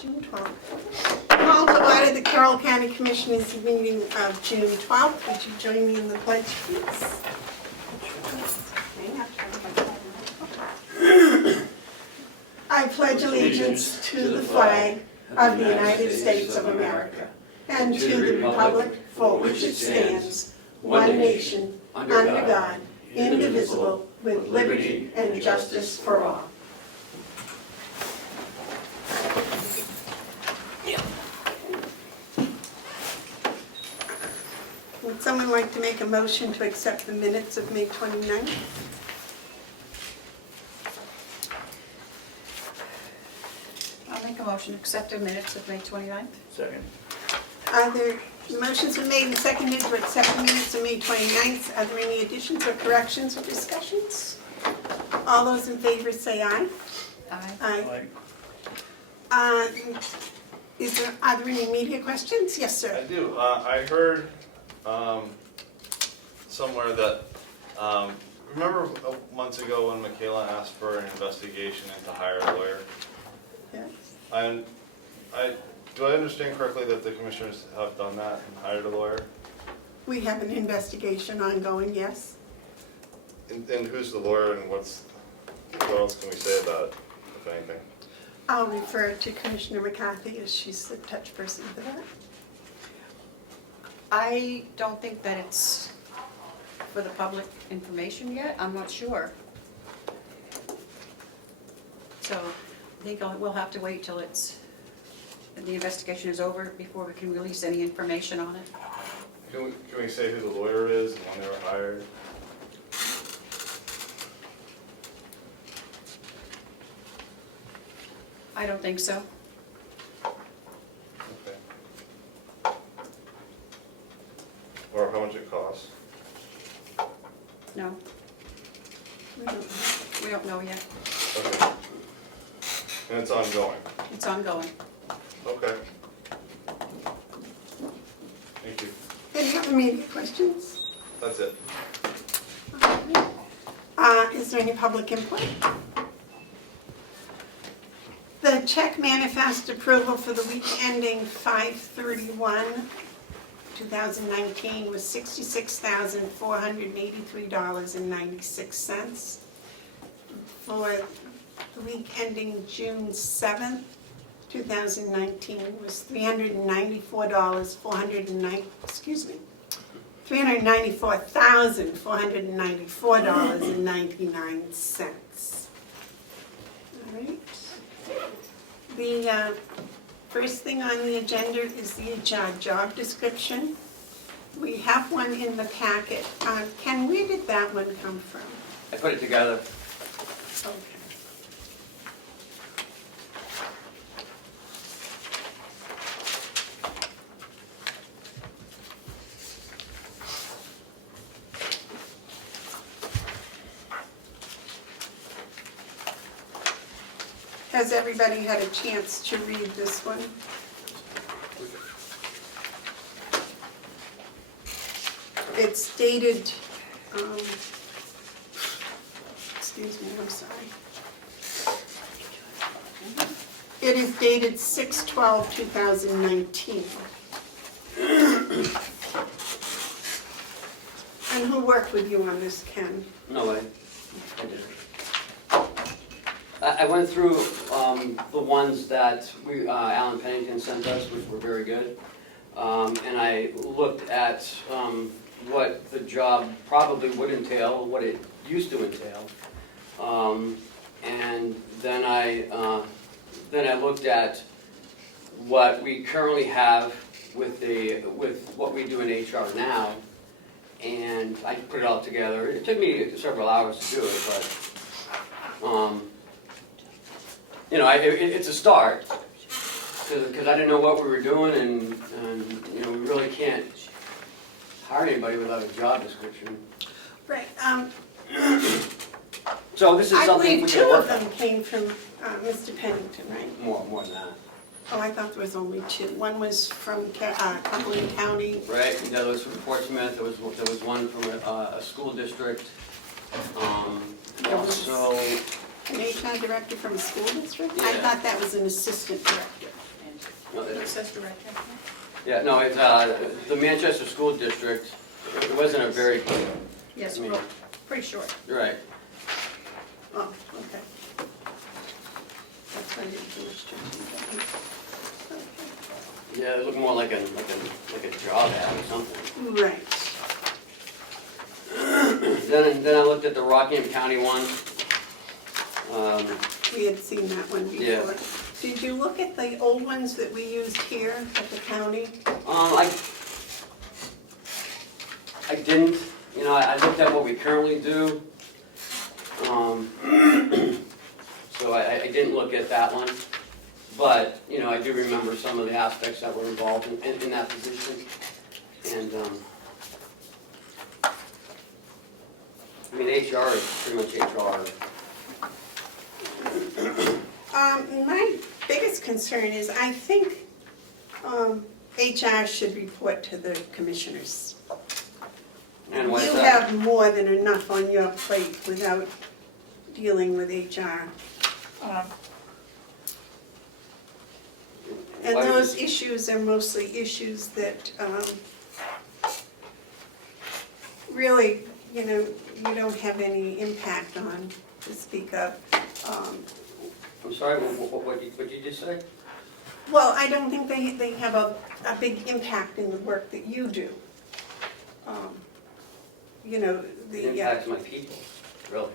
June 12th. Call to order the Carroll County Commissioners meeting of June 12th. Would you join me in the pledge, please? I pledge allegiance to the flag of the United States of America and to the republic for which it stands, one nation, under God, indivisible, with liberty and justice for all. Would someone like to make a motion to accept the minutes of May 29th? I'll make a motion to accept the minutes of May 29th. Second. Are there, motions been made and seconded to accept the minutes of May 29th. Are there any additions or corrections or discussions? All those in favor say aye. Aye. Aye. Like, Are there any media questions? Yes, sir. I do. I heard somewhere that, remember months ago when Michaela asked for an investigation and to hire a lawyer? Yes. Do I understand correctly that the commissioners have done that and hired a lawyer? We have an investigation ongoing, yes. And who's the lawyer and what else can we say about it, if anything? I'll refer to Commissioner McCarthy as she's the touch person for that. I don't think that it's for the public information yet. I'm not sure. So I think we'll have to wait till the investigation is over before we can release any information on it. Can we say who the lawyer is and when they were hired? I don't think so. Okay. Or how much it costs? No, We don't know. we don't know yet. Okay. And it's ongoing? It's ongoing. Okay. Thank you. Any other media questions? That's it. Is there any public input? The check manifest approval for the week ending 5/31/2019 was $66,483.96. For the week ending June 7th, 2019 was $394,494.99. All right. The first thing on the agenda is the job description. We have one in the packet. Ken, where did that one come from? I put it together. Okay. Has everybody had a chance to read this one? It's dated, excuse me, I'm sorry. It is dated 6/12/2019. And who worked with you on this, Ken? No way. I did. I went through the ones that Alan Pennington sent us, which were very good. And I looked at what the job probably would entail, what it used to entail. And then I looked at what we currently have with what we do in HR now, and I put it all together. It took me several hours to do it, but you know, it's a start, because I didn't know what we were doing, and you know, we really can't hire anybody without a job description. Right. So this is I something believe we two can of work them on. came from Mr. Pennington, right? More than that. Oh, I thought there was only two. One was from Cumberland County. Right, and that was from Portsmouth, there was one from a school district. There was Also, an HR director from a school district? I Yeah. thought that was an assistant director. It says director. Yeah, no, it's, the Manchester School District, it wasn't a very, Yes, I mean- real, pretty short. right. Oh, okay. That's why you didn't do much changing. Okay. Yeah, it looked more like a job ad or something. Right. Then I looked at the Rockingham County one. We had seen that one before. Yeah. Did you look at the old ones that we used here at the county? I didn't, you know, I looked at what we currently do. So I didn't look at that one. But, you know, I do remember some of the aspects that were involved in that position. And, I mean, HR is pretty much HR. My biggest concern is I think HR should report to the commissioners. And why is You that? have more than enough on your plate without dealing with HR. And Why those does- issues are mostly issues that really, you know, you don't have any impact on to speak of. I'm sorry, what did you just say? Well, I don't think they have a big impact in the work that you do. You know, It the, impacts my people, really.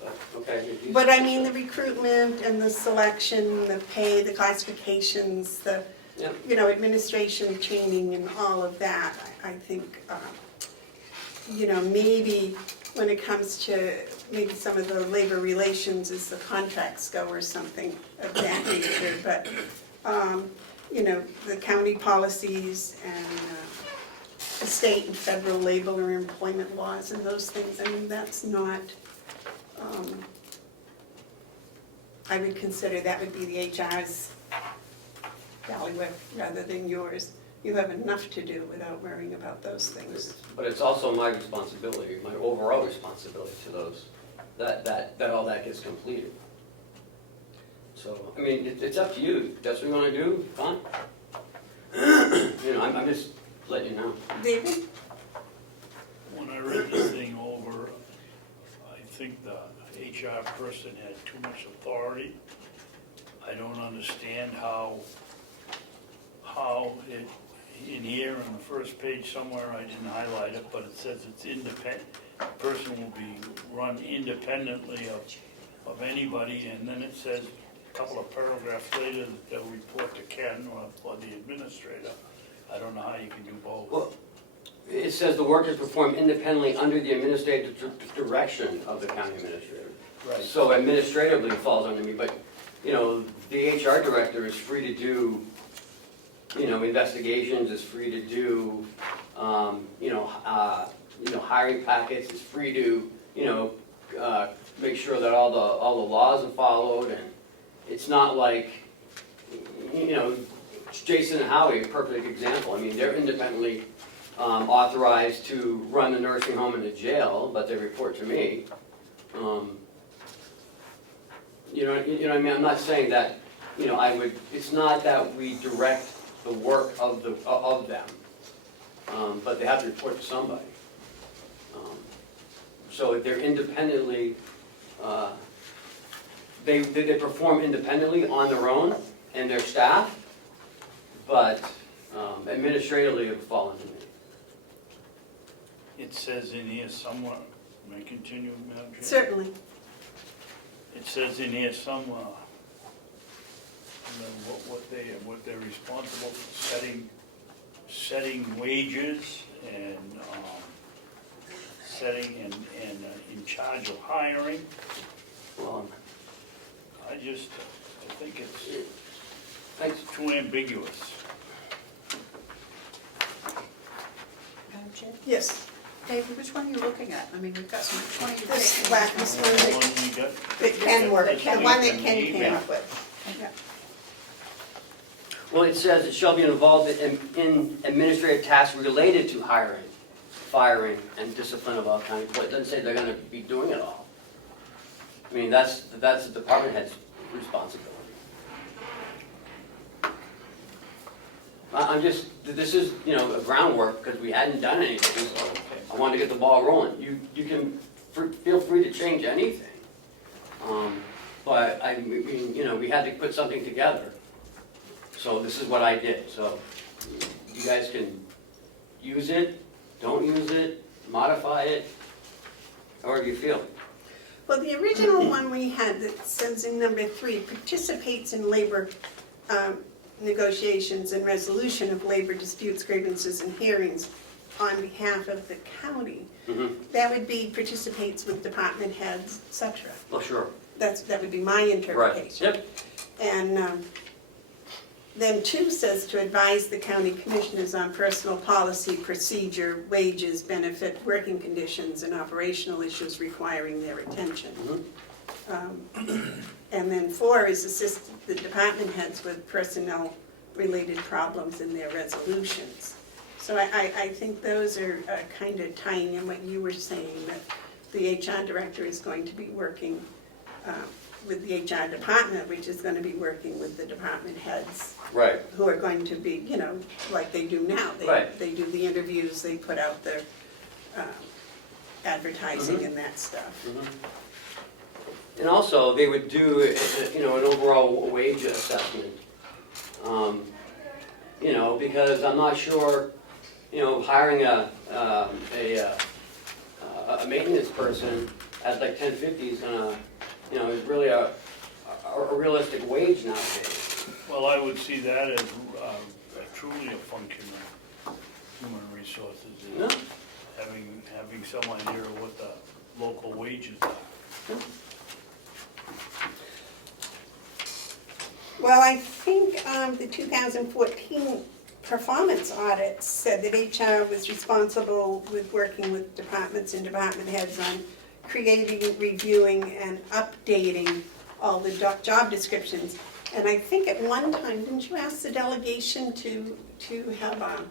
But, okay. but I mean the recruitment and the selection, the pay, the classifications, the, Yep. you know, administration, training and all of that. I think, you know, maybe when it comes to maybe some of the labor relations as the contracts go or something of that nature, but, you know, the county policies and the state and federal labor or employment laws and those things, I mean, that's not, I would consider that would be the HR's bailiwick rather than yours. You have enough to do without worrying about those things. But it's also my responsibility, my overall responsibility to those, that all that gets completed. So, I mean, it's up to you. If that's what you want to do, fine. You know, I'm just letting you know. David? When I read this thing over, I think the HR person had too much authority. I don't understand how it, in here on the first page somewhere, I didn't highlight it, but it says it's independent, person will be run independently of anybody, and then it says a couple of paragraphs later that they'll report to Ken or the administrator. I don't know how you can do both. Well, it says the work is performed independently under the administrative direction of the county administrator. Right. So administratively it falls under me, but, you know, the HR director is free to do, you know, investigations, is free to do, hiring packets, is free to, make sure that all the laws are followed, and it's not like, Jason and Howie, a perfect example. I mean, they're independently authorized to run the nursing home and the jail, but they report to me. You know what I mean? I'm not saying that, it's not that we direct the work of them, but they have to report to somebody. So if they're independently, they perform independently on their own and their staff, but administratively it would fall under me. It says in here somewhere, may I continue, Madam Chair? Certainly. It says in here somewhere, what they're responsible for setting wages and setting and in charge of hiring. Well, I think thanks. it's too ambiguous. Madam Chair? Yes. David, which one are you looking at? I mean, we've got some 20. This blackness one The that one we got. Ken worked, That's the what one we that Ken need, came yeah. up with. Yeah. Well, it says it shall be involved in administrative tasks related to hiring, firing, and discipline of all county employees. It doesn't say they're gonna be doing it all. I mean, that's the department head's responsibility. I'm just, this is, you know, a groundwork, because we hadn't done anything, so I wanted to get the ball rolling. You can feel free to change anything. But I mean, you know, we had to put something together. So this is what I did, so you guys can use it, don't use it, modify it, however you feel. Well, the original one we had that says in number 3, participates in labor negotiations and resolution of labor disputes, grievances, and hearings on behalf of the county. That would be participates with department heads, etc. Well, sure. That would be my interpretation. Right, yep. And then 2 says to advise the county commissioners on personal policy, procedure, wages, benefit, working conditions, and operational issues requiring their attention. And then 4 is assist the department heads with personnel-related problems in their resolutions. So I think those are kind of tying in what you were saying, that the HR director is going to be working with the HR department, which is going to be working with the department heads. Right. Who are going to be, you know, like they do now. Right. They do the interviews, they put out their advertising and that stuff. And also, they would do, you know, an overall wage assessment. You know, because I'm not sure, you know, hiring a maintenance person at like $10.50 is gonna, you know, is really a realistic wage nowadays. Well, I would see that as truly a function of human resources, is Yeah. having someone here what the local wages are. Well, I think the 2014 performance audit said that HR was responsible with working with departments and department heads on creating, reviewing, and updating all the job descriptions. And I think at one time, didn't you ask the delegation to have a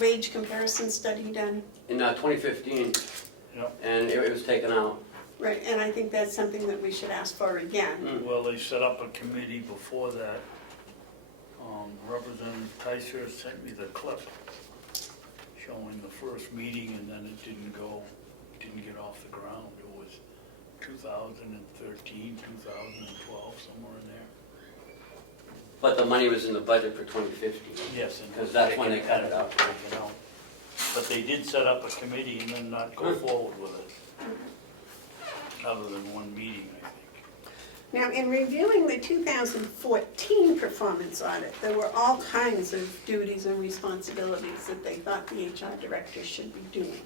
wage comparison study done? In 2015, Yep. and it was taken out. Right, and I think that's something that we should ask for again. Well, they set up a committee before that. Representative Tyser sent me the clip showing the first meeting, and then it didn't get off the ground. It was 2013, 2012, somewhere in there. But the money was in the budget for 2015. Yes, and Because that's when they cut it out. taken out. But they did set up a committee and then not go forward with it. Other than one meeting, I think. Now, in reviewing the 2014 performance audit, there were all kinds of duties and responsibilities that they thought the HR director should be doing.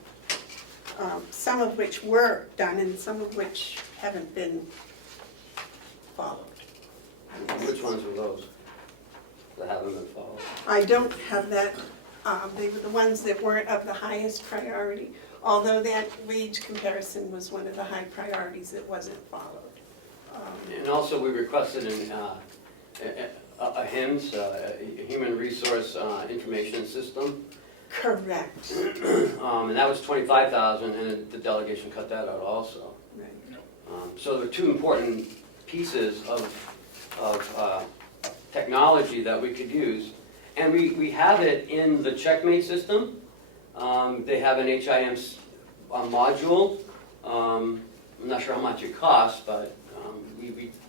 Some of which were done and some of which haven't been followed. Which ones were those that haven't been followed? I don't have that. They were the ones that weren't of the highest priority, although that wage comparison was one of the high priorities that wasn't followed. And also, we requested a HIMSS, a Human Resource Information System. Correct. And that was $25,000, and the delegation cut that out also. Right. So there are 2 important pieces of technology that we could use. And we have it in the Checkmate system. They have an HIM module. I'm not sure how much it costs, but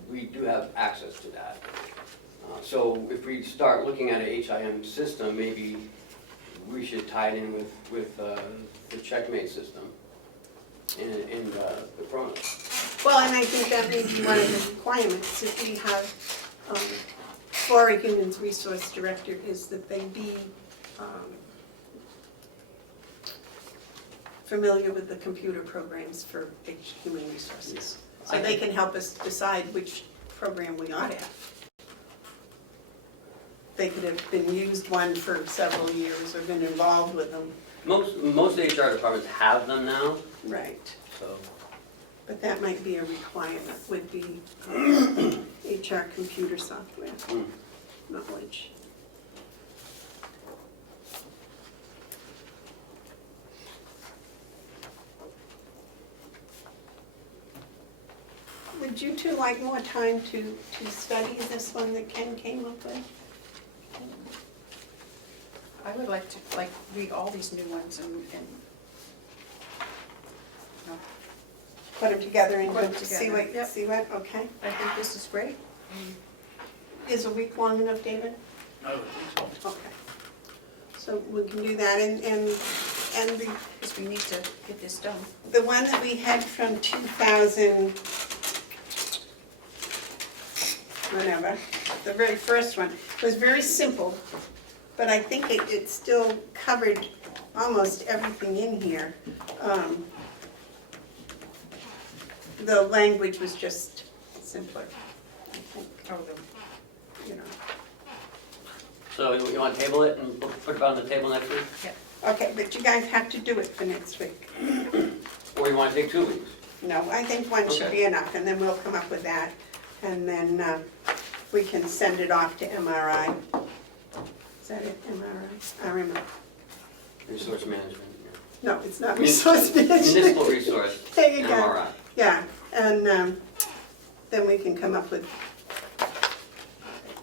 we do have access to that. So if we start looking at an HIM system, maybe we should tie it in with the Checkmate system in the Chronos. Well, and I think that may be one of the requirements, if we have, for a human resource director, is that they be familiar with the computer programs for human resources. So they can help us decide which program we ought to have. They could have been used one for several years or been involved with them. Most HR departments have them now, Right. so. But that might be a requirement, would be HR computer software knowledge. Would you two like more time to study this one that Ken came up with? I would like to, read all these new ones and no, Put them together and Put 'em see together, what, yep. see what, okay. I think this is great. Is a week long enough, David? I would think so. Okay. So we can do that, and Because we need to get this done. the one that we had from 2000, whatever, the very first one, was very simple, but I think it still covered almost everything in here. The language was just simpler, I think, Oh, you know. So you want to table it and put it on the table next week? Okay, but you guys have to do it for next week. Or you want to take 2 weeks? No, I think one should be enough, and then we'll come up with that, and then we can send it off to MRI. Is that it, MRI? RMI. Resource management. No, it's not resource management. Municipal resource, There you go. MRI. Yeah, and then we can come up with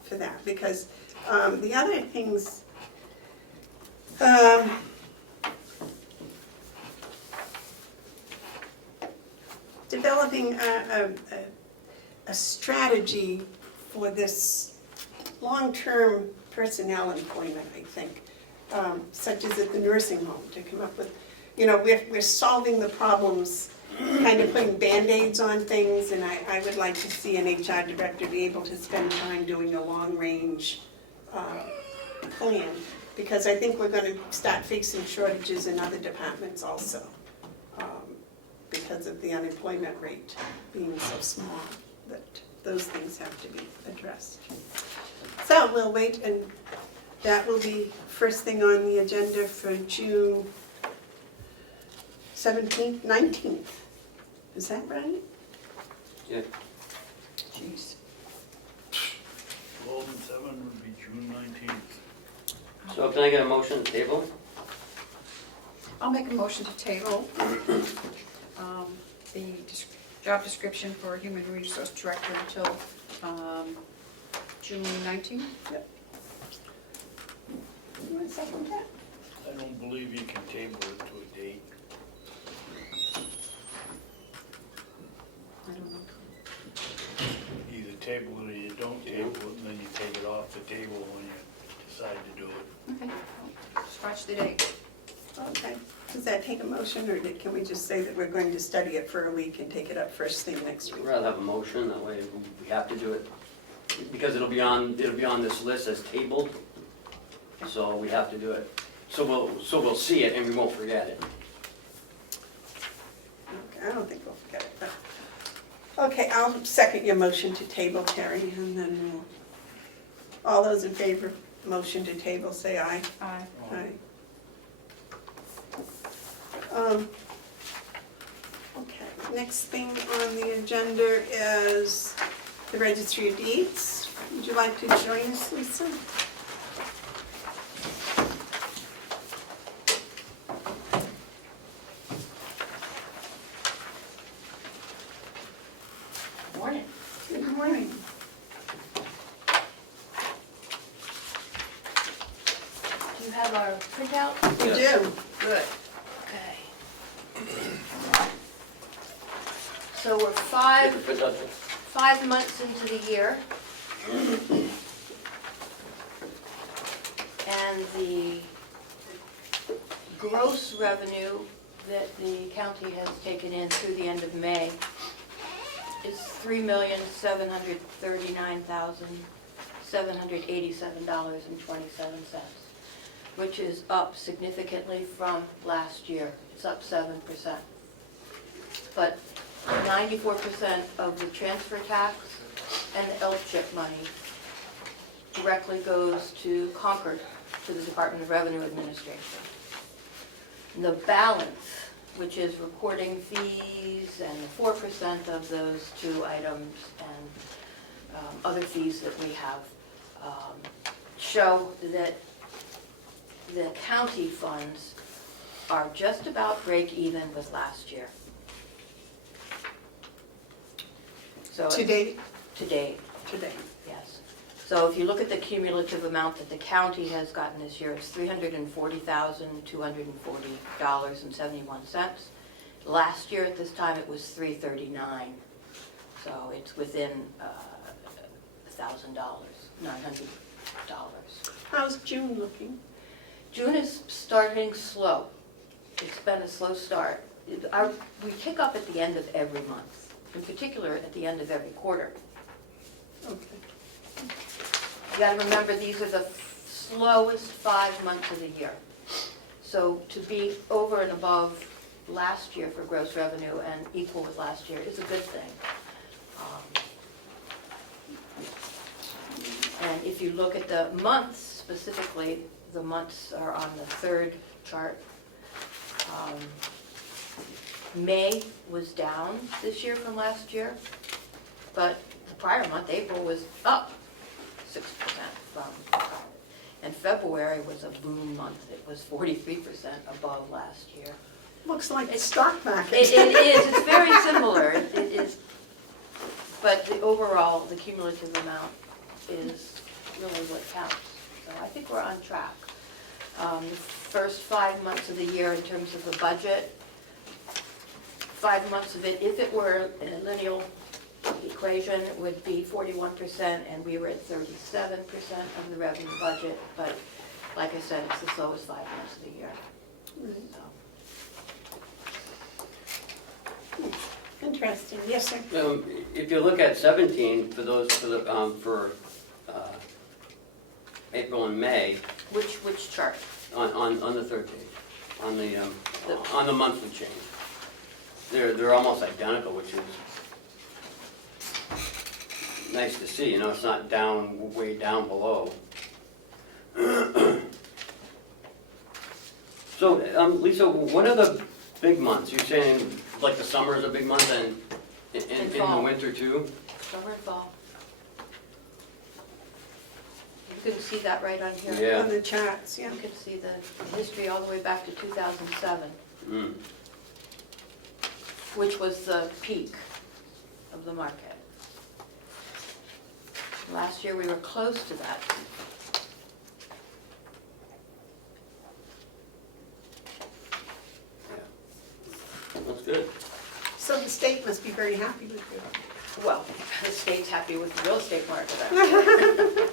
for that, because the other things, developing a strategy for this long-term personnel employment, I think, such as at the nursing home, to come up with, you know, we're solving the problems, kind of putting Band-Aids on things, and I would like to see an HR director be able to spend time doing a long-range plan, because I think we're gonna start facing shortages in other departments also, because of the unemployment rate being so small, that those things have to be addressed. So we'll wait, and that will be first thing on the agenda for June 17th, 19th. Is that right? Yeah. jeez. 12 and 7 would be June 19th. So can I get a motion to table? I'll make a motion to table the job description for Human Resource Director until June 19th. You want to second that? I don't believe you can table it to a date. I don't know. Either table it or you don't table it, and then you take it off the table when you decide to do it. Okay, scratch the date. Okay. Does that take a motion, or can we just say that we're going to study it for a week and take it up first thing next I'd week? rather have a motion, that way we have to do it, because it'll be on this list as tabled, so we have to do it. So we'll see it and we won't forget it. Okay, I don't think we'll forget it, but, okay, I'll second your motion to table, Terry, and then we'll, all those in favor, motion to table, say aye. Aye. Aye. Okay, next thing on the agenda is the Registry of Deeds. Would you like to join us, Lisa? Morning. Good morning. Do you have our printout? We do. Good. Okay. So we're five months into the year. And the gross revenue that the county has taken in through the end of May is $3,739,787.27, which is up significantly from last year. It's up 7%. But 94% of the transfer tax and the LCHIP money directly goes to Concord, to the Department of Revenue Administration. The balance, which is recording fees and 4% of those two items and other fees that we have, show that the county funds are just about break even with last year. So To date? to date, Today. yes. So if you look at the cumulative amount that the county has gotten this year, it's $340,240.71. Last year at this time, it was $339. So it's within $1,000, $900. How's June looking? June is starting slow. It's been a slow start. We kick up at the end of every month, in particular at the end of every quarter. Okay. You gotta remember, these are the slowest 5 months of the year. So to be over and above last year for gross revenue and equal with last year is a good thing. And if you look at the months specifically, the months are on the third chart. May was down this year from last year, but the prior month, April, was up 6% from, and February was a boom month. It was 43% above last year. Looks like the stock market. It is, it's very similar, it is, but the overall, the cumulative amount is really what counts. So I think we're on track. The first 5 months of the year in terms of the budget, 5 months of it, if it were a linear equation, it would be 41%, and we were at 37% of the revenue budget. But like I said, it's the slowest 5 months of the year. So. Interesting, yes, sir. If you look at 17 for those April and May, Which chart? on the third page, on the monthly change, they're almost identical, which is nice to see. You know, it's not down way down below. So, Lisa, what are the big months? You're saying like the summer is a big month, and in the fall. winter too? Summer and fall. You can see that right on here. Yeah. On the charts, yeah. You can see the history all the way back to 2007, Mm. which was the peak of the market. Last year, we were close to that. That's good. So the state must be very happy with you. Well, the state's happy with the real estate market, actually.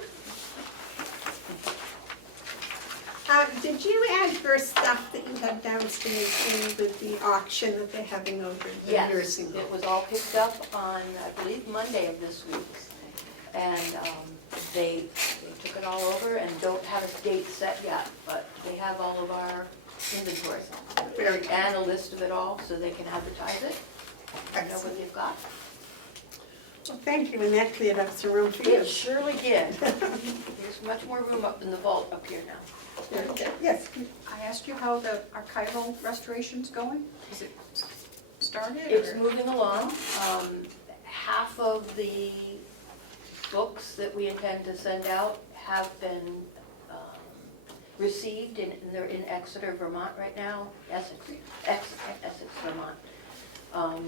Did you add your stuff that you had downstairs in with the auction that they're having over at the Yes, nursing home? it was all picked up on, I believe, Monday of this week. And they took it all over and don't have a date set yet, but they have all of our inventory. Very good. And a list of it all, so they can advertise it, know what Excellent. they've got. Well, thank you, and that cleared up some room for you. It surely did. There's much more room up in the vault up here now. Okay. Yes, I asked you how the archival restoration's going? Is it started? It's or- moving along. Half of the books that we intend to send out have been received, and they're in Exeter, Vermont right now, Essex, Vermont,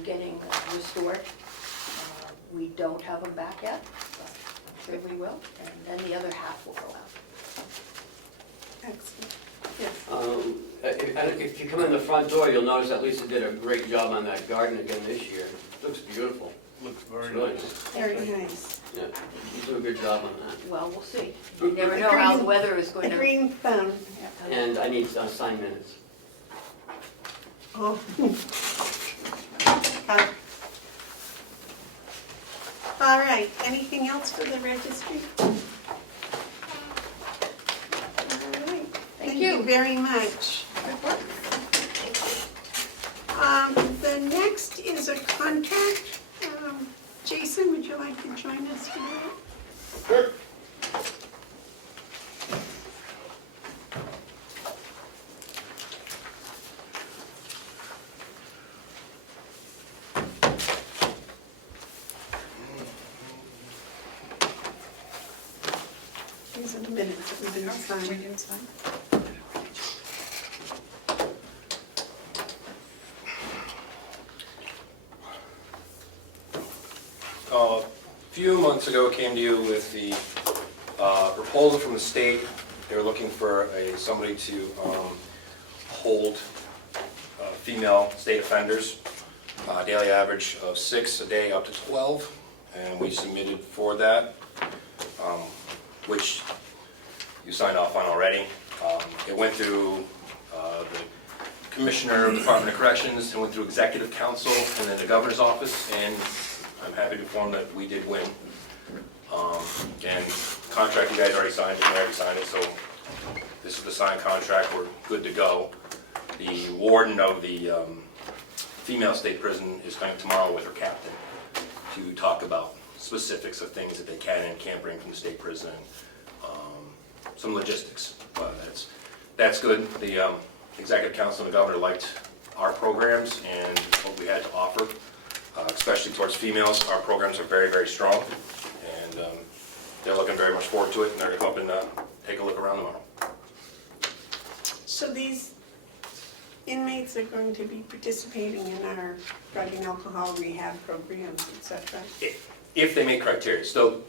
getting restored. We don't have them back yet, but I'm sure we will, and then the other half will go out. excellent. Yes. If you come in the front door, you'll notice that Lisa did a great job on that garden again this year. It looks beautiful. Looks It's very really nice. Very nice. Yeah, you do a good job on that. Well, we'll see. You never know how the weather is The going to. green thumb. And I need signed minutes. Oh. All right, anything else for the registry? All right. Thank you very much. Good work. The next is a contract. Jason, would you like to join us for that? Sure. These are the minutes that we've been We signing. didn't sign? A few months ago came to you with the proposal from the state. They're looking for somebody to hold female state offenders, daily average of 6 a day up to 12, and we submitted for that, which you signed off on already. It went through the Commissioner of the Department of Corrections, and went through Executive Council, and then the Governor's Office, and I'm happy to inform that we did win. And contract, you guys already signed it, we already signed it, so this is the signed contract, we're good to go. The warden of the female state prison is coming tomorrow with her captain to talk about specifics of things that they can and can't bring from the state prison, some logistics. But that's good. The Executive Council and the Governor liked our programs and what we had to offer, especially towards females. Our programs are very, very strong, and they're looking very much forward to it, and they're going to come up and take a look around tomorrow. So these inmates are going to be participating in our drug and alcohol rehab programs, et cetera? If they meet criteria. So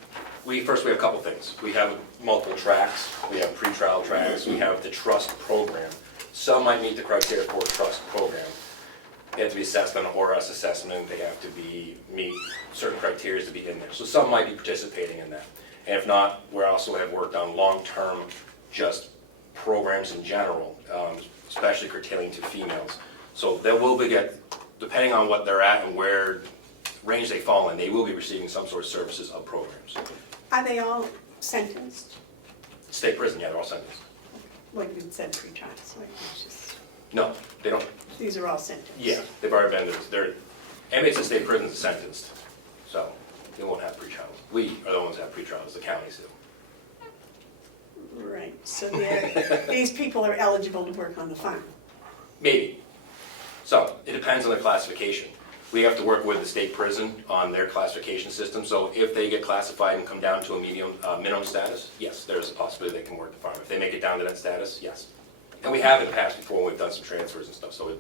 we have a couple things. We have multiple tracks. We have pretrial tracks. We have the trust program. Some might meet the criteria for a trust program. They have to be assessed on an ORS assessment. They have to meet certain criteria to be in there. So some might be participating in that. And if not, we also have worked on long-term just programs in general, especially curtailing to females. So they will be depending on what they're at and where range they fall in, they will be receiving some sort of services of programs. Are they all sentenced? State prison, yeah, they're all sentenced. Like you said, pre-trials, like it's just, No, they don't. these are all sentenced? Yeah, they've already been, they're inmates in state prisons are sentenced, so they won't have pretrials. We are the ones that have pretrials, the counties do. Right, so these people are eligible to work on the farm? Maybe. So it depends on their classification. We have to work with the state prison on their classification system. So if they get classified and come down to a minimum status, yes, there's a possibility they can work the farm. If they make it down to that status, yes. And we have in the past before when we've done some transfers and stuff. So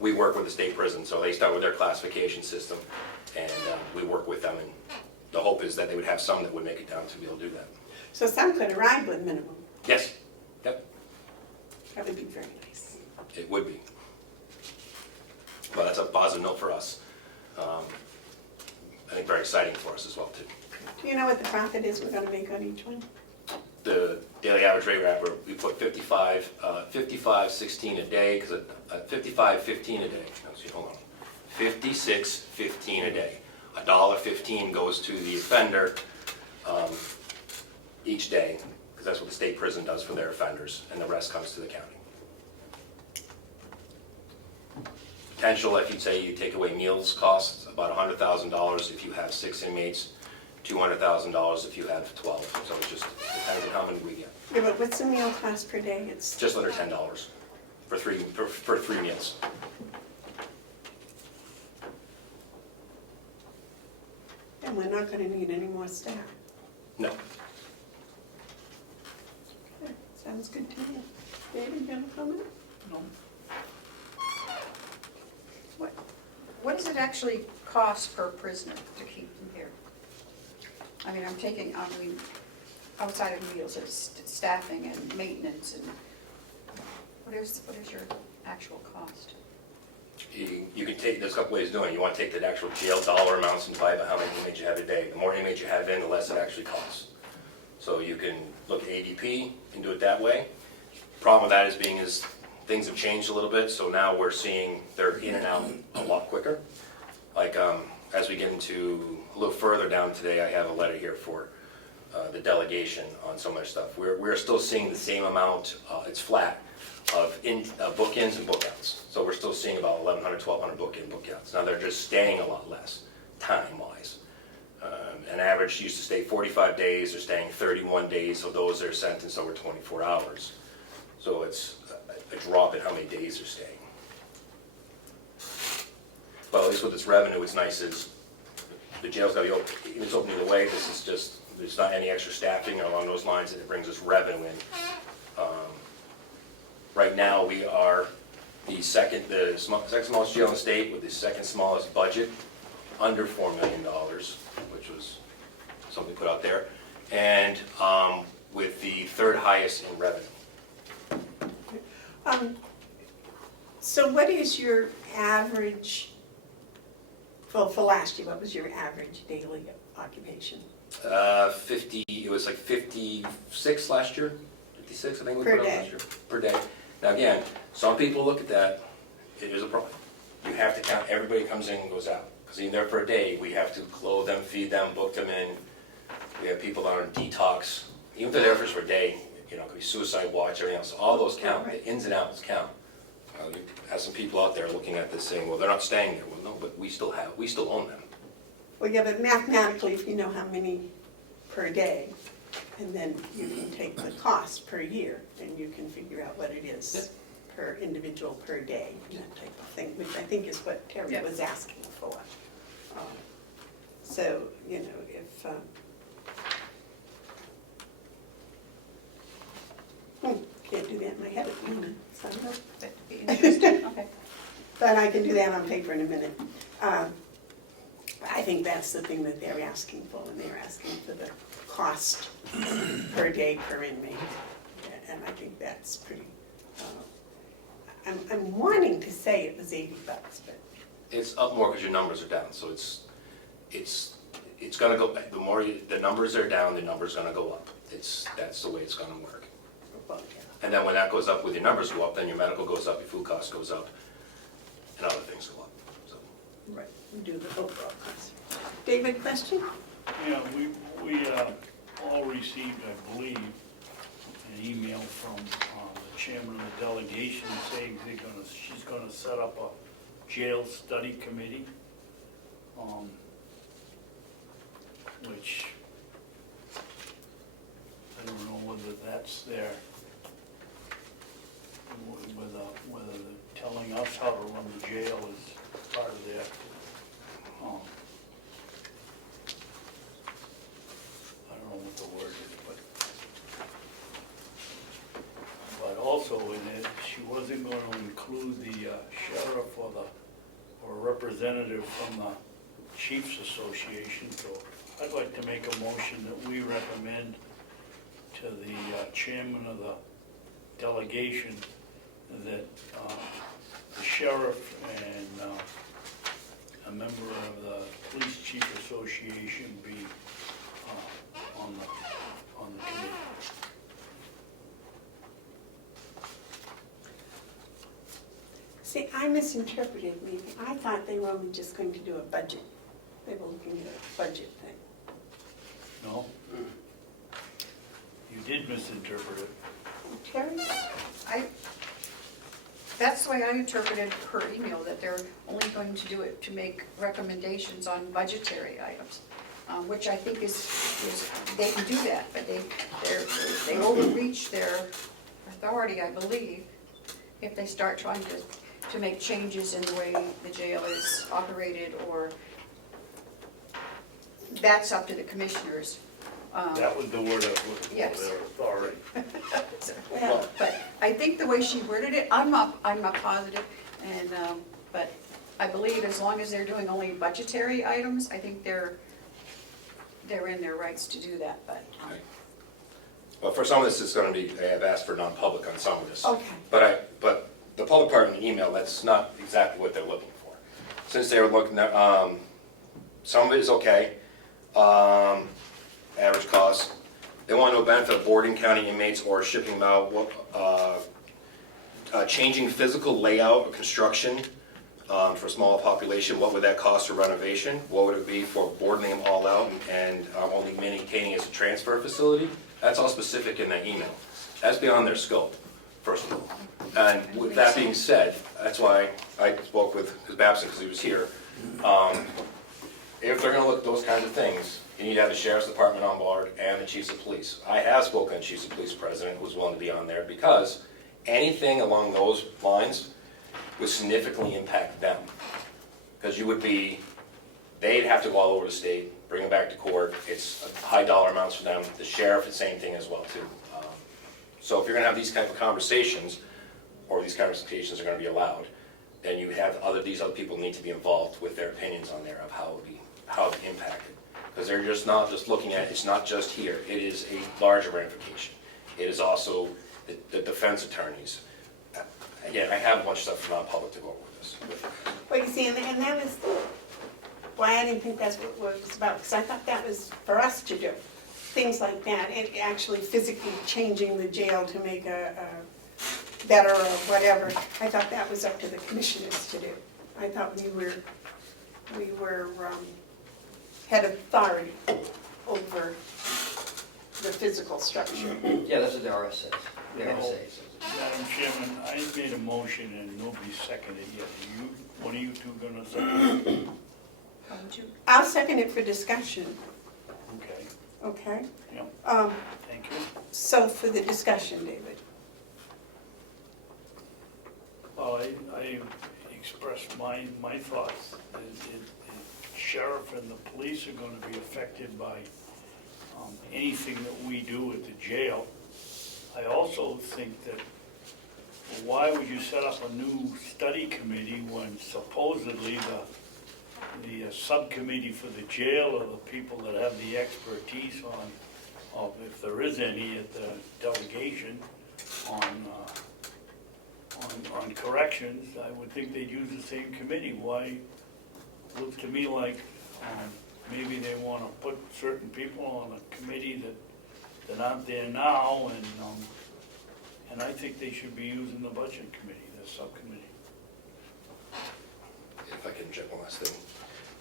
we work with the state prison. So they start with their classification system, and we work with them. And the hope is that they would have some that would make it down to be able to do that. So some could arrive with minimum? Yes. Yep. That would be very nice. It would be. Well, that's a positive note for us. I think very exciting for us as well, too. Do you know what the profit is we're going to make on each one? The daily average rate wrapper, we put 55.16 a day, because 55.15 a day. Let's see, hold on. 56.15 a day. $1.15 goes to the offender each day, because that's what the state prison does for their offenders, and the rest comes to the county. Potential, if you'd say you take away meals costs, about $100,000 if you have 6 inmates, $200,000 if you have 12. So it just depends on how many we get. Yeah, but what's the meal cost per day? It's Just under $10 for three meals. and we're not going to need any more staff. No. Okay, sounds good to me. David, you have a comment? No. What does it actually cost per prisoner to keep them here? I mean, outside of meals, it's staffing and maintenance, and what is your actual cost? You can take, there's a couple ways of doing it. You want to take the actual jail dollar amounts and divide by how many inmates you have a day. The more inmates you have in, the less it actually costs. So you can look at ADP and do it that way. Problem with that is things have changed a little bit, so now we're seeing they're in and out a lot quicker. Like as we get into a little further down today, I have a letter here for the delegation on some of their stuff. We're still seeing the same amount, it's flat, of bookends and bookouts. So we're still seeing about 1,100, 1,200 bookend bookouts. Now they're just staying a lot less, time-wise. An average used to stay 45 days, they're staying 31 days, so those are sentenced over 24 hours. So it's a drop in how many days they're staying. Well, at least with this revenue, what's nice is the jail's got to be open. It's open either way. This is just, there's not any extra staffing along those lines, and it brings us revenue in. Right now, we are the second smallest jail in the state with the second smallest budget, under $4 million, which was something put out there. and with the third highest in revenue. So what is your average, well, for last year, what was your average daily occupation? 50, it was like 56 last year, 56 I think we Per put up day. last year. Per day. Now again, some people look at that, it is a problem. You have to count, everybody comes in and goes out. Because even there for a day, we have to clothe them, feed them, book them in. We have people on detox. Even if they're there for a day, you know, it could be suicide watch, everything else. All those count, the ins and outs count. You have some people out there looking at this saying, well, they're not staying there. Well, no, but we still own them. Well, yeah, but mathematically, if you know how many per day, and then you can take the cost per year, and you can figure out what it is per individual per day, and that type of thing, which I think is what Terry Yeah. was asking for. So, you know, if, can't do that in my head at the moment, so, That'd be interesting, okay. but I can do that on paper in a minute. I think that's the thing that they're asking for, when they're asking for the cost per day per inmate. And I think that's pretty, I'm wanting to say it was $80, but. It's up more because your numbers are down, so it's gonna go, the more the numbers are down, the number's gonna go up. That's the way it's gonna work. Well, yeah. And then when that goes up, with your numbers go up, then your medical goes up, your food cost goes up, and other things go up, so. Right, we do the overall cost. David, question? Yeah, we all received, I believe, an email from the chairman of the delegation saying she's gonna set up a jail study committee, which I don't know whether that's their, whether they're telling us how to run the jail is part of their, I don't know what the word is, but also in it, she wasn't going to include the sheriff or a representative from the Chiefs Association, so I'd like to make a motion that we recommend to the chairman of the delegation that the sheriff and a member of the Police Chief Association be on the committee. See, I misinterpreted maybe. I thought they were only just going to do a budget. They were looking at a budget thing. No? You did misinterpret it. Terry? That's the way I interpreted her email, that they're only going to do it to make recommendations on budgetary items, which I think is they can do that, but they overreach their authority, I believe, if they start trying to make changes in the way the jail is operated, or that's up to the commissioners. That was the word I was looking for, Yes. their authority. Well, But I think the way she worded it, I'm not positive, and, but I believe as long as they're doing only budgetary items, I think they're in their rights to do that, but. Well, for some of this, it's gonna be, I have asked for non-public on some of this. Okay. But the public part in the email, that's not exactly what they're looking for. Since they were looking at, some of it is okay, average cost. They want to know benefit of boarding county inmates or shipping them out, changing physical layout or construction for a small population, what would that cost for renovation? What would it be for boarding them all out and only maintaining as a transfer facility? That's all specific in that email. That's beyond their scope, first of all. And with that being said, that's why I spoke with Babson, because he was here. If they're gonna look at those kinds of things, you need to have the sheriff's department on board and the chiefs of police. I have spoken to the chiefs of police president who's willing to be on there, because anything along those lines would significantly impact them. Because they'd have to go all over the state, bring them back to court. It's high dollar amounts for them. The sheriff, the same thing as well too. So if you're gonna have these type of conversations, or these conversations are gonna be allowed, then you have these other people need to be involved with their opinions on there of how it'd be impacted. Because they're just not just looking at, it's not just here, it is a larger ramification. It is also the defense attorneys. Again, I have a bunch of stuff for non-public to go over this. Well, you see, and that was why I didn't think that's what it was about, because I thought that was for us to do. Things like that, and actually physically changing the jail to make a better or whatever. I thought that was up to the commissioners to do. I thought we had authority over the physical structure. Yeah, that's what the RS says. The RSA says. Madam Chairman, I made a motion and nobody seconded it yet. One of you two gonna second it? I'll second it for discussion, Okay, okay? yeah, thank you. So for the discussion, David. Well, I expressed my thoughts. The sheriff and the police are gonna be affected by anything that we do at the jail. I also think that, why would you set up a new study committee when supposedly the subcommittee for the jail are the people that have the expertise on, if there is any at the delegation, on corrections? I would think they'd use the same committee. Why? Looks to me like maybe they want to put certain people on a committee that aren't there now, and I think they should be using the budget committee, the subcommittee. If I can check one last thing.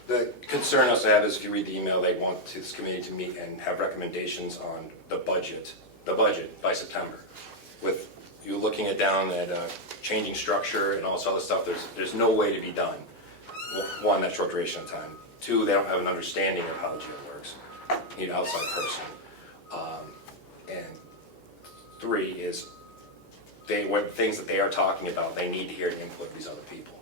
The concern I also have is if you read the email, they want this committee to meet and have recommendations on the budget by September. With you looking down at changing structure and all this other stuff, there's no way to be done. One, that short duration of time. Two, they don't have an understanding of how the jail works. You need an outside person. And three is what things that they are talking about, they need to hear the input of these other people.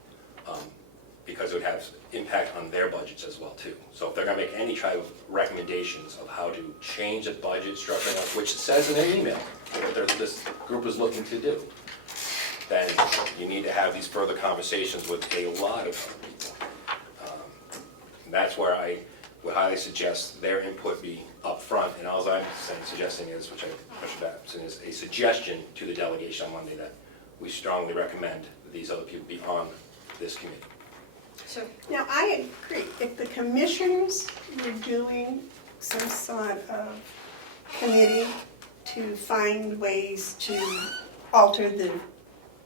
Because it would have impact on their budgets as well too. So if they're gonna make any type of recommendations of how to change the budget structure, which it says in their email, what this group is looking to do, then you need to have these further conversations with a lot of other people. And that's where I would highly suggest their input be upfront, and all I'm suggesting is, which I pushed Babson, is a suggestion to the delegation on Monday that we strongly recommend that these other people be on this committee. So, Now, I agree, if the commissioners were doing some sort of committee to find ways to alter the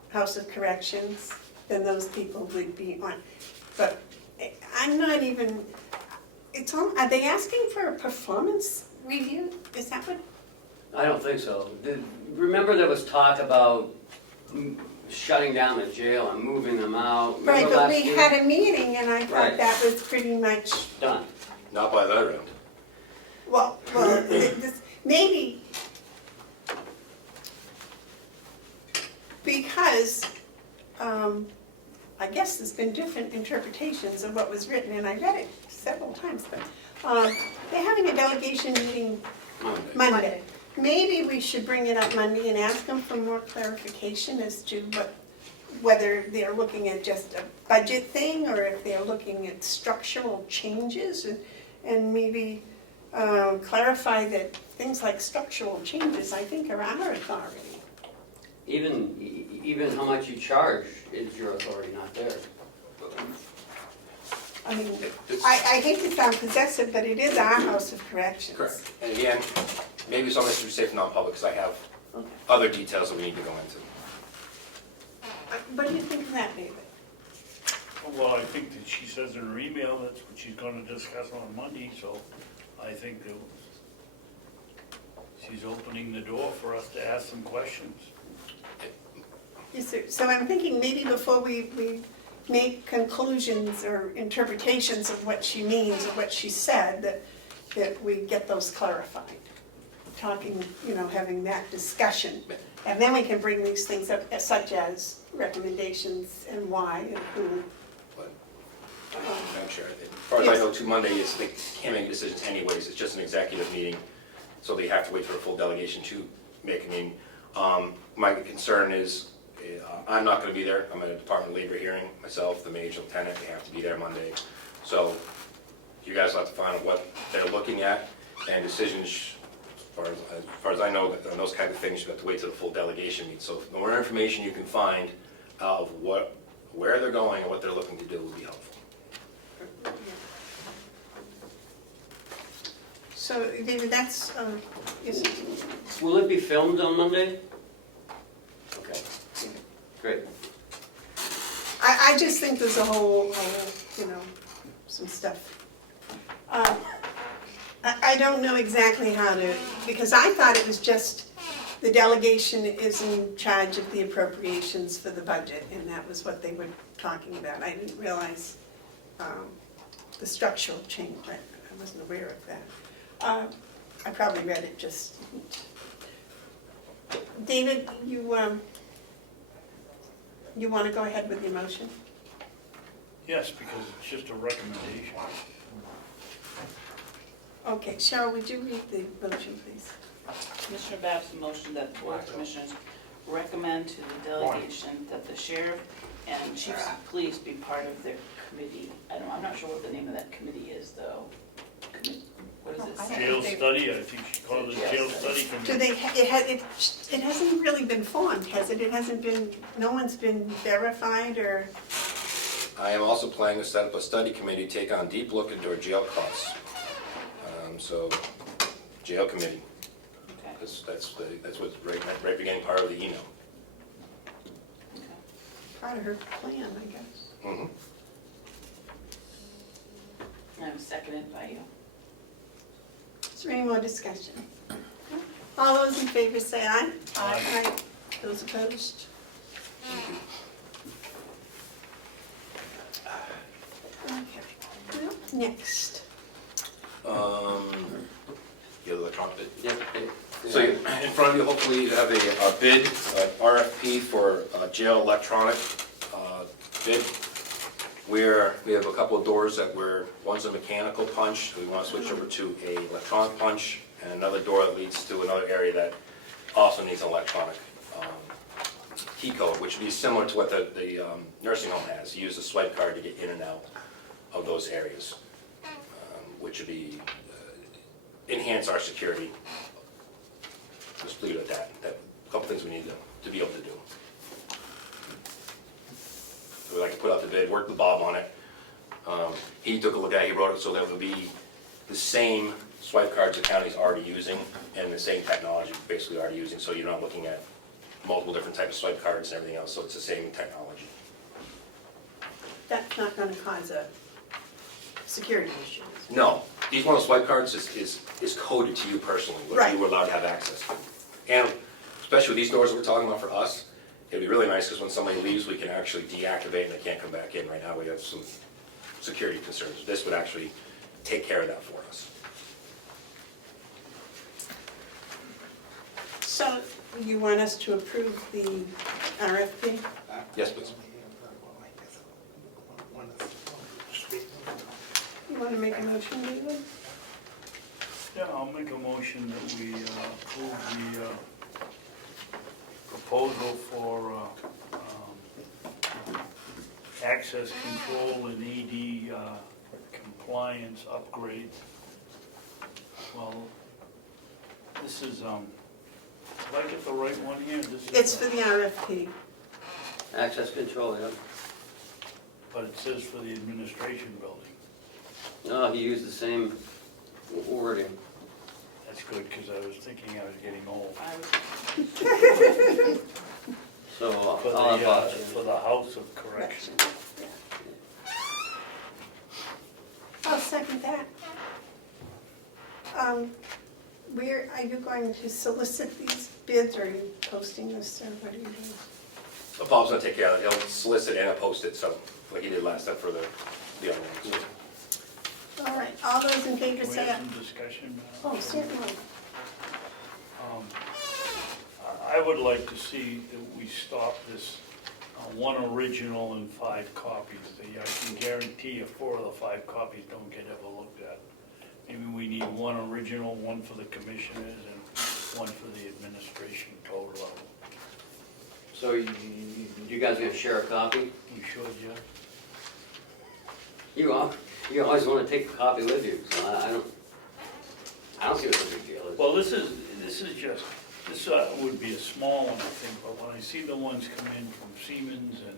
House of Corrections, then those people would be on. But I'm not even, are they asking for a performance review? Is that what? I don't think so. Remember there was talk about shutting down the jail and moving them out? Remember Right, but last we year? had a meeting and I thought Right. that was pretty much, Done. Not by their end. well, this, maybe, because, I guess there's been different interpretations of what was written, and I read it several times, but, they're having a delegation meeting Monday. Maybe we should bring it up Monday and ask them for more clarification as to whether they're looking at just a budget thing, or if they're looking at structural changes, and maybe clarify that things like structural changes, I think, are our authority. Even how much you charge is your authority, not theirs. I mean, I hate to sound possessive, but it is our House of Corrections. Correct. And again, maybe some of this should be safe for non-public, because I have Okay. other details that we need to go into. What do you think of that, David? Well, I think that she says in her email that's what she's gonna discuss on Monday, so I think that she's opening the door for us to ask some questions. Yes, sir. So I'm thinking maybe before we make conclusions or interpretations of what she means or what she said, that we get those clarified. Talking, having that discussion. And then we can bring these things up, such as recommendations and why and who. But I'm sure, as far as I know, Monday is, they can't make decisions anyways, it's just an executive meeting, so they have to wait for a full delegation to make a meeting. My concern is, I'm not gonna be there, I'm at a Department of Labor hearing, myself, the major lieutenant, they have to be there Monday. So, you guys will have to find out what they're looking at, and decisions, as far as I know, on those kind of things, you have to wait till the full delegation meets. So the more information you can find of where they're going and what they're looking to do would be helpful. So, David, that's, yes, Will it be filmed on Monday? Okay, great. I just think there's a whole, you know, some stuff. I don't know exactly how to, because I thought it was just the delegation is in charge of the appropriations for the budget, and that was what they were talking about. I didn't realize the structural change. I wasn't aware of that. I probably read it just. David, you want to go ahead with your motion? Yes, because it's just a recommendation. Okay, Cheryl, would you read the motion, please? Commissioner Babson motioned that the Board of Commissioners recommend to the delegation that the sheriff and chiefs of police be part of their committee. I'm not sure what the name of that committee is, though. What is it? Jail study, I think she called it jail study Do committee. it hasn't really been formed, has it? It hasn't been, no one's been verified or? I am also planning to set up a study committee, take on deep look into our jail costs. So, jail committee, Okay. that's what's right beginning part of the email. Part of her plan, I guess. Mhm. I'm seconded by you. Is there any more discussion? All those in favor say aye. Aye. Those opposed? Okay. Well, next. The electronic bid. Yeah, okay. So in front of you, hopefully you have a bid, RFP for jail electronic bid, where we have a couple of doors that one's a mechanical punch, we want to switch over to a electronic punch, and another door that leads to another area that also needs an electronic key code, which would be similar to what the nursing home has. You use a swipe card to get in and out of those areas, which would be enhance our security. Just leave it at that. A couple things we need to be able to do. So we like to put out the bid, work with Bob on it. He took a look at it, he wrote it so that it would be the same swipe cards the county's already using and the same technology basically already using, so you're not looking at multiple different types of swipe cards and everything else, so it's the same technology. That's not gonna cause a security issue. No, each one of the swipe cards is coded to you personally, what Right. you were allowed to have access to. And especially with these doors that we're talking about for us, it'd be really nice because when somebody leaves, we can actually deactivate and they can't come back in. Right now, we have some security concerns. This would actually take care of that for us. So you want us to approve the RFP? Yes, please. You wanna make a motion, David? Yeah, I'll make a motion that we approve the proposal for access control and ED compliance upgrade. Well, this is, did I get the right one here? This is, It's for the RFP. Access control, yeah. but it says for the administration building. No, he used the same wording. That's good, because I was thinking I was getting old. So For I'll the, have, for the House of Correction. I'll second that. Where, are you going to solicit these bids, or are you posting this, or what are you doing? So Bob's gonna take care of it. He'll solicit and post it, so like he did last time for the other ones. All right, all those in favor Can we say have aye. some discussion? Oh, certainly. I would like to see that we stop this one original and 5 copies. I can guarantee you 4 of the 5 copies don't get ever looked at. Maybe we need 1 original, 1 for the commissioners, and 1 for the administration total level. so you guys gonna share a copy? You should, yeah? You are? you always wanna take a copy with you, so I don't see what's a big deal. Well, this is just, this would be a small one, I think, but when I see the ones come in from Siemens and,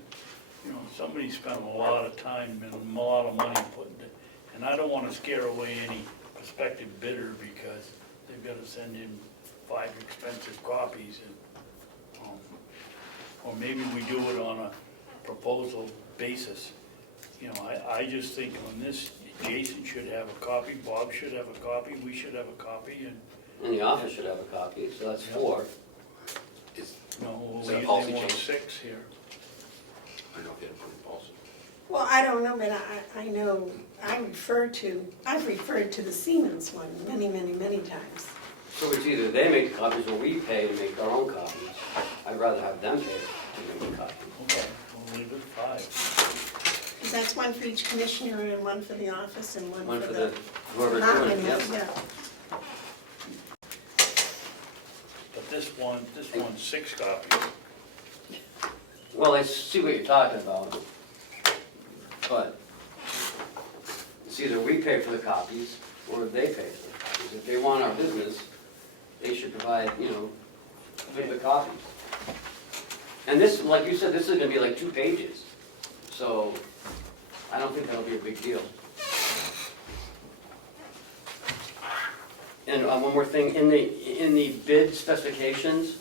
you know, somebody spent a lot of time and a lot of money putting it, and I don't wanna scare away any prospective bidder because they've gotta send in 5 expensive copies and, or maybe we do it on a proposal basis. You know, I just think on this, Jason should have a copy, Bob should have a copy, we should have a copy, and, And the office should have a copy, so that's 4. no, Is we that a usually policy want change? 6 here. I don't know if you had approved policy. Well, I don't know, but I know, I've referred to the Siemens one many, many, many times. So it's either they make the copies or we pay to make our own copies. I'd rather have them pay to make the copies. Okay, we'll leave it 5. Because that's one for each commissioner and one for the office and One one for for the, the. whoever's doing it, Yes, yep. yeah. But this one's 6 copies. Well, I see what you're talking about. But it's either we pay for the copies or they pay for the copies. If they want our business, they should provide, you know, the copies. And this, like you said, this is gonna be like 2 pages. So I don't think that'll be a big deal. And one more thing, in the bid specifications,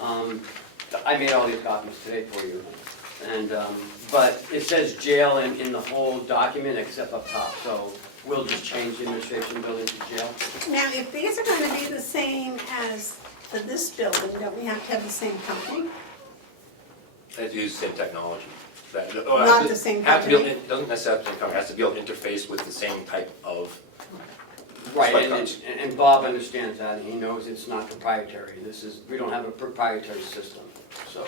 I made all these copies today for you. And, but it says jail in the whole document except up top, so we'll just change the administration building to jail. Now, if these are going to be the same as for this building, don't we have to have the same company? It uses the same technology. Not the same company? It doesn't necessarily have to come, it has to be able to interface with the same type of. Right, Spike and, cards. and Bob understands that, and he knows it's not proprietary. We don't have a proprietary system, so.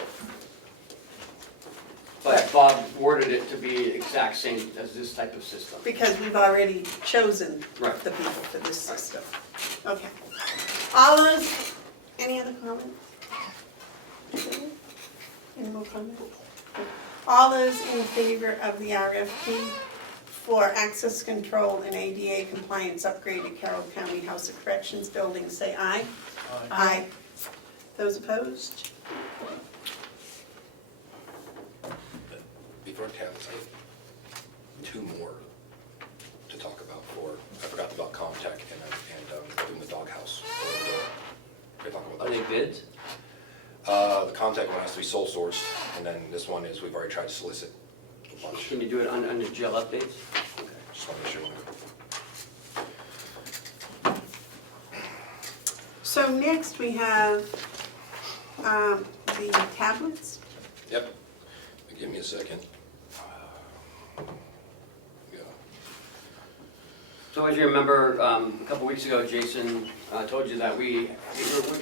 But Bob worded it to be exact same as this type of system. Because we've already chosen Right. the people for this system. Okay. All those, any other comments? Any more comments? All those in favor of the RFP for access control and ADA compliance upgrade at Carroll County House of Corrections building, say aye. Aye. Those opposed? Before tablets, I have 2 more to talk about I forgot about Comtech and doing the doghouse. We talk about Are that. they bids? The Comtech one has to be sole sourced, and then this one is, we've already tried to solicit a bunch. Can you do it under jail updates? Okay, just want to make sure. So next we have the tablets. Yep, give me a second. Yeah. So as you remember, a couple weeks ago, Jason told you that we're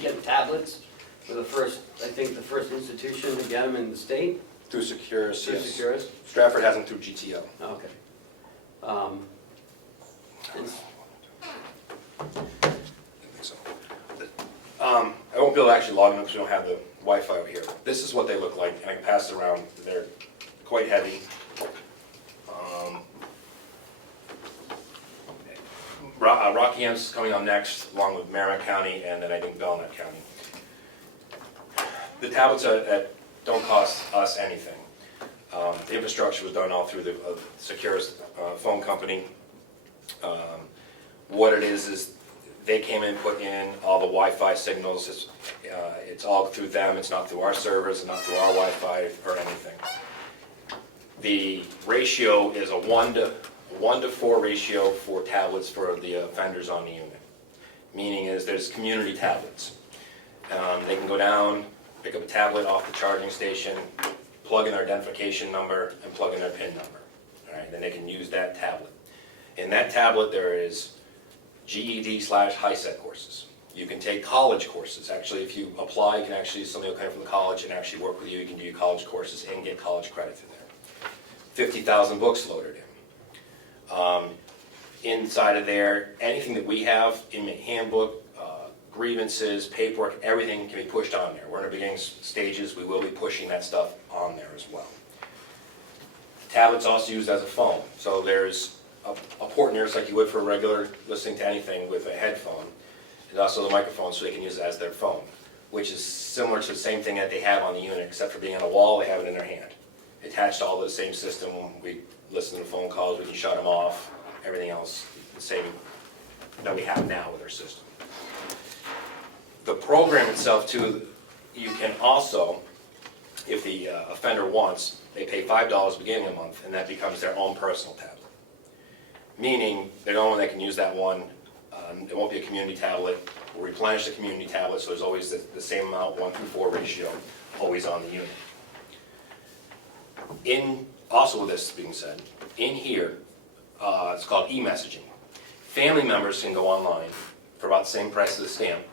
getting tablets for the first, I think, the first institution to get them in the state. Through Securus, Through yes. Securus? Stratford has them through GTO. Okay. And I think so. I won't be able to actually log in because we don't have the Wi-Fi over here. This is what they look like, and I can pass it around. They're quite heavy. Rockingham's coming on next, along with Merrimack County, and then I think Belknap County. The tablets don't cost us anything. The infrastructure was done all through the Securus phone company. What it is they came in, put in all the Wi-Fi signals. It's all through them. It's not through our servers, and not through our Wi-Fi or anything. The ratio is a 1 to 4 ratio for tablets for the offenders on the unit. Meaning is there's community tablets. They can go down, pick up a tablet off the charging station, plug in their identification number, and plug in their PIN number. All right, then they can use that tablet. In that tablet, there is GED/HiSET courses. You can take college courses. Actually, if you apply, you can actually, somebody will come from the college and actually work with you. You can do your college courses and get college credit through there. 50,000 books loaded in. Inside of there, anything that we have, inmate handbook, grievances, paperwork, everything can be pushed on there. We're in the beginning stages. We will be pushing that stuff on there as well. The tablet's also used as a phone. So there's a port in there, just like you would for regular listening to anything with a headphone, and also the microphone, so they can use it as their phone, which is similar to the same thing that they have on the unit, except for being on a wall, they have it in their hand. Attached to all the same system, we listen to phone calls, we can shut them off, everything else, the same that we have now with our system. The program itself too, you can also, if the offender wants, they pay $5 beginning of the month, and that becomes their own personal tablet. Meaning, they're the only one that can use that one. It won't be a community tablet. We'll replenish the community tablet, so there's always the same amount, 1:4 ratio, always on the unit. Also with this being said, in here, it's called e-messaging. Family members can go online for about the same price as a stamp,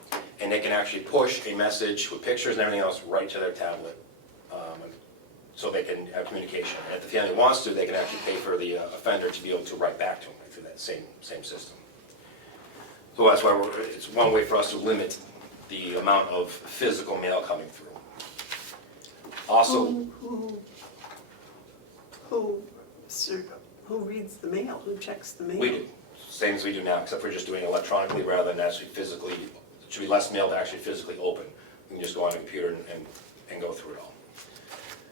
and they can actually push a message with pictures and everything else right to their tablet, so they can have communication. And if the family wants to, they can actually pay for the offender to be able to write back to them through that same system. So that's why it's one way for us to limit the amount of physical mail coming through. Also, Who reads the mail? Who checks the mail? we do, same as we do now, except we're just doing it electronically rather than actually physically. It should be less mail to actually physically open. You can just go on a computer and go through it all.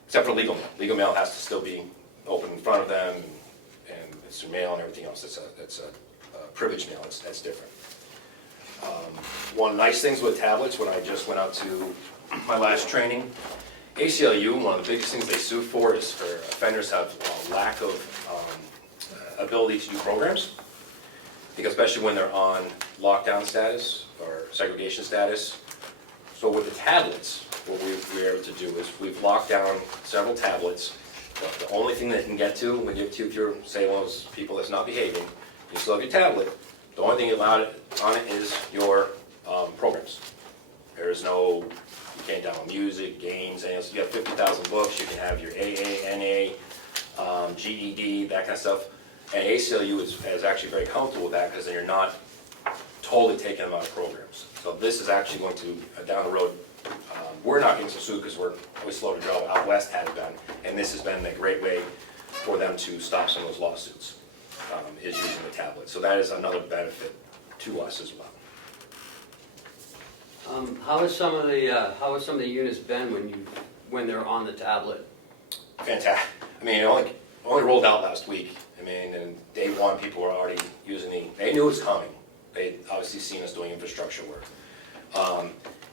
Except for legal mail. Legal mail has to still be open in front of them, and it's through mail and everything else. It's a privileged mail. That's different. One nice things with tablets, when I just went out to my last training, ACLU, one of the biggest things they sue for is for offenders have a lack of ability to do programs, because especially when they're on lockdown status or segregation status. So with the tablets, what we're able to do is we've locked down several tablets. The only thing they can get to, when you give to, if you're, say, one of those people that's not behaving, you still have your tablet. The only thing allowed on it is your programs. There is no, you can't download music, games, and you have 50,000 books. You can have your AA, NA, GED, that kind of stuff. And ACLU is actually very comfortable with that, because then you're not totally taking them out of programs. So this is actually going to, down the road, we're not getting sued because we're always slow to go. Out west has been, and this has been a great way for them to stop some of those lawsuits, is using the tablet. So that is another benefit to us as well. How has some of the units been when they're on the tablet? Fantastic. I mean, it only rolled out last week. I mean, and day one, people were already using they knew it was coming. They'd obviously seen us doing infrastructure work.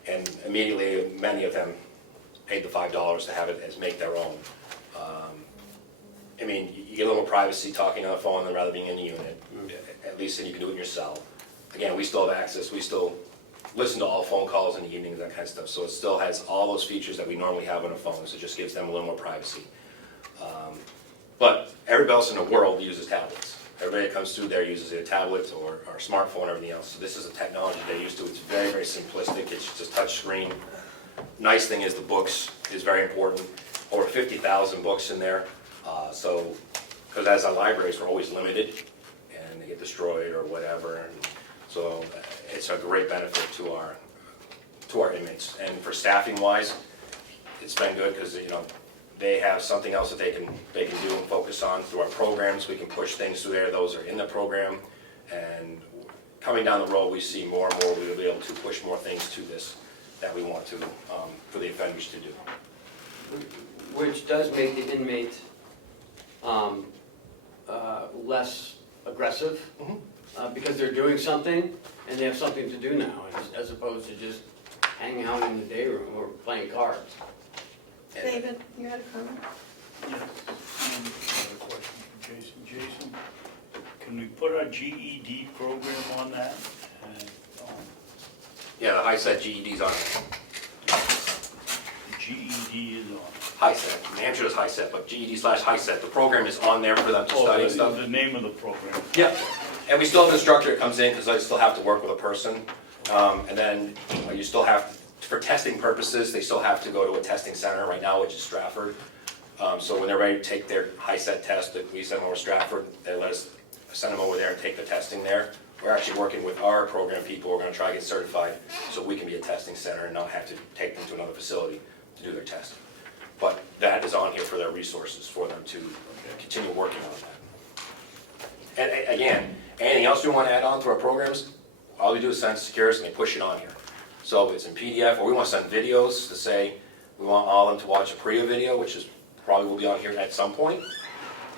And immediately, many of them paid the $5 to have it as make their own. I mean, you get a little more privacy talking on the phone than rather being in the unit. At least then you can do it in your cell. Again, we still have access. We still listen to all phone calls in the evenings, that kind of stuff. So it still has all those features that we normally have on a phone. So it just gives them a little more privacy. But everybody else in the world uses tablets. Everybody that comes through there uses a tablet or a smartphone or everything else. So this is a technology they're used to. It's very, very simplistic. It's just a touch screen. Nice thing is the books is very important. Over 50,000 books in there. Because as our libraries, we're always limited and they get destroyed or whatever. And so it's a great benefit to our inmates. And for staffing wise, it's been good because they have something else that they can do and focus on through our programs. We can push things through there. Those are in the program. And coming down the road, we see more and more we'll be able to push more things to this that we want to, for the offenders to do. Which does make the inmate less aggressive, because they're doing something and they have something to do now, as opposed to just hanging out in the day room or playing cards. David, you had a comment? Yes. I have a question for Jason. Jason, can we put our GED program on that? Yeah, the high-set GED's on it. The GED is on. High-set. The answer is high-set, but GED/high-set. The program is on there for them to study and stuff. The name of the program. Yeah, and we still have an instructor that comes in because I still have to work with a person. And then you still have, for testing purposes, they still have to go to a testing center right now, which is Stratford. So when they're ready to take their high-set test, we send them over to Stratford. They let us send them over there and take the testing there. We're actually working with our program people. We're going to try to get certified so we can be a testing center and not have to take them to another facility to do their testing. But that is on here for their resources for them to continue working on that. And again, anything else you want to add on to our programs, all we do is send it to Securus and they push it on here. So it's in PDF, or we want to send videos to say, we want all of them to watch a PREA video, which is probably will be on here at some point.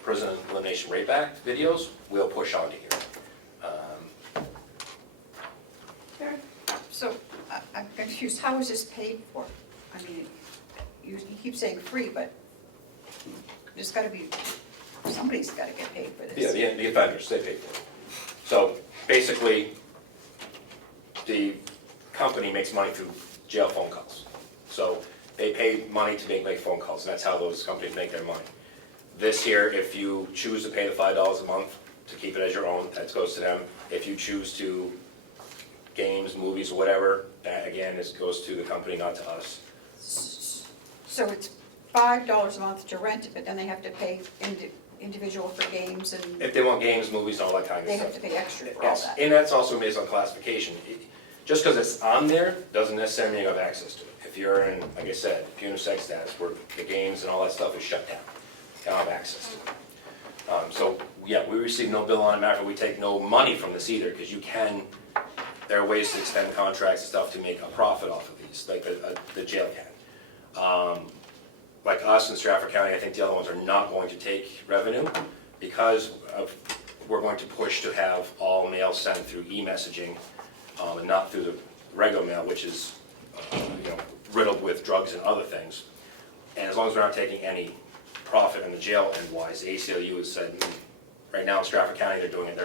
Prison Elimination Rape Act videos, we'll push onto here. So, I'm confused, how is this paid for? I mean, you keep saying free, but there's gotta be, somebody's gotta get paid for this. Yeah, the offenders, they pay for it. So basically, the company makes money through jail phone calls. So they pay money to make phone calls, and that's how those companies make their money. This here, if you choose to pay the $5 a month to keep it as your own, that goes to them. If you choose to games, movies, whatever, that again, goes to the company, not to us. So it's $5 a month to rent it, but then they have to pay individual for games and If they want games, movies, and all that kind of they stuff. have to pay extra for all Yes, that. and that's also based on classification. Just because it's on there, doesn't necessarily mean you have access to it. If you're in, like I said, punitive sex status, where the games and all that stuff is shut down, you don't have access to it. So, yeah, we receive no bill on it. Matter of fact, we take no money from this either, because you can, there are ways to extend contracts and stuff to make a profit off of these, like the jail can. Like us in Stratford County, I think the other ones are not going to take revenue, because we're going to push to have all mail sent through e-messaging, and not through the regular mail, which is riddled with drugs and other things. And as long as we're not taking any profit in the jail end wise, the ACLU has said, right now in Stratford County, they're doing it,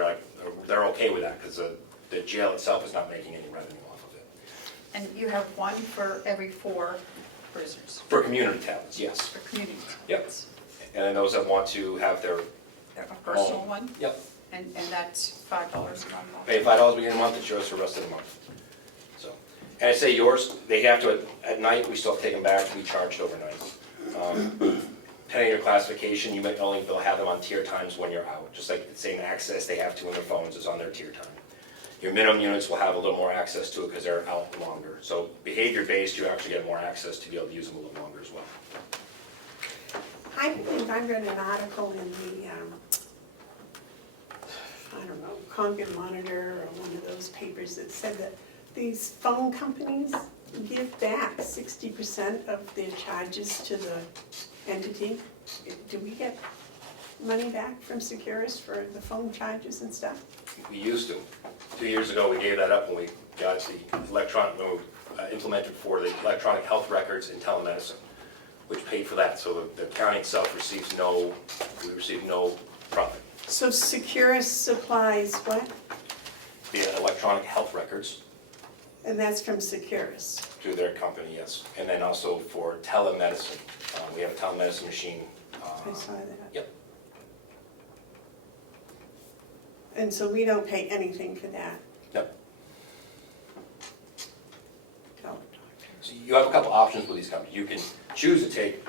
they're okay with that, because the jail itself is not making any revenue off of it. And you have one for every 4 prisoners, For community tablets, yes. for community. Yep. And then those that want to have their, A personal one, yep, and that's $5 a month. pay $5 beginning of the month, it's yours for the rest of the month. So, and I say yours, they have to, at night, we still have to take them back, we charge it overnight. Depending on your classification, you might only they'll have them on tier times when you're out, just like the same access they have to in their phones is on their tier time. Your minimum units will have a little more access to it because they're out longer. So behavior-based, you actually get more access to be able to use them a little longer as well. I believe I read an article in the, Concord Monitor or one of those papers that said that these phone companies give back 60% of their charges to the entity. Do we get money back from Securus for the phone charges and stuff? We used to. 2 years ago, we gave that up when we got the electronic, when we implemented for the electronic health records and telemedicine, which paid for that. So the county itself we received no profit. So Securus supplies what? The electronic health records And that's from Securus. through their company, yes. And then also for telemedicine. We have a telemedicine machine. I saw that. Yep. And so we don't pay anything for that? Yep. Oh. So you have a couple options with these companies. You can choose to take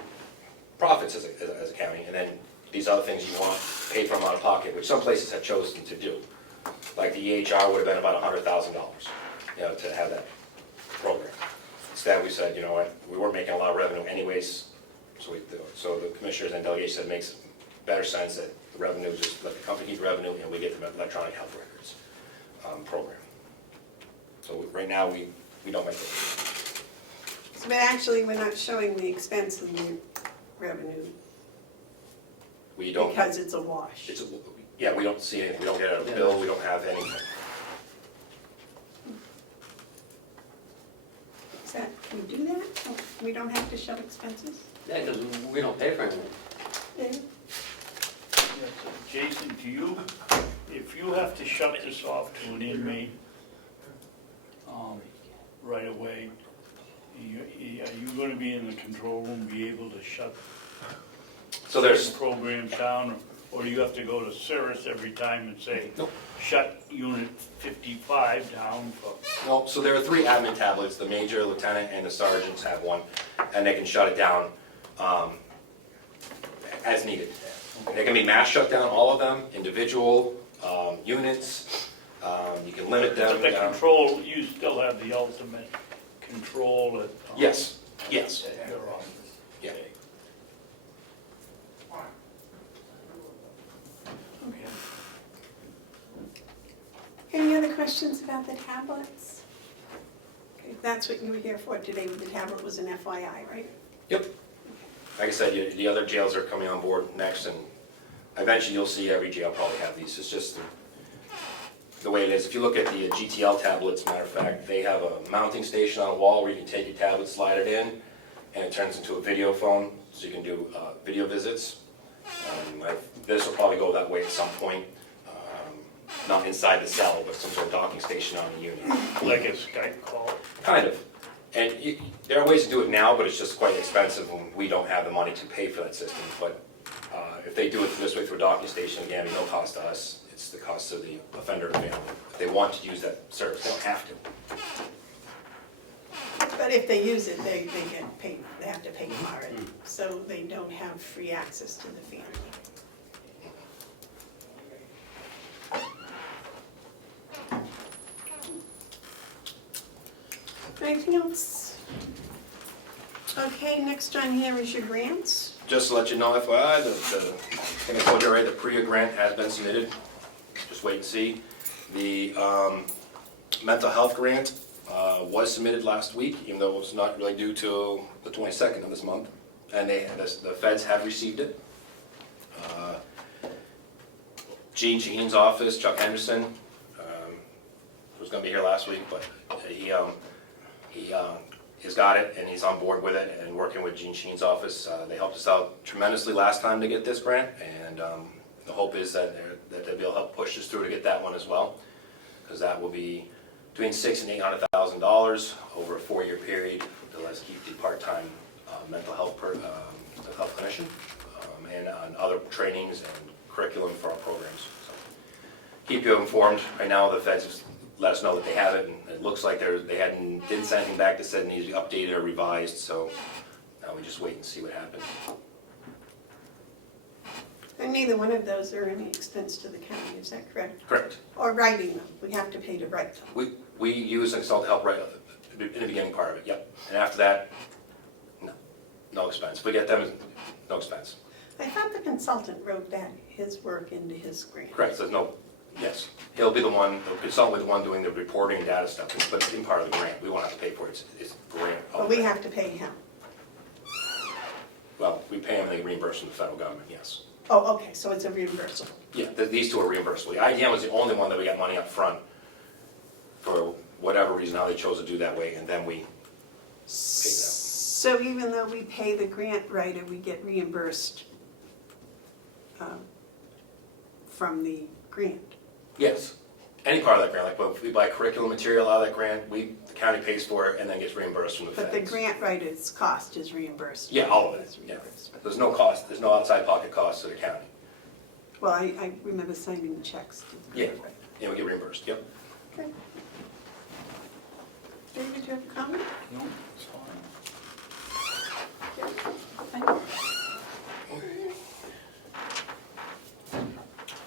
profits as a county, and then these other things you want paid from out of pocket, which some places have chosen to do. Like the EHR would have been about $100,000, to have that program. Instead, we said, you know what, we weren't making a lot of revenue anyways, so the commissioners and delegation said it makes better sense that the revenue, just let the company keep revenue, and we get the electronic health records program. So right now, we don't make it. But actually, we're not showing the expense and the revenue We don't. because it's a wash. Yeah, we don't see anything, we don't get a bill, we don't have anything. Is that, can we do that? Oh, we don't have to show expenses? Yeah, because we don't pay for anything. Yeah. Yes, Jason, if you have to shut this off to an inmate right away, are you going to be in the control room, be able to shut So there's, programs down, or do you have to go to Cirrus every time and say, Nope. shut unit 55 down for? no, so there are 3 admin tablets, the major, lieutenant, and the sergeants have one, and they can shut it down as needed. They can be mass shut down, all of them, individual units, you can limit them But the down. control, you still have the ultimate control at. Yes. Your office. Yeah. Okay. Any other questions about the tablets? Okay, that's what you were here for today, with the tablet was an FYI, right? Yep. Like I said, the other jails are coming on board next, and eventually you'll see every jail probably have these. It's just the way it is. If you look at the GTL tablets, matter of fact, they have a mounting station on a wall where you can take your tablet, slide it in, and it turns into a video phone, so you can do video visits. This will probably go that way at some point, not inside the cell, but some sort of docking station on the unit. Like a Skype call. Kind of. And there are ways to do it now, but it's just quite expensive when we don't have the money to pay for that system. But if they do it this way through a docking station, again, no cost to us. It's the cost of the offender family. If they want to use that service, they don't have to. But if they use it, they get paid, they have to pay for it, so they don't have free access to the family. Anything else? Okay, next on here is your grants. Just to let you know, FYI, I think I told you already, the PREA grant has been submitted. Just wait and see. The mental health grant was submitted last week, even though it was not really due till the 22nd of this month. And the feds have received it. Gene Shaheen's office, Chuck Henderson, was going to be here last week, but he's got it and he's on board with it and working with Gene Shaheen's office. They helped us out tremendously last time to get this grant, and the hope is that they'll be able to help push us through to get that one as well, because that will be between $600,000 and $800,000 over a 4-year period to let us keep the part-time mental health clinician and on other trainings and curriculum for our programs. So keep you informed. Right now, the feds have let us know that they have it, and it looks like they didn't send anything back that said it needs to be updated or revised. So now we just wait and see what happens. And neither one of those are any expense to the county, is that correct? Correct. Or writing them, we have to pay to write them. We use a consultant to help write in the beginning part of it. Yep. And after that, no expense. If we get them, no expense. I thought the consultant wrote that, his work into his grant. Correct. So there's yes. He'll be the consultant will be the one doing the reporting and data stuff, but it's in part of the grant. We won't have to pay for it. It's grant. But we have to pay him. Well, we pay him and they reimburse from the federal government, yes. Oh, okay, so it's a reimbursable. Yeah, these two are reimbursable. The IDM was the only one that we got money up front for whatever reason, how they chose to do that way, and then we paid them. So even though we pay the grant writer, we get reimbursed from the grant? Yes. Any part of that grant, like if we buy curriculum material out of that grant, the county pays for it and then gets reimbursed from the feds. But the grant writer's cost is reimbursed? Yeah, all of it, Is yeah. reimbursed. There's no cost, there's no outside pocket cost to the county. Well, I remember signing the checks to the grant writer. Yeah, we get reimbursed, yep. Okay. David, do you have a comment? No, it's fine. Thank you.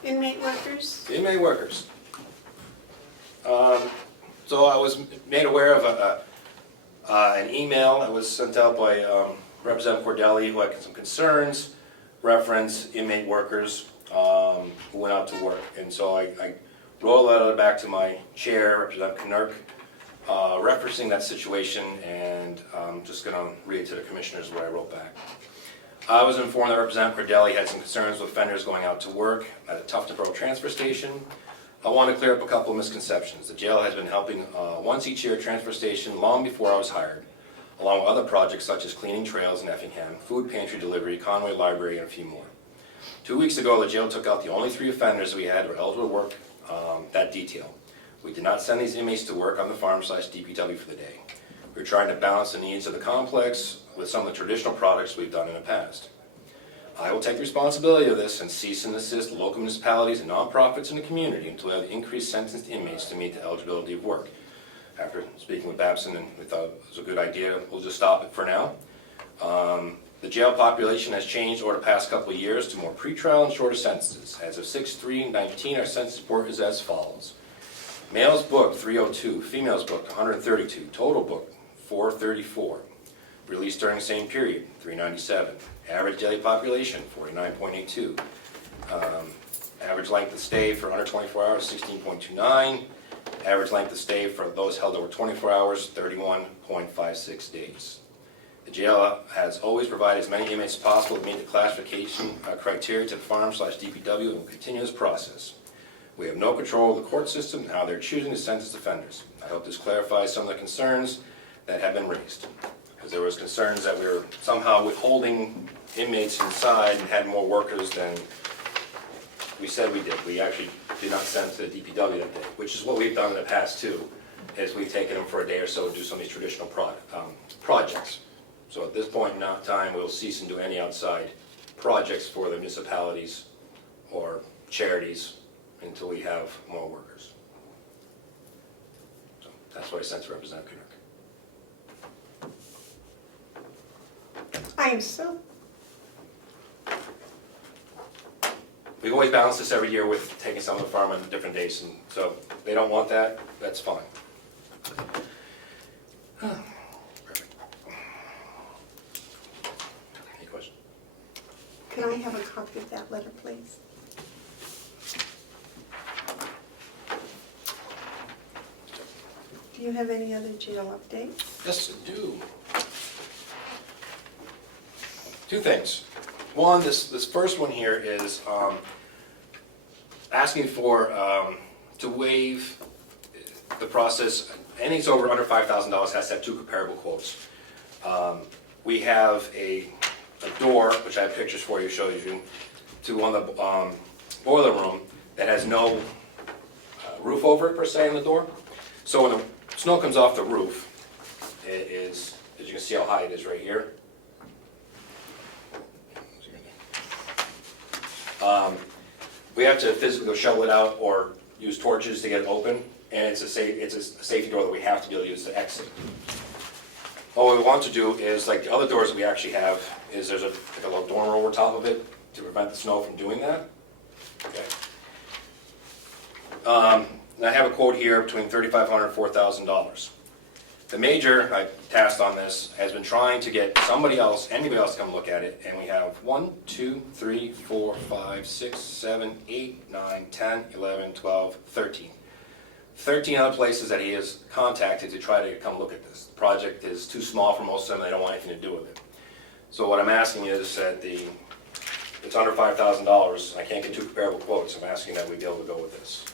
Inmate workers? Inmate workers. So I was made aware of an email that was sent out by Representative Cordelli, who had some concerns, reference inmate workers who went out to work. And so I wrote a letter back to my chair, Representative Knurk, referencing that situation, and I'm just going to read it to the commissioners what I wrote back. I was informed that Representative Cordelli had some concerns with offenders going out to work at a Tufton Borough transfer station. I want to clear up a couple of misconceptions. The jail has been helping once each year transfer station long before I was hired, along with other projects such as cleaning trails in Effingham, food pantry delivery, Conway Library, and a few more. 2 weeks ago, the jail took out the only 3 offenders we had who were eligible to work that detail. We did not send these inmates to work on the farm/DPW for the day. We were trying to balance the needs of the complex with some of the traditional products we've done in the past. I will take the responsibility of this and cease and assist local municipalities and nonprofits in the community until we have increased sentenced inmates to meet the eligibility of work. After speaking with Babson, and we thought it was a good idea, we'll just stop it for now. The jail population has changed over the past couple of years to more pretrial and shorter sentences. As of 6/3/19, our census report is as follows. Males booked 302, females booked 132, total booked 434. Released during the same period, 397. Average daily population, 49.82. Average length of stay for under 24 hours, 16.29. Average length of stay for those held over 24 hours, 31.56 days. The jail has always provided as many inmates as possible to meet the classification criteria to the farm/DPW and will continue this process. We have no control of the court system and how they're choosing to sentence offenders. I hope this clarifies some of the concerns that have been raised. Because there was concerns that we were somehow withholding inmates inside and had more workers than we said we did. We actually did not send to the DPW that day, which is what we've done in the past too, is we've taken them for a day or so to do some of these traditional projects. So at this point in time, we'll cease and do any outside projects for the municipalities or charities until we have more workers. So that's what I sent to Representative Kinnock. I am so, We've always balanced this every year with taking some of the farm on different days, and so if they don't want that, that's fine. Perfect. Any questions? can I have a copy of that letter, please? Do you have any other jail updates? Yes, I do. Two things. One, this first one here is asking for to waive the process. Anything under $5,000 has to have two comparable quotes. We have a door, which I have pictures for you, show you, to one of the boiler room that has no roof over it per se on the door. So when the snow comes off the roof, it is, as you can see how high it is right here. We have to physically go shovel it out or use torches to get it open, and it's a safety door that we have to be able to use to exit. What we want to do is, like the other doors that we actually have, is there's like a little dormer over top of it to prevent the snow from doing that. Okay. And I have a quote here between $3,500 and $4,000. The major I tasked on this has been trying to get anybody else to come look at it, and we have 1, 2, 3, 4, 5, 6, 7, 8, 9, 10, 11, 12, 13. 13 other places that he has contacted to try to come look at this. The project is too small for most of them, they don't want anything to do with it. So what I'm asking is that it's under $5,000, I can't get two comparable quotes, I'm asking that we be able to go with this.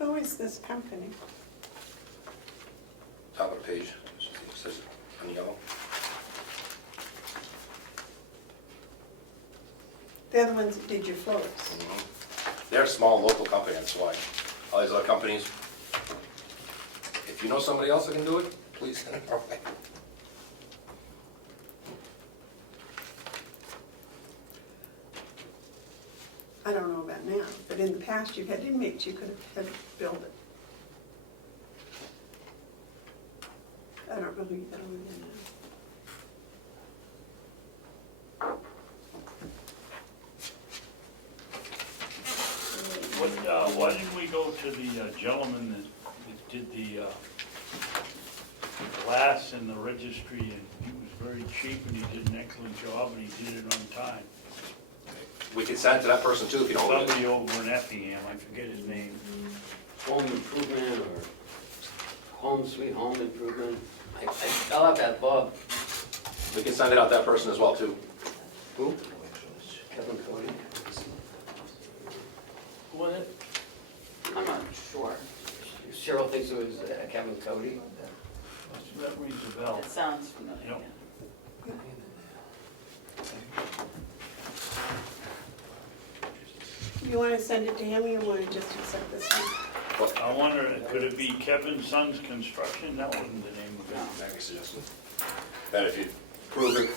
Who is this company? Top of the page, it says on yellow. They're the ones that did your floors. They're a small local company, that's why. All these other companies, if you know somebody else that can do it, please send it our way. I don't know about now, but in the past you had inmates you could have built it. I don't know who you got over there now. Why didn't we go to the gentleman that did the glass in the registry, and he was very cheap and he did an excellent job and he did it on time? We can send it to that person too if you don't want it. Somebody over in Effingham, I forget his name. Home improvement or home, sweet home improvement. I'll have that Bob. We can send it out to that person as well too. Who? Kevin Cody? Who was it? I'm not sure. Cheryl thinks it was Kevin Cody. That rings a bell. It sounds familiar. Yep. Yeah. You want to send it to him, or you want to just accept this one? I wonder, could it be Kevin Sons Construction? That wasn't the name of it. Make a suggestion. That if you approve it,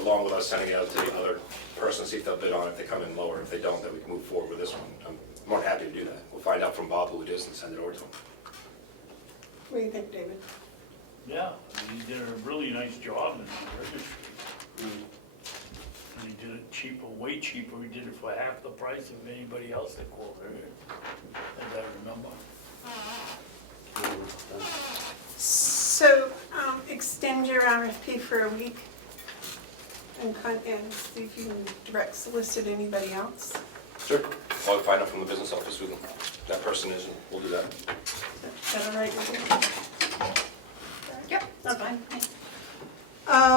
along with us sending it out to the other person, see if they'll bid on it, if they come in lower. If they don't, then we can move forward with this one. I'm more than happy to do that. We'll find out from Bob who it is and send it over to him. What do you think, David? Yeah, I mean, he did a really nice job in the registry. And he did it cheaper, way cheaper. He did it for half the price of anybody else that quoted it, as I remember. So, extend your RFP for a week and see if you can direct solicit anybody else. Sure. I'll find out from the business office who that person is, and we'll do that. Is that all right with you? Yep, that's fine.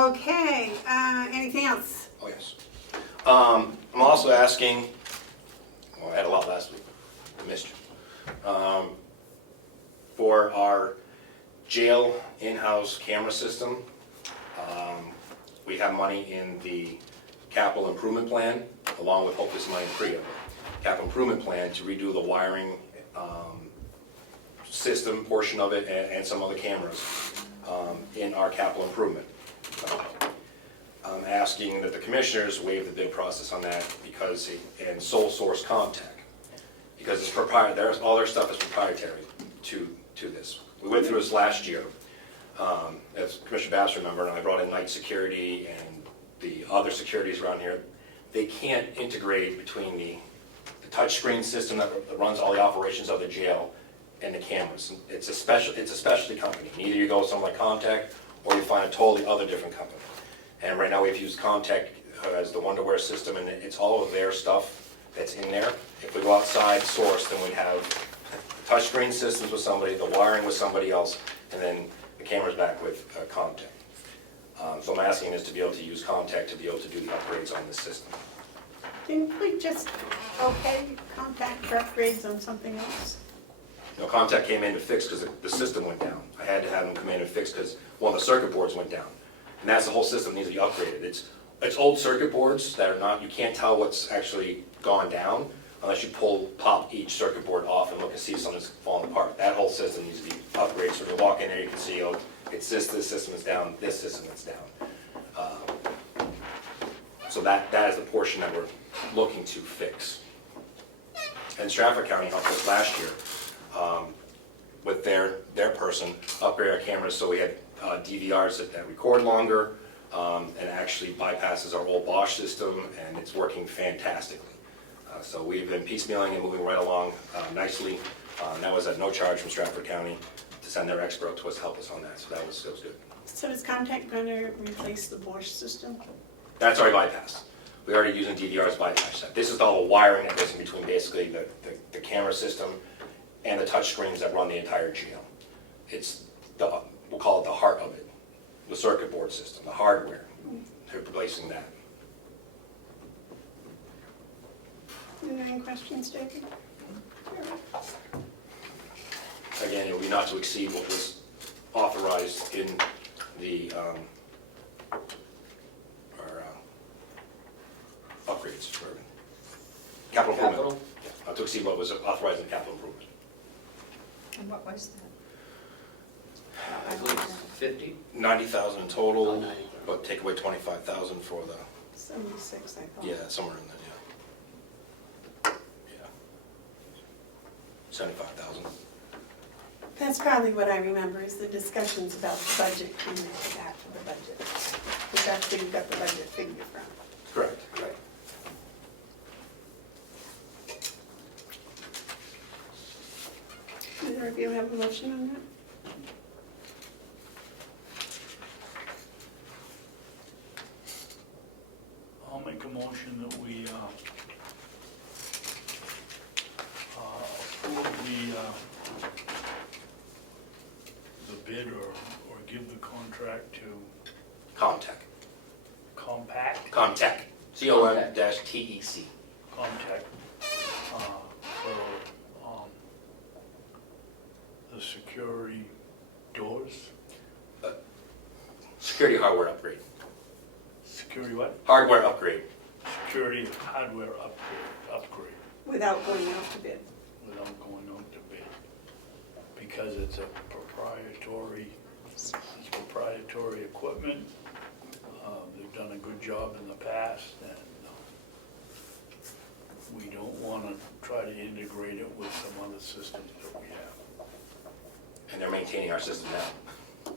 Okay, anything else? Oh, yes. I'm also asking, well, I had a lot last week, I missed you. For our jail in-house camera system, we have money in the capital improvement plan, along with hopefully some money in the capital improvement plan to redo the wiring system portion of it and some other cameras in our capital improvement. I'm asking that the commissioners waive the bid process on that because, and sole source contact, because it's proprietary, all their stuff is proprietary to this. We went through this last year, as Commissioner Babson remembered, and I brought in night security and the other securities around here. They can't integrate between the touchscreen system that runs all the operations of the jail and the cameras. It's a specialty company. Either you go with someone like Contact or you find a totally other different company. And right now we've used Contact as the Wonderware system, and it's all of their stuff that's in there. If we go outside source, then we have touchscreen systems with somebody, the wiring with somebody else, and then the cameras back with Contact. So I'm asking is to be able to use Contact to be able to do the upgrades on this system. Didn't we just, okay, contact for upgrades on something else? You know, Contact came in to fix because the system went down. I had to have them come in and fix because one of the circuit boards went down. And that's the whole system needs to be upgraded. It's old circuit boards that are not, you can't tell what's actually gone down unless you pop each circuit board off and look and see if something's falling apart. That whole system needs to be upgraded. So if you walk in there, you can see, oh, it's this system is down, this system is down. So that is the portion that we're looking to fix. And Stratford County helped us last year with their person upgrade our cameras so we had DVRs that record longer and actually bypasses our old Bosch system, and it's working fantastically. So we've been piecemealing and moving right along nicely. And that was at no charge from Stratford County to send their expert to us to help us on that, so that was good. So is Contact going to replace the Bosch system? That's already bypassed. We're already using DVRs bypass that. This is all the wiring that goes in between basically the camera system and the touch screens that run the entire jail. It's we'll call it the heart of it, the circuit board system, the hardware. They're replacing that. Any questions, David? Again, it will be not to exceed what was authorized in the upgrades for capital improvement. Yeah, not to exceed what was authorized in capital improvement. And what was I believe it's 50. 90,000 in total, Oh, 90. but take away 25,000 for the, 76, I thought. yeah, somewhere in there, yeah. 75,000. That's probably what I remember, is the discussions about the budget coming to that for the budget. Because that's where you got the budget figure from. Correct, right. Either of you have a motion on that? I'll make a motion that we approve the bid or give the contract to Contact. Compact, Contact. C-O-M-T-E-C. Contact, for the security doors, Security hardware upgrade. security what? Hardware upgrade. security hardware upgrade without going out to bid. without going out to bid. Because it's proprietary equipment. They've done a good job in the past, and we don't want to try to integrate it with some other systems that we have. And they're maintaining our system now.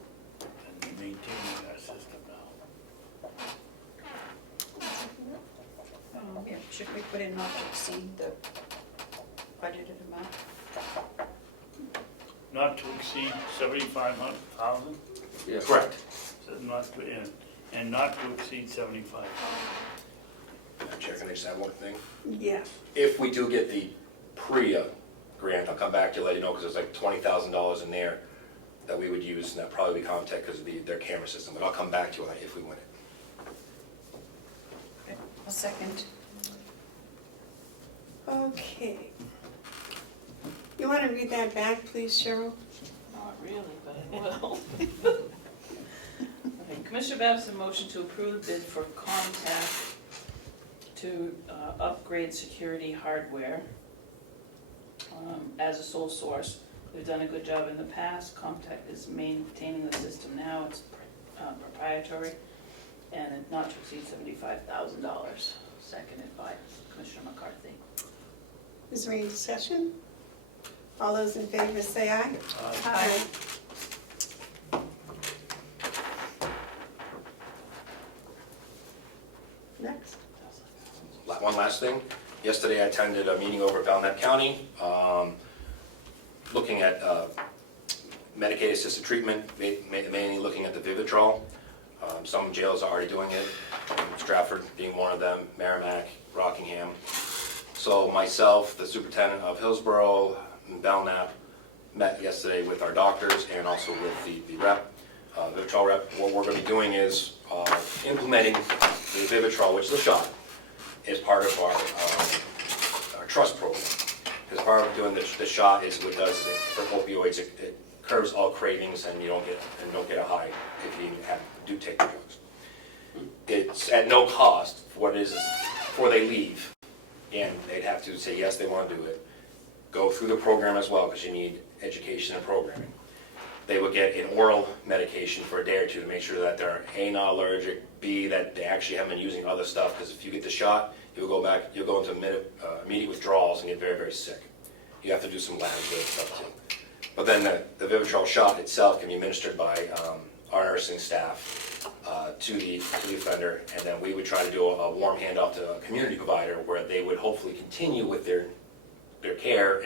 And maintaining our system now. Yeah, should we put in not to exceed the budgeted amount? Not to exceed 7,500,000? Yeah. Correct. Says not to, and not to exceed 75,000. Chair, can I just add one thing? Yeah. If we do get the PREA grant, I'll come back to let you know, because there's like $20,000 in there that we would use, and that probably be Comtech because of their camera system, but I'll come back to you on it if we win it. Okay, a second. Okay. You want to read that back, please, Cheryl? Not really, but I will. Okay, Commissioner Babson motion to approve the bid for Comtech to upgrade security hardware as a sole source. We've done a good job in the past. Comtech is maintaining the system now. It's proprietary and not to exceed $75,000. Seconded by Commissioner McCarthy. Is there any discussion? All those in favor say aye. Aye. Next. One last thing. Yesterday I attended a meeting over at Belknap County, looking at Medicaid assisted treatment, mainly looking at the Vivitrol. Some jails are already doing it, Stratford being one of them, Merrimack, Rockingham. So myself, the superintendent of Hillsborough, and Belknap, met yesterday with our doctors and also with the rep, Vivitrol rep. What we're going to be doing is implementing the Vivitrol, which is a shot, as part of our trust program. Because part of doing the shot is what does it for opioids. It curbs all cravings, and you don't get a high if you do take the drugs. It's at no cost. What it is before they leave, and they'd have to say yes, they want to do it. Go through the program as well, because you need education and programming. They would get an oral medication for a day or two to make sure that they're A, not allergic, B, that they actually haven't been using other stuff, because if you get the shot, you'll go into immediate withdrawals and get very, very sick. You have to do some lab-based stuff too. But then the Vivitrol shot itself can be administered by our nursing staff to the offender, and then we would try to do a warm handoff to a community provider where they would hopefully continue with their care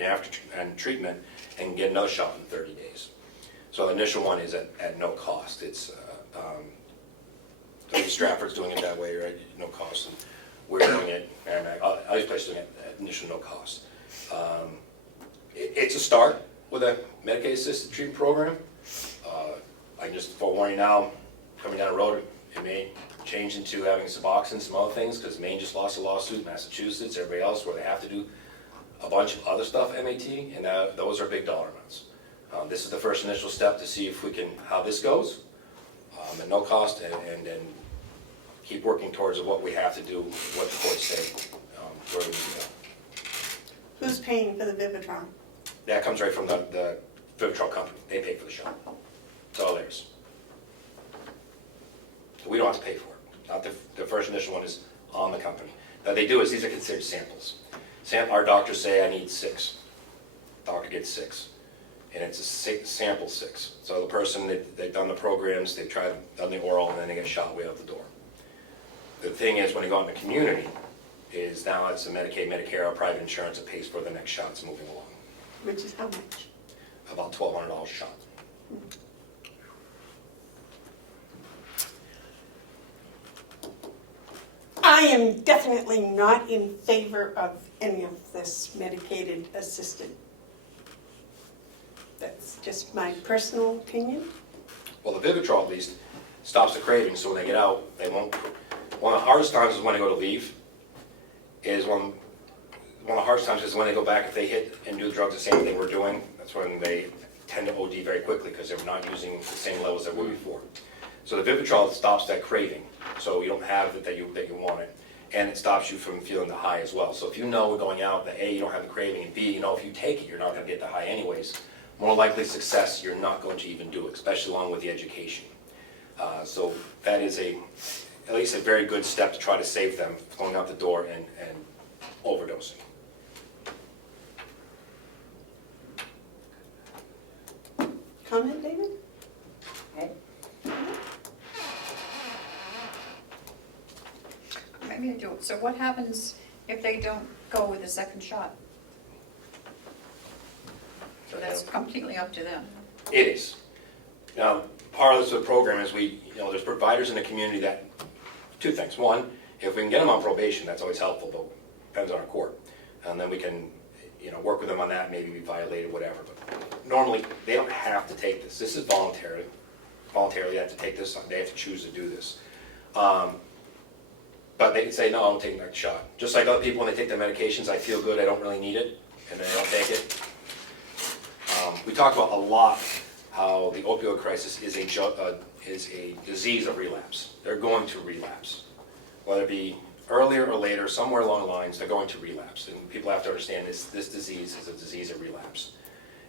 and treatment and get another shot in 30 days. So the initial one is at no cost. It's Stratford's doing it that way, right? No cost. And we're doing it, all these places doing it at initial no cost. It's a start with a Medicaid assisted treatment program. I can just forewarn you now, coming down the road, it may change into having Suboxone, some other things, because Maine just lost a lawsuit, Massachusetts, everybody else, where they have to do a bunch of other stuff, MAT, and those are big dollar amounts. This is the first initial step to see if we can, how this goes, at no cost, and then keep working towards what we have to do, what the courts say, where we need to go. Who's paying for the Vivitrol? That comes right from the Vivitrol company. They pay for the shot. It's all theirs. So we don't have to pay for it. Not the first initial one is on the company. What they do is these are considered samples. Our doctors say I need 6. Doctor gets 6. And it's a sample 6. So the person, they've done the programs, they've done the oral, and then they get shot way out the door. The thing is, when you go out in the community, is now it's a Medicaid, Medicare, or private insurance that pays for the next shots moving along. Which is how much? About $1,200 a shot. I am definitely not in favor of any of this medicated assisted. That's just my personal opinion. Well, the Vivitrol at least stops the craving, so when they get out, they won't. One of the hardest times is when they go to leave. One of the hardest times is when they go back, if they hit and do the drugs the same thing we're doing. That's when they tend to OD very quickly because they're not using the same levels they were before. So the Vivitrol stops that craving, so you don't have it that you want it. and it stops you from feeling the high as well. So if you know we're going out, that A, you don't have the craving, and B, you know if you take it, you're not gonna get the high anyways, more likely success, you're not going to even do it, especially along with the education. So that is at least a very good step to try to save them going out the door and overdosing. Comment, David? Maybe I do. So what happens if they don't go with the second shot? So that's completely up to them. It is. Now, part of this program is there's providers in the community that, two things. One, if we can get them on probation, that's always helpful, but depends on our court. And then we can, work with them on that, maybe we violated, whatever. But normally, they don't have to take this. This is voluntary. Voluntarily, they have to take this, they have to choose to do this. But they can say, no, I'm taking that shot. Just like other people, when they take their medications, I feel good, I don't really need it, and they don't take it. We talk about a lot how the opioid crisis is a disease of relapse. They're going to relapse. Whether it be earlier or later, somewhere along the lines, they're going to relapse. And people have to understand this disease is a disease of relapse.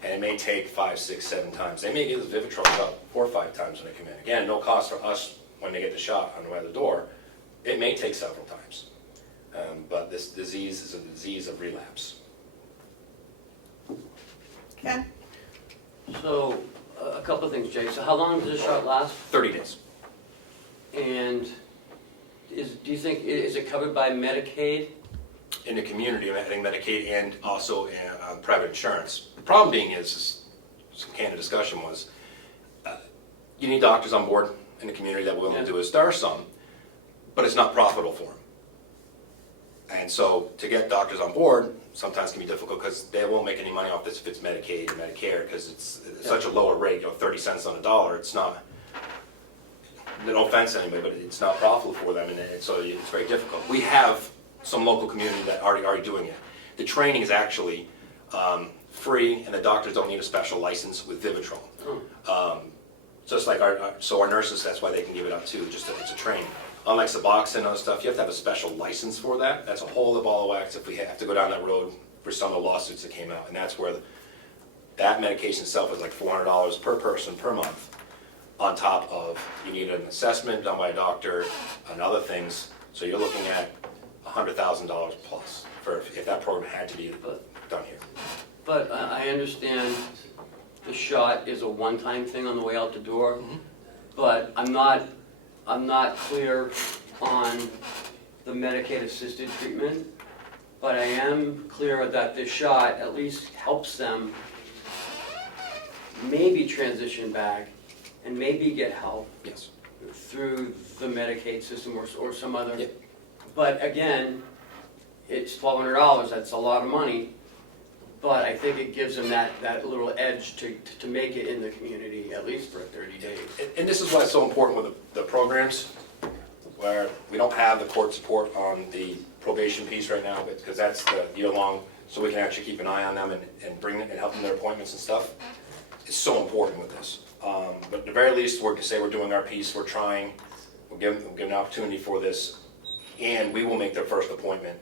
And it may take 5, 6, 7 times. They may get this Vivitrol shot 4 or 5 times when they come in. Again, no cost for us when they get the shot on the way out the door. It may take several times. But this disease is a disease of relapse. Ken? So, a couple of things, Jay. So how long does this shot last? 30 days. And do you think, is it covered by Medicaid? In the community, I think Medicaid and also private insurance. The problem being is some candid discussion was, you need doctors on board in the community that are willing to do it. There are some, but it's not profitable for them. And so to get doctors on board sometimes can be difficult because they won't make any money off this if it's Medicaid or Medicare because it's such a lower rate, 30 cents on the dollar. It's not, no offense to anybody, but it's not profitable for them, and so it's very difficult. We have some local community that are doing it. The training is actually free, and the doctors don't need a special license with Vivitrol. Just like our nurses, that's why they can give it up too, it's a training. Unlike Suboxone and other stuff, you have to have a special license for that. That's a whole other ball of wax if we have to go down that road for some of the lawsuits that came out. And that's where that medication itself is like $400 per person per month, on top of you need an assessment done by a doctor and other things. So you're looking at $100,000 plus for if that program had to be done here. But I understand the shot is a one-time thing on the way out the door, but I'm not clear on the Medicaid-assisted treatment, but I am clear that this shot at least helps them maybe transition back and maybe get help through the Medicaid system or some other. Yep. But again, it's $1,200, that's a lot of money, but I think it gives them that little edge to make it in the community, at least for 30 days. And this is why it's so important with the programs, where we don't have the court support on the probation piece right now, because that's the year-long, so we can actually keep an eye on them and bring them and help them their appointments and stuff. It's so important with this. But at the very least, we're doing our piece, we're trying, we'll give an opportunity for this, and we will make their first appointment.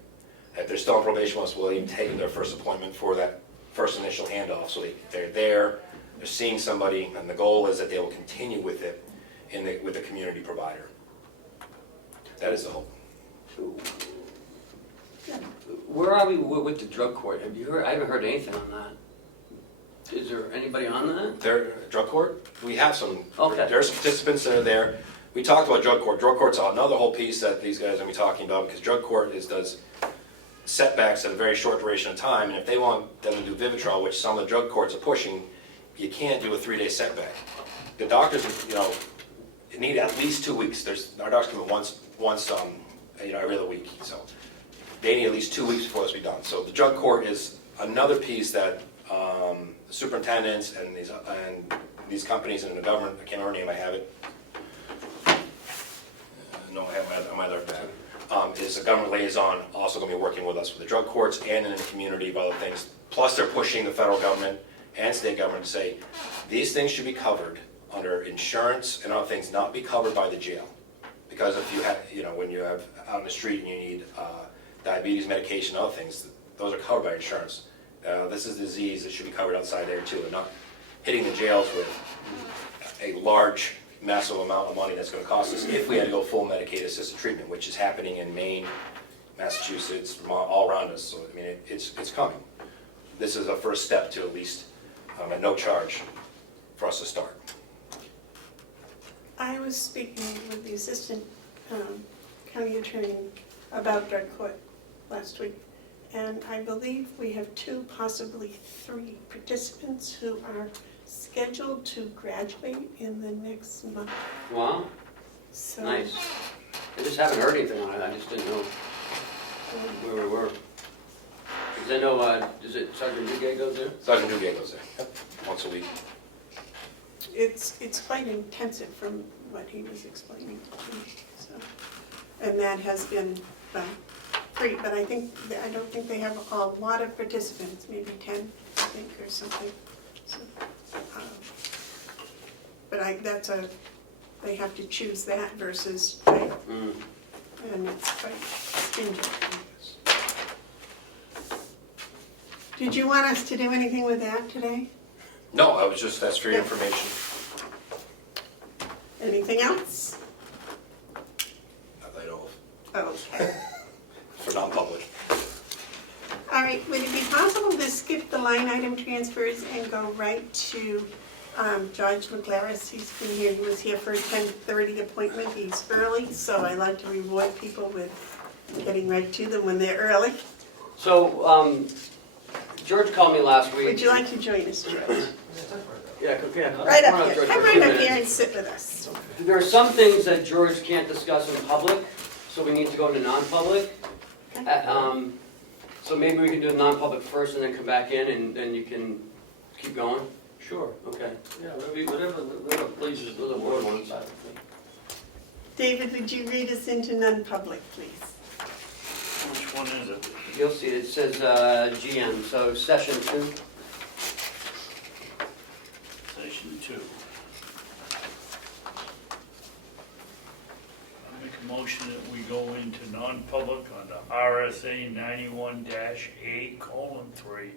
If they're still on probation with us, we'll even take their first appointment for that first initial handoff. So they're there, they're seeing somebody, and the goal is that they will continue with it with the community provider. That is the hope. Where are we with the drug court? Have you heard? I haven't heard anything on that. Is there anybody on that? Their drug court? We have some. Okay. There are some participants that are there. We talked about drug court. Drug court's another whole piece that these guys are going to be talking about, because drug court does setbacks at a very short duration of time, and if they want them to do Vivitrol, which some of the drug courts are pushing, you can't do a 3-day setback. The doctors, need at least 2 weeks. Our doctors come in once every other week, so they need at least 2 weeks before this be done. So the drug court is another piece that the superintendents and these companies and the government, I can't remember her name, I have it. No, I have it on my other pad. Is a government liaison also going to be working with us with the drug courts and in the community of other things. Plus they're pushing the federal government and state government to say these things should be covered under insurance and other things, not be covered by the jail. because if you have, when you have out in the street and you need diabetes medication, other things, those are covered by insurance. This is a disease that should be covered outside there too, and not hitting the jails with a large, massive amount of money that's going to cost us if we had to go full Medicaid-assisted treatment, which is happening in Maine, Massachusetts, all around us. So I mean, it's coming. This is a first step to at least at no charge for us to start. I was speaking with the assistant county attorney about drug court last week, and I believe we have 2, possibly 3 participants who are scheduled to graduate in the next month. Wow, So, nice. I just haven't heard anything on it, I just didn't know where we were. Because I know, is it Sergeant Duguay goes there? Sergeant Duguay goes there, yep, once a week. It's quite intensive from what he was explaining to me. So, and that has been free, but I don't think they have a lot of participants, maybe 10, I think, or something. So, but they have to choose that versus, right? And it's quite stringent. Did you want us to do anything with that today? No, I was just, that's for your information. Anything else? Not that I know of. Okay. For non-public. All right, would it be possible to skip the line item transfers and go right to George McLaris? He's been here, he was here for a 10:30 appointment, he's early, so I like to reward people with getting right to them when they're early. So, George called me last week. Would you like to join us, George? Yeah, Right come on up here, George, come for a few right up here minutes. and sit with us. There are some things that George can't discuss in public, so we need to go into non-public. So maybe we can do the non-public first and then come back in and then you can keep going? Sure, okay. Yeah, whatever pleases The board wants that. David, would you read us into non-public, please? Which one is it? You'll see, it says GM, so session 2. Session 2. I make a motion that we go into non-public under RSA 91-A:3,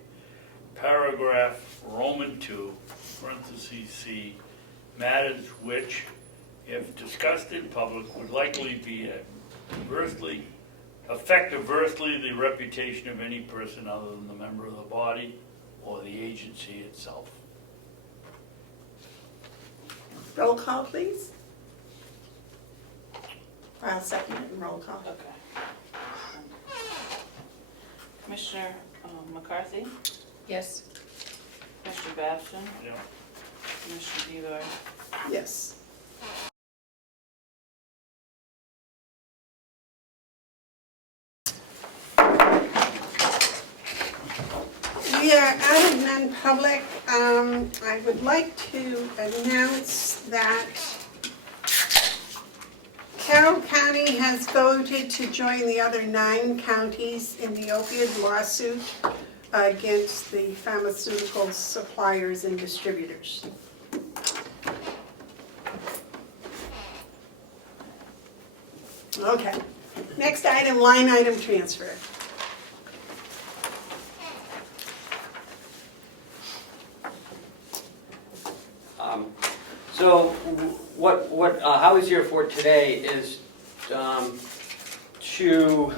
paragraph Roman 2, parentheses C, matters which, if discussed in public, would likely be affect adversely the reputation of any person other than the member of the body or the agency itself. Roll call, please. I'll second it and roll call. Okay. Commissioner McCarthy, Yes. Commissioner Babson, Yeah. Commissioner Bevard. Yes. We are out of non-public. I would like to announce that Carroll County has voted to join the other 9 counties in the opioid lawsuit against the pharmaceutical suppliers and distributors. Okay, next item, line item transfer. So what Howie's here for today is to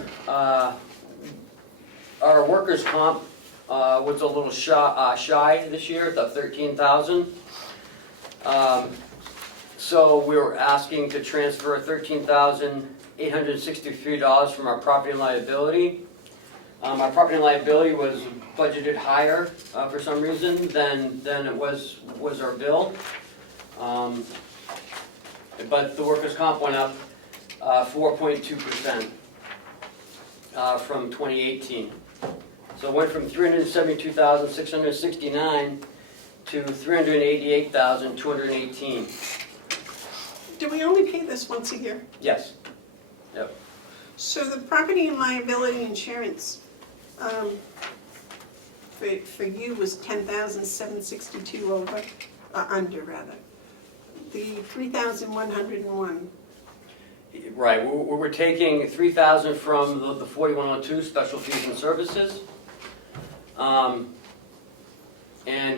our workers' comp was a little shy this year, the 13,000. So we were asking to transfer $13,863 from our property and liability. Our property and liability was budgeted higher for some reason than it was our bill. But the workers' comp went up 4.2% from 2018. So it went from $372,669 to $388,218. Do we only pay this once a year? Yes. Yep. So the property and liability insurance for you was $10,762 over, under rather. The $3,101 Right, we're taking 3,000 from the 4102, special fees and services, and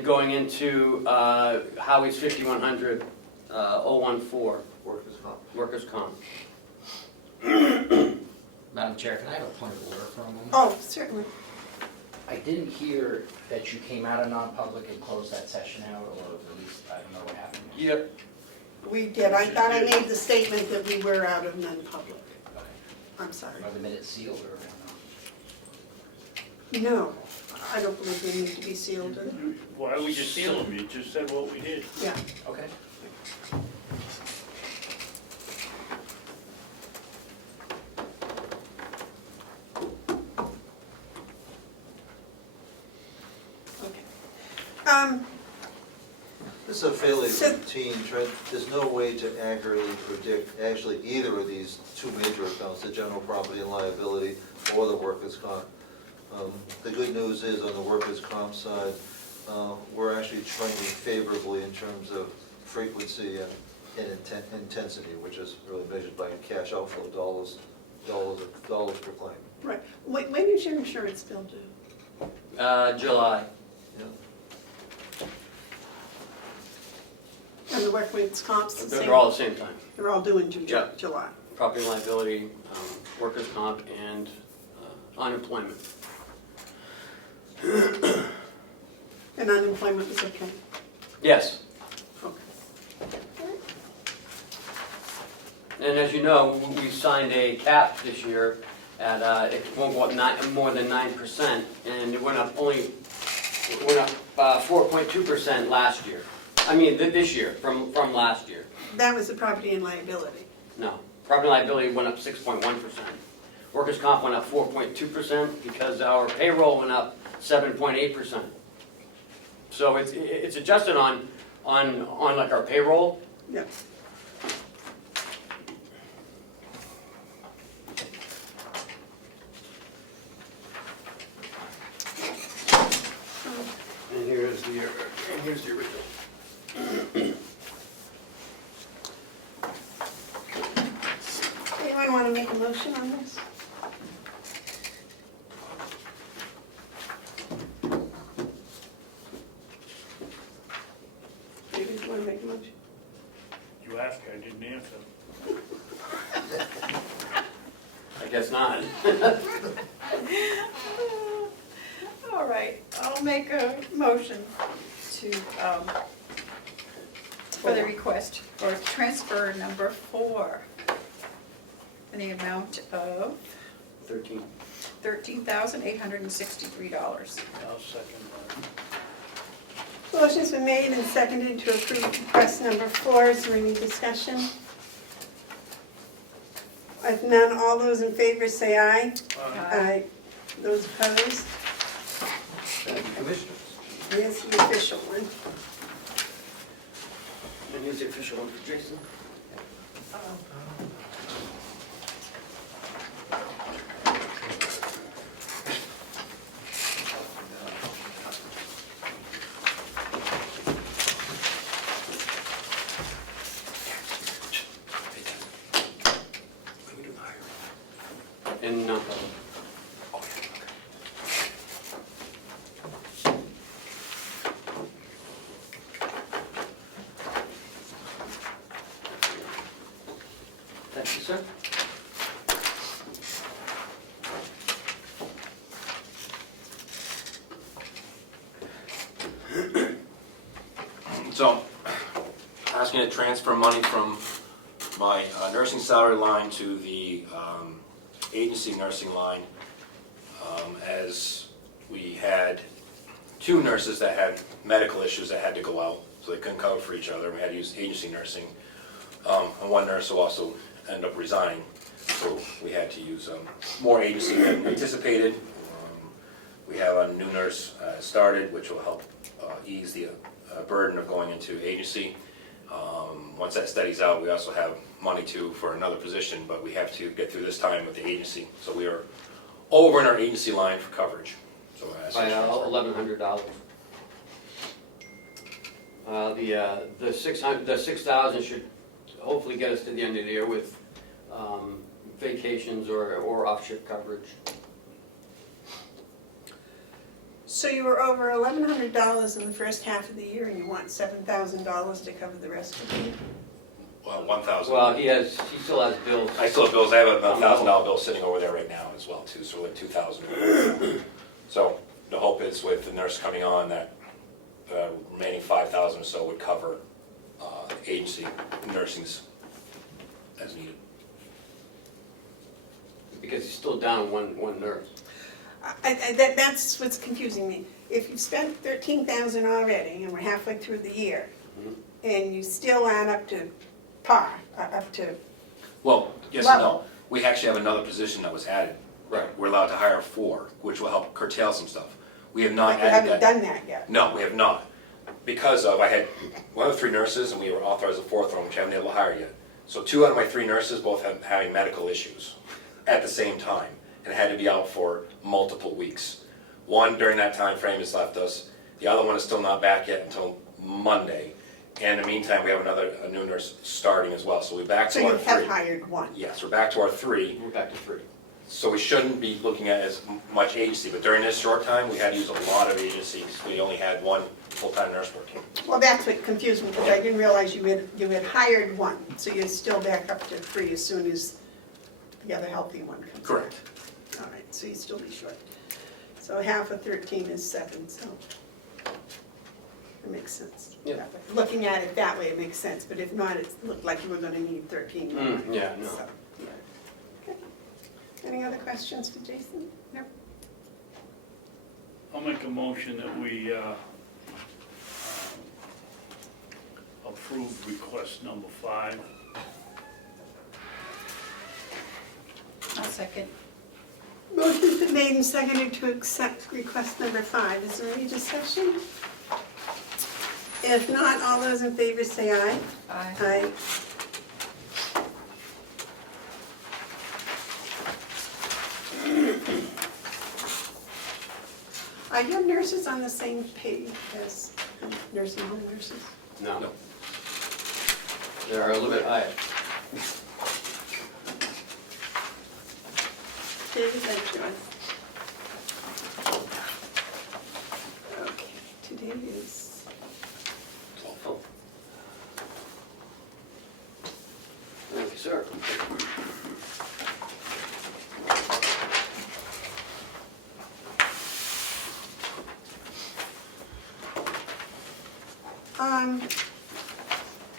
going into Howie's 5100, 014, workers' comp. Madam Chair, can I have a point of order for a moment? Oh, certainly. I didn't hear that you came out of non-public and closed that session out, or at least I don't know what happened. Yep. We did. I thought I made the statement that we were out of non-public. Okay. I'm sorry. Are the minutes sealed or no? No, I don't believe they need to be sealed. Why would you seal them? You just said what we did. Yeah. Okay. Okay. This is a fairly So- routine trend. There's no way to accurately predict actually either of these two major accounts, the general property and liability or the workers' comp. The good news is on the workers' comp side, we're actually trending favorably in terms of frequency and intensity, which is really measured by cash outflow dollars per claim. Right. When is your insurance bill due? July. Yeah. And the workman's comp's the same? They're all the same time. They're all due in Yeah. July. Property and liability, workers' comp, and unemployment. And unemployment was okay? Yes. Okay. And as you know, we signed a cap this year at, it won't go up more than 9%, and it went up 4.2% last year. I mean, this year, from last year. That was the property and liability. No, property and liability went up 6.1%. Workers' comp went up 4.2% because our payroll went up 7.8%. So it's adjusted on like our payroll. Yep. And here's the original. Anyone want to make a motion on this? David, you want to make a motion? You asked, I didn't answer. I guess not. All right, I'll make a motion to, for the request for transfer number 4 in the amount of 13. $13,863. I'll second that. Motion's been made and seconded to approve request number 4. Is there any discussion? If none, all those in favor say aye. Aye. Those opposed? Thank you, Commissioners. Here's the official one. And here's the official one for Jason. And non-public. Thank you, sir. So, asking to transfer money from my nursing salary line to the agency nursing line, as we had 2 nurses that had medical issues that had to go out, so they couldn't cover for each other. We had to use agency nursing. And one nurse who also ended up resigning, so we had to use more agency than anticipated. We have a new nurse started, which will help ease the burden of going into agency. Once that study's out, we also have money for another position, but we have to get through this time with the agency. So we are over in our agency line for coverage. So By $1,100. The 6,000 should hopefully get us to the end of the year with vacations or off-shift coverage. So you were over $1,100 in the first half of the year, and you want $7,000 to cover the rest of the year? Well, 1,000. Well, he still has bills. I still have bills, I have a $1,000 bill sitting over there right now as well too, so we're at 2,000. So the hope is with the nurse coming on that remaining 5,000 or so would cover agency nursings as needed. Because he's still down one nurse. That's what's confusing me. If you've spent $13,000 already, and we're halfway through the year, and you still aren't up to par, up to Well, yes and no. level. We actually have another position that was added. Right. We're allowed to hire 4, which will help curtail some stuff. We have not But you added haven't that. done that yet. No, we have not. Because of, I had one of the 3 nurses, and we were authorized a 4th one, which I haven't been able to hire yet. So 2 out of my 3 nurses both have having medical issues at the same time, and had to be out for multiple weeks. One during that time frame has left us. The other one is still not back yet until Monday. And in the meantime, we have a new nurse starting as well. So we're back So to you our have 3. hired one. Yes, we're back to our 3. We're back to 3. So we shouldn't be looking at as much agency, but during this short time, we had to use a lot of agencies. We only had 1 full-time nurse working. Well, that's what confused me, because I didn't realize you had hired one, so you're still back up to 3 as soon as the other healthy one comes. Correct. All right, so you still be short. So half of 13 is 7, so it makes sense. Yeah. Looking at it that way, it makes sense, but if not, it looked like you were gonna need 13 more. Yeah, no. So, yeah. Okay. Any other questions for Jason? No? I'll make a motion that we approve request number 5. I'll second. Motion's been made and seconded to accept request number 5. Is there any discussion? If not, all those in favor say aye. Aye. Aye. Are your nurses on the same page as nursing home nurses? No. No. They're a little bit higher. David, that's yours. Okay, today is, Oh. Thank you, sir.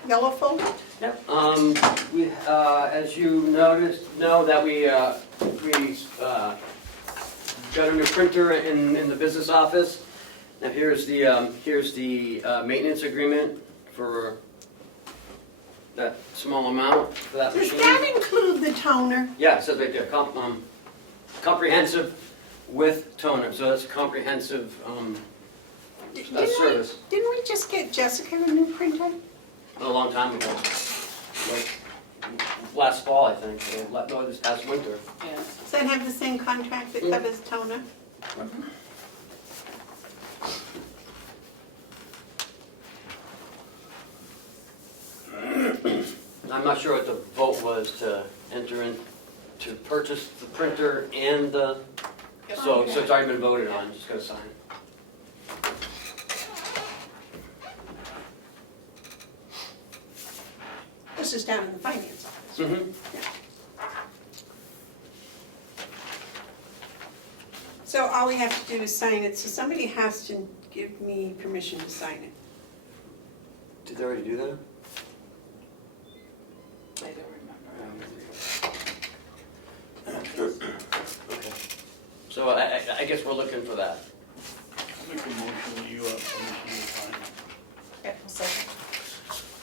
yellow folder? Yep. We, as you know that we got a new printer in the business office. Now here's the maintenance agreement for that small amount for that Does machine. that include the toner? Yeah, it says right there, comprehensive with toner, so that's comprehensive, service. Didn't we just get Jessica a new printer? A long time ago, like last fall, I think, or no, this past winter. Yeah. Does that have the same contract that covers toner? I'm not sure what the vote was to enter in, to purchase the printer and the, so it's already been voted on, just gotta sign it. This is down in the finance office. Mm-hmm. So all we have to do is sign it, so somebody has to give me permission to sign it. Did they already do that? I don't remember. Okay. So I guess we're looking for that. I'll make a motion that you have permission to sign. Yeah, I'll second.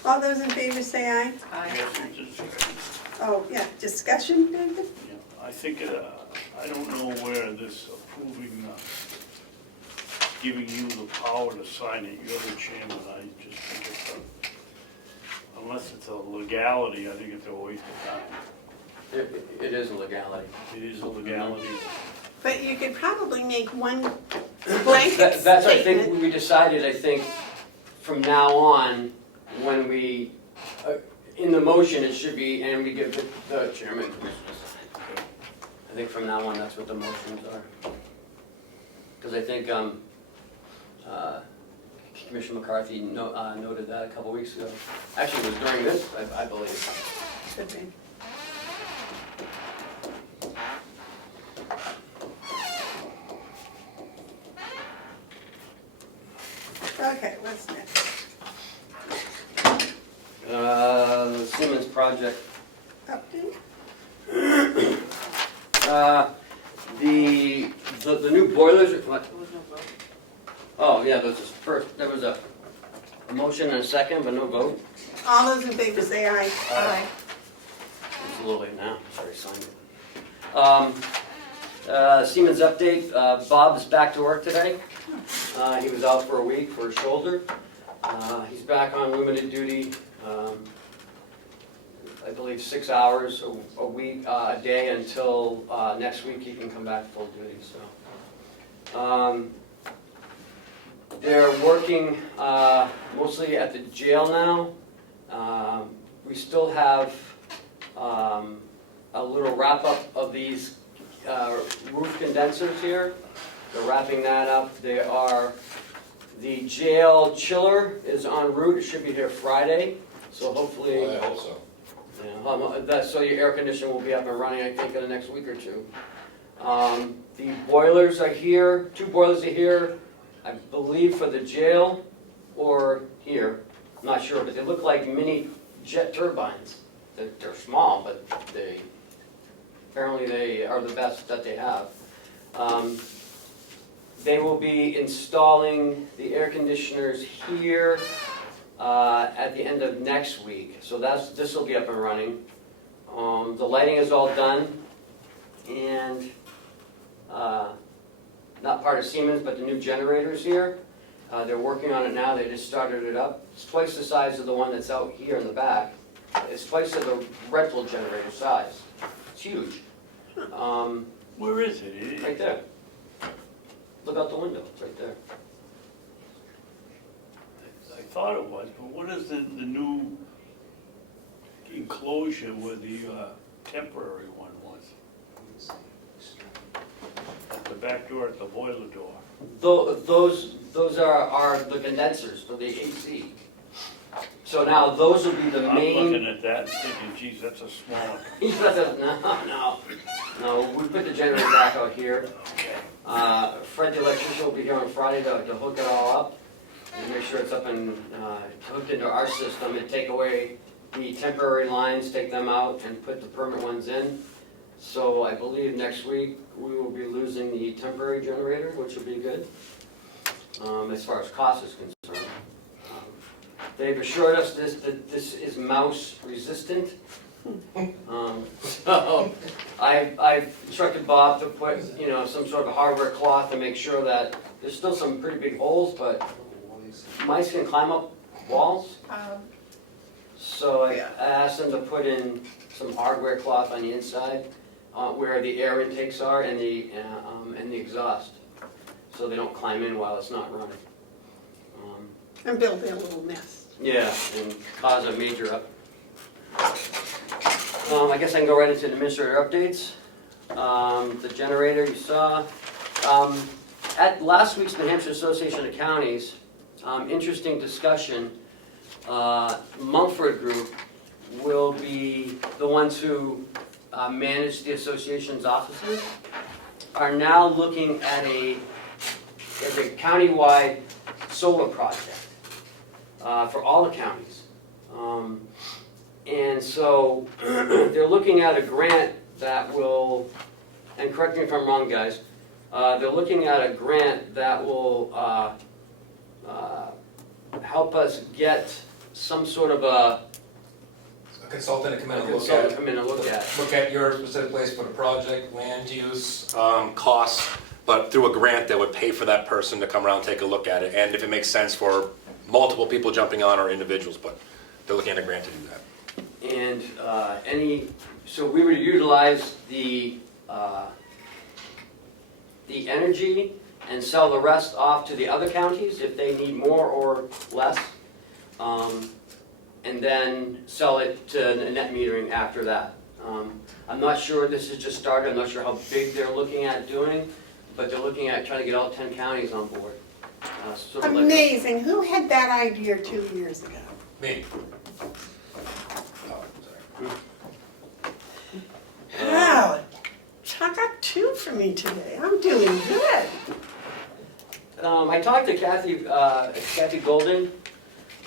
All those in favor say aye. Aye. Yes, it's just- Oh, yeah, discussion, David? yeah, I think, I don't know where this approving, giving you the power to sign it, you're the chairman, I just think it's unless it's a legality, I think it's a waste of time. It is a legality. It is a legality. But you could probably make one blanket That's, I think, statement. we decided, I think, from now on, when we, in the motion, it should be, and we give the chairman permission to sign. I think from now on, that's what the motions are. Because I think Commissioner McCarthy noted that a couple weeks ago. Actually, it was during this, I believe. Could be. Okay, what's next? The Simmons project. Update? The new boilers, what? There was no vote. Oh, yeah, there was a motion and a second, but no vote. All those in favor say aye. Aye. It's a little late now, sorry, signed it. Siemens update, Bob's back to work today. He was out for a week for a shoulder. He's back on limited duty, I believe 6 hours a week, a day until next week he can come back full duty, so. They're working mostly at the jail now. We still have a little wrap-up of these roof condensers here. They're wrapping that up. The jail chiller is en route. It should be here Friday, so hopefully. I hope so. Yeah, so your air conditioner will be up and running, I think, in the next week or two. The boilers are here. 2 boilers are here, I believe, for the jail or here. I'm not sure, but they look like mini jet turbines. They're small, but apparently they are the best that they have. They will be installing the air conditioners here at the end of next week. So this will be up and running. The lighting is all done, and not part of Siemens, but the new generators here. They're working on it now. They just started it up. It's twice the size of the one that's out here in the back. It's twice of the rental generator size. It's huge. Where is it? Right there. Look out the window. It's right there. I thought it was, but what is the new enclosure where the temporary one was? At the back door, at the boiler door. Those are the condensers for the AC. So now those will be the I'm looking main. at that and thinking, geez, that's a small. No. We put the generator back out here. Okay. Fred, the electrician, will be here on Friday to hook it all up and make sure it's up and hooked into our system and take away the temporary lines, take them out, and put the permanent ones in. So I believe next week we will be losing the temporary generator, which will be good as far as cost is concerned. They've assured us that this is mouse resistant. So I've instructed Bob to put some sort of hardware cloth to make sure that there's still some pretty big holes, but mice can climb up walls. So I asked them to put in some hardware cloth on the inside where the air intakes are and the exhaust, so they don't climb in while it's not running. And build their little nest. Yeah, and cause a major up. I guess I can go right into the administrator updates. The generator you saw. At last week's New Hampshire Association of Counties, interesting discussion. Mumford Group will be the ones who manage the association's offices, are now looking at a countywide solar project for all the counties. And so they're looking at a grant that will, and correct me if I'm wrong, guys, they're looking at a grant that will help us get some sort of a Consultant to come in and look at your specific place for the project, land use, costs, but through a grant that would pay for that person to come around and take a look at it, and if it makes sense for multiple people jumping on or individuals, but they're looking at a grant to do that. And so we would utilize the energy and sell the rest off to the other counties if they need more or less. and then sell it to net metering after that. I'm not sure, this is just started, I'm not sure how big they're looking at doing, but they're looking at trying to get all 10 counties on board. Sort of like a- Amazing, who had that idea 2 years ago? Me. Oh, sorry. Wow, I got 2 for me today, I'm doing good. I talked to Kathy Golden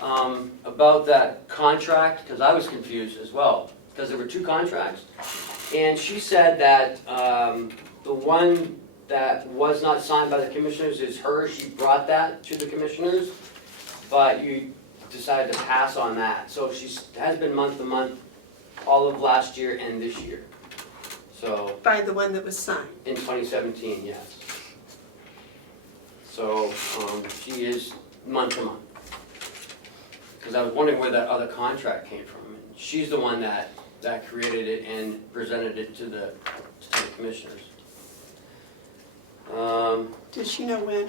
about that contract, because I was confused as well, because there were 2 contracts. And she said that the one that was not signed by the commissioners is hers, she brought that to the commissioners, but you decided to pass on that. So she has been month to month all of last year and this year. So, By the one that was signed. in 2017, yes. So, she is month to month. Because I was wondering where that other contract came from. And she's the one that created it and presented it to the commissioners. Does she know when?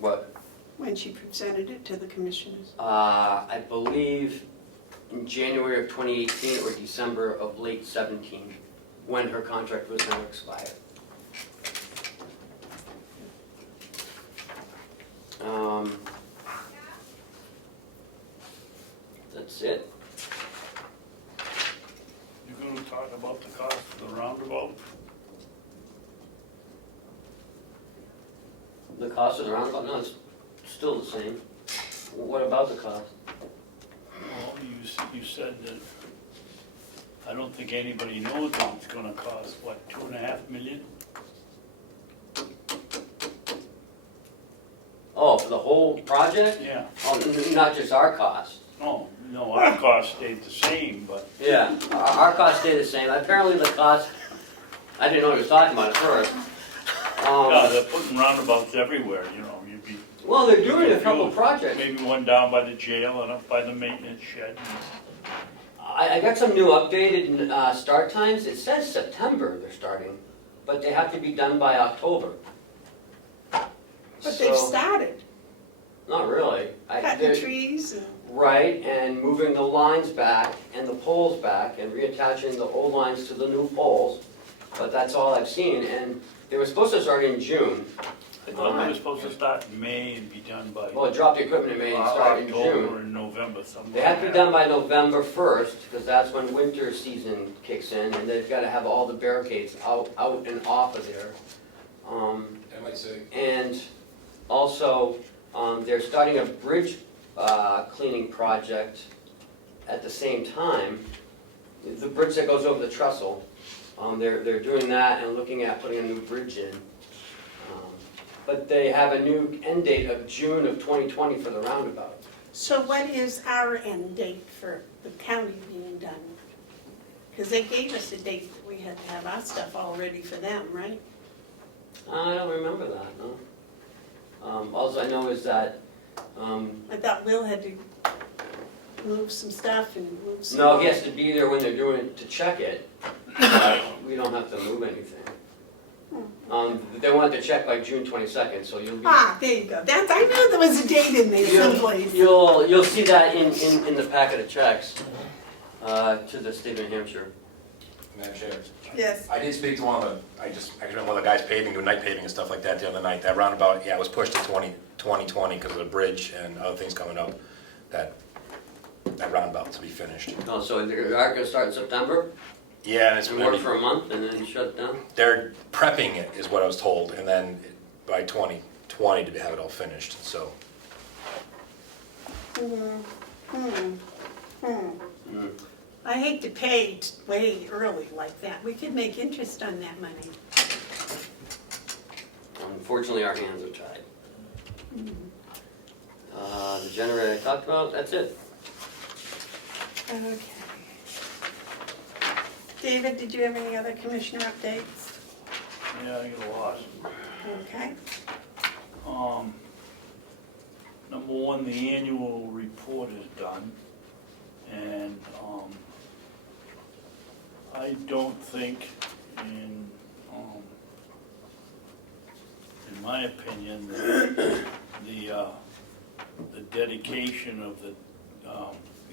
What? When she presented it to the commissioners? I believe in January of 2018 or December of late 17, when her contract was going to expire. That's it. You're gonna talk about the cost of the roundabout? The cost of the roundabout, no, it's still the same. What about the cost? Well, you said that, I don't think anybody knows that it's gonna cost, what, 2.5 million? Oh, for the whole project? Yeah. Oh, not just our cost. Oh, no, our cost stayed the same, but Yeah, our costs stay the same. Apparently the cost, I didn't know he was talking about it first. yeah, they're putting roundabouts everywhere, you know, you'd be. Well, they're doing a couple confused. projects. Maybe one down by the jail and up by the maintenance shed. I got some new updated start times. It says September they're starting, but they have to be done by October. But they've started, Not really. cutting trees and... Right, and moving the lines back and the poles back and reattaching the old lines to the new poles. But that's all I've seen, and they were supposed to start in June. I thought they were supposed to start in May and be done by Well, drop the equipment in May and start in October June. and November, something They like have to be that. done by November 1st, because that's when winter season kicks in, and they've got to have all the barricades out and off of there. I might say. And also, they're starting a bridge cleaning project at the same time. The bridge that goes over the trestle, they're doing that and looking at putting a new bridge in. But they have a new end date of June of 2020 for the roundabout. So what is our end date for the county being done? Because they gave us a date that we had to have our stuff all ready for them, right? I don't remember that, no. All I know is that, I thought Will had to move some stuff and move some... no, he has to be there when they're doing it to check it, but we don't have to move anything. They want to check by June 22nd, so you'll be... Ah, there you go. That's, I knew there was a date in there someplace. You'll see that in the packet of checks to the state of New Hampshire. Madam Chair. Yes. I did speak to one of the, actually one of the guys paving, doing night paving and stuff like that the other night. That roundabout, yeah, it was pushed to 2020 because of the bridge and other things coming up. That roundabout to be finished. Oh, so they're going to start in September Yeah, and it's and gonna work be, for a month and then shut it down? they're prepping it is what I was told, and then by 2020 to have it all finished, so. I hate to pay way early like that. We could make interest on that money. Unfortunately, our hands are tied. The generator I talked about, that's it. Okay. David, did you have any other commissioner updates? Yeah, I get lost. Okay. Number one, the annual report is done, and I don't think, in my opinion, that the dedication of the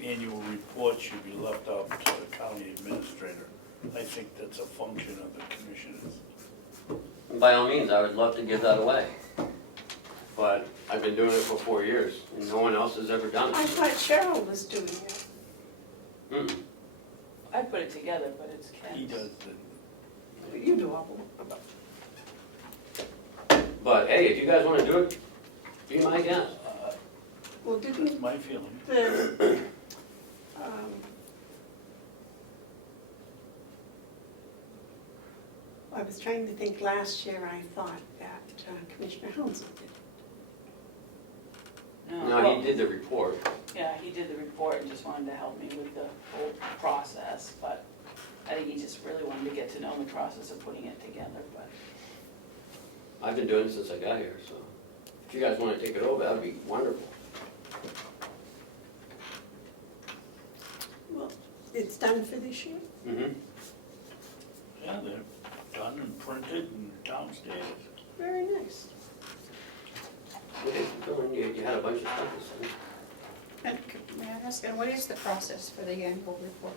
annual report should be left up to the county administrator. I think that's a function of the commissioners. By all means, I would love to give that away. But I've been doing it for 4 years, and no one else has ever done I it. thought Cheryl was doing it. Mm-mm. I put it together, but it's Ken's. He does the, You do all the, But hey, if you guys wanna do it, be my guest. well, that's didn't my feeling. the, I was trying to think, last year I thought that Commissioner Helms did. No, he did the report. Yeah, he did the report and just wanted to help me with the whole process, but I think he just really wanted to get to know the process of putting it together, but. I've been doing it since I got here, so if you guys wanna take it over, that'd be wonderful. Well, it's done for this year? Mm-hmm. Yeah, they're done and printed and downstairs. Very nice. You had a bunch of stuff to send. And may I ask, what is the process for the annual report?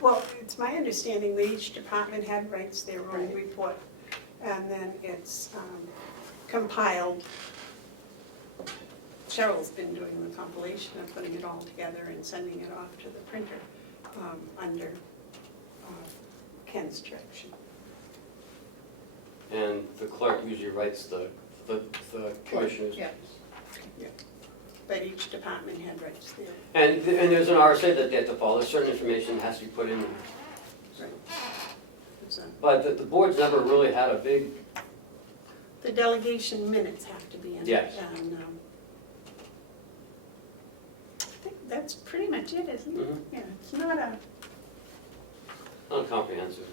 Well, it's my understanding that each department head writes their own report, and then it's compiled. Cheryl's been doing the compilation of putting it all together and sending it off to the printer under Ken's direction. And the clerk usually writes the commissioners. Yeah. But each department head writes their. And there's an RSA that they have to follow, certain information has to be put in. Right. So But the board's never really had a big, the delegation minutes have to be in. Yes. And I think that's pretty much it, isn't it? Mhm. Yeah, it's not a, uncomprehensive.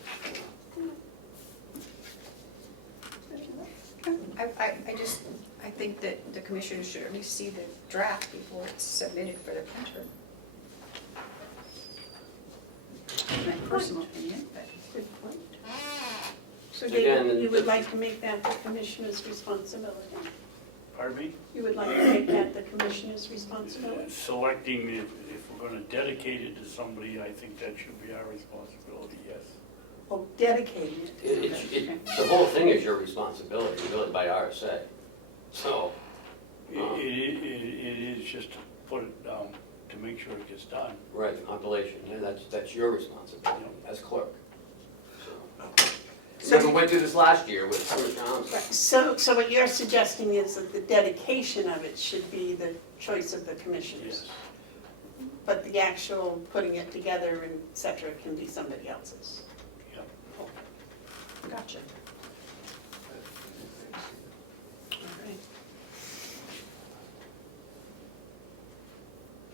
I think that the commissioners should at least see the draft before it's submitted for the printer. My personal opinion, but. good point. So Again, David, you would like to make that the commissioner's responsibility? Pardon me? You would like to make that the commissioner's responsibility? Selecting, if we're gonna dedicate it to somebody, I think that should be our responsibility, yes. Oh, dedicating it. The whole thing is your responsibility, really, by RSA. So, It is just to put it down, to make sure it gets done. right, the compilation, yeah, that's your responsibility as clerk. So- Remember, we went through this last year with Commissioner Thompson. Right. So what you're suggesting is that the dedication of it should be the choice of the commissioners? Yes. But the actual putting it together and et cetera can be somebody else's? Yep. Gotcha. All right.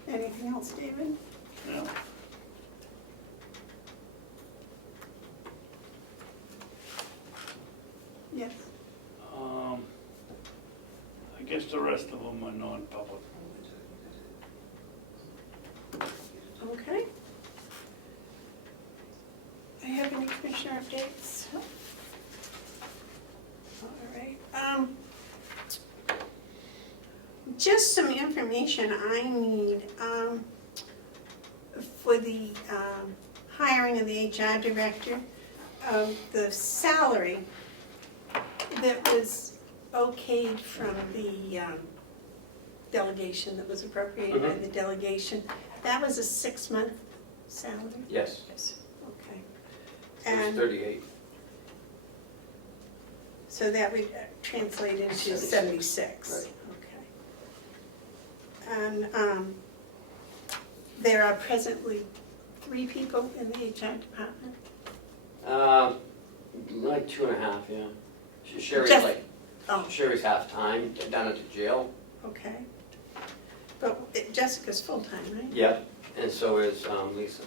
Anything else, David? No. Yes. I guess the rest of them are non-public. Okay. Do you have any commissioner updates? All right. Just some information I need for the hiring of the HR director. The salary that was okayed from the delegation, that was appropriated by the delegation, that was a 6-month salary? Yes, Yes. Okay. it was And 38. so that would translate into 76. Okay. And there are presently 3 people in the HR department? Like 2.5, yeah. Sherry's Just- like, Oh, Sherry's half-time, down at the jail. okay. But Jessica's full-time, right? Yep, and so is Lisa.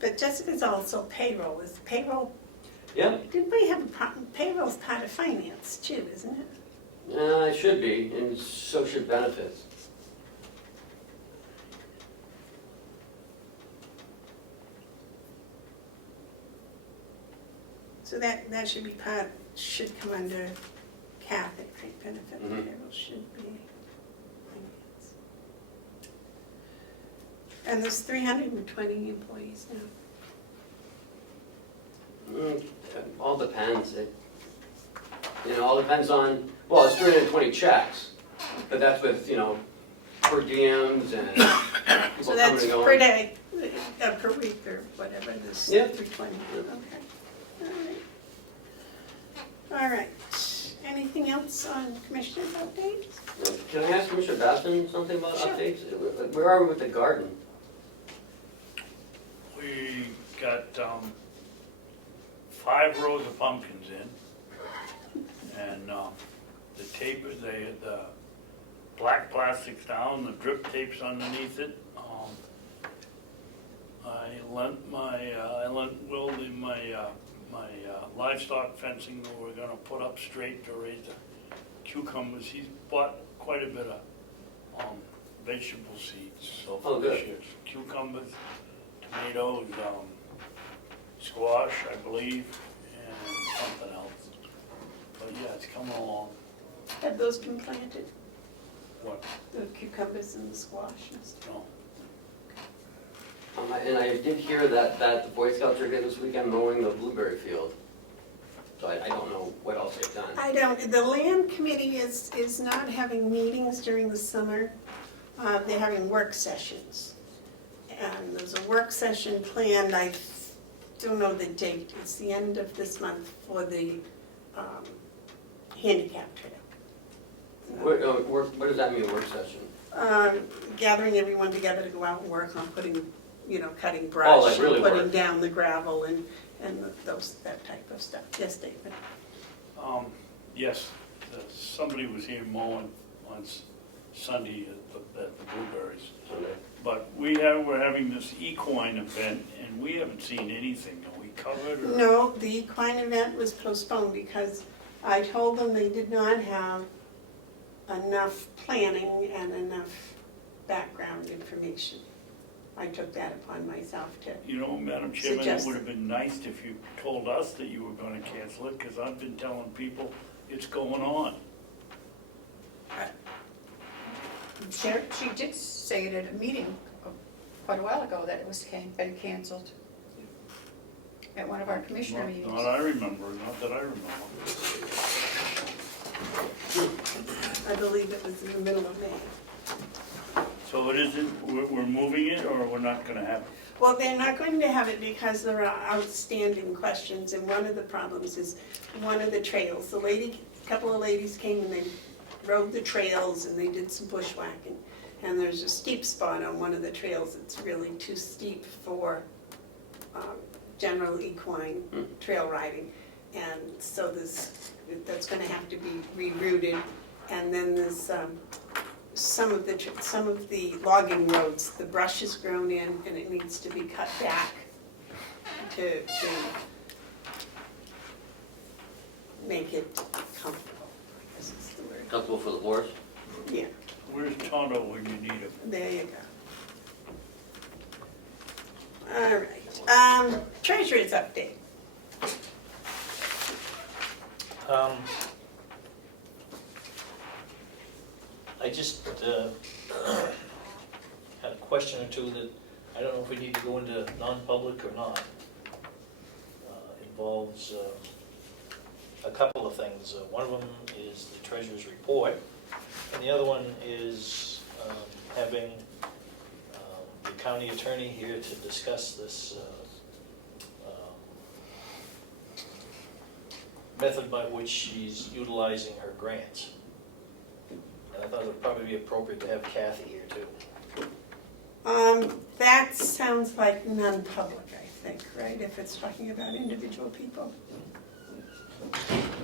But Jessica's also payroll. Is payroll, Yep, didn't we have a problem? Payroll's part of finance too, isn't it? it should be, and so should benefits. So that should be should come under Catholic benefit Mhm. payroll should be. And there's 320 employees now. It all depends. All depends on, well, it's 320 checks, but that's with, per diems and people So coming that's and going. per day, per week or whatever, this Yeah. 320, okay. All right, anything else on commissioner updates? Can I ask Commissioner Babson something about Sure. updates? Where are we with the garden? We got 5 rows of pumpkins in, and the tape, the black plastic's down, the drip tape's underneath it. I lent Will my livestock fencing that we're gonna put up straight to raise the cucumbers. He's bought quite a bit of vegetable seeds, so Oh, for good. this year's cucumbers, tomatoes, squash, I believe, and something else. But yeah, it's coming along. Have those been planted, What, the cucumbers and the squash and stuff? no, And I did hear that the Boy Scouts are here this weekend mowing the blueberry field. So I don't know what else they've done. The land committee is not having meetings during the summer. They're having work sessions. And there's a work session planned, I don't know the date, it's the end of this month for the handicap trail. What does that mean, work session? Gathering everyone together to go out and work on putting, cutting Oh, brush, like really and putting work. down the gravel and that type of stuff. Yes, David? yes, somebody was here mowing on Sunday at the blueberries. Sunday. But we're having this equine event, and we haven't seen anything. Are we covered, or? No, the equine event was postponed because I told them they did not have enough planning and enough background information. I took that upon myself to, Madam Chairman, it Suggest- would have been nice if you told us that you were gonna cancel it, because I've been telling people it's going on. She did say it at a meeting quite a while ago that it was been canceled at one of our commissioner meetings. Not I remember, not that I remember. I believe it was in the middle of May. So it isn't, we're moving it, or we're not gonna have it? Well, they're not going to have it because there are outstanding questions, and one of the problems is one of the trails. A couple of ladies came and they rode the trails and they did some bushwhacking. And there's a steep spot on one of the trails that's really too steep for general equine trail riding. And so that's gonna have to be rerouted. And then there's some of the logging roads, the brush has grown in and it needs to be cut back to make it comfortable, I guess is the word. Comfortable for the horse? Yeah, Where's Tonto when you need him? there you go. All right, treasurer's update. I just had a question or two that I don't know if we need to go into non-public or not. Involves a couple of things. One of them is the treasurer's report, and the other one is having the county attorney here to discuss this method by which she's utilizing her grants. And I thought it would probably be appropriate to have Kathy here too. That sounds like non-public, I think, right, if it's talking about individual people?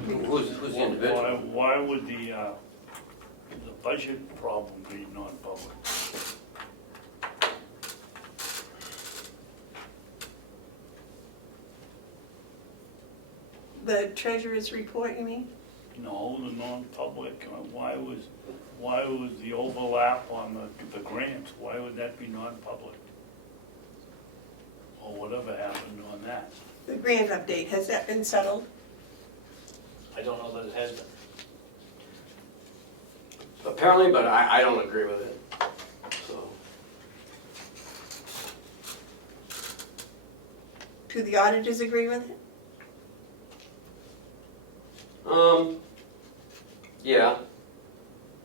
Who's the individual? Why would the budget problem be non-public? The treasurer's report, you mean? No, the non-public, why was the overlap on the grants, why would that be non-public? Or whatever happened on that? The grant update, has that been settled? I don't know that it has been. apparently, but I don't agree with it, so. Do the auditors agree with it? Yeah,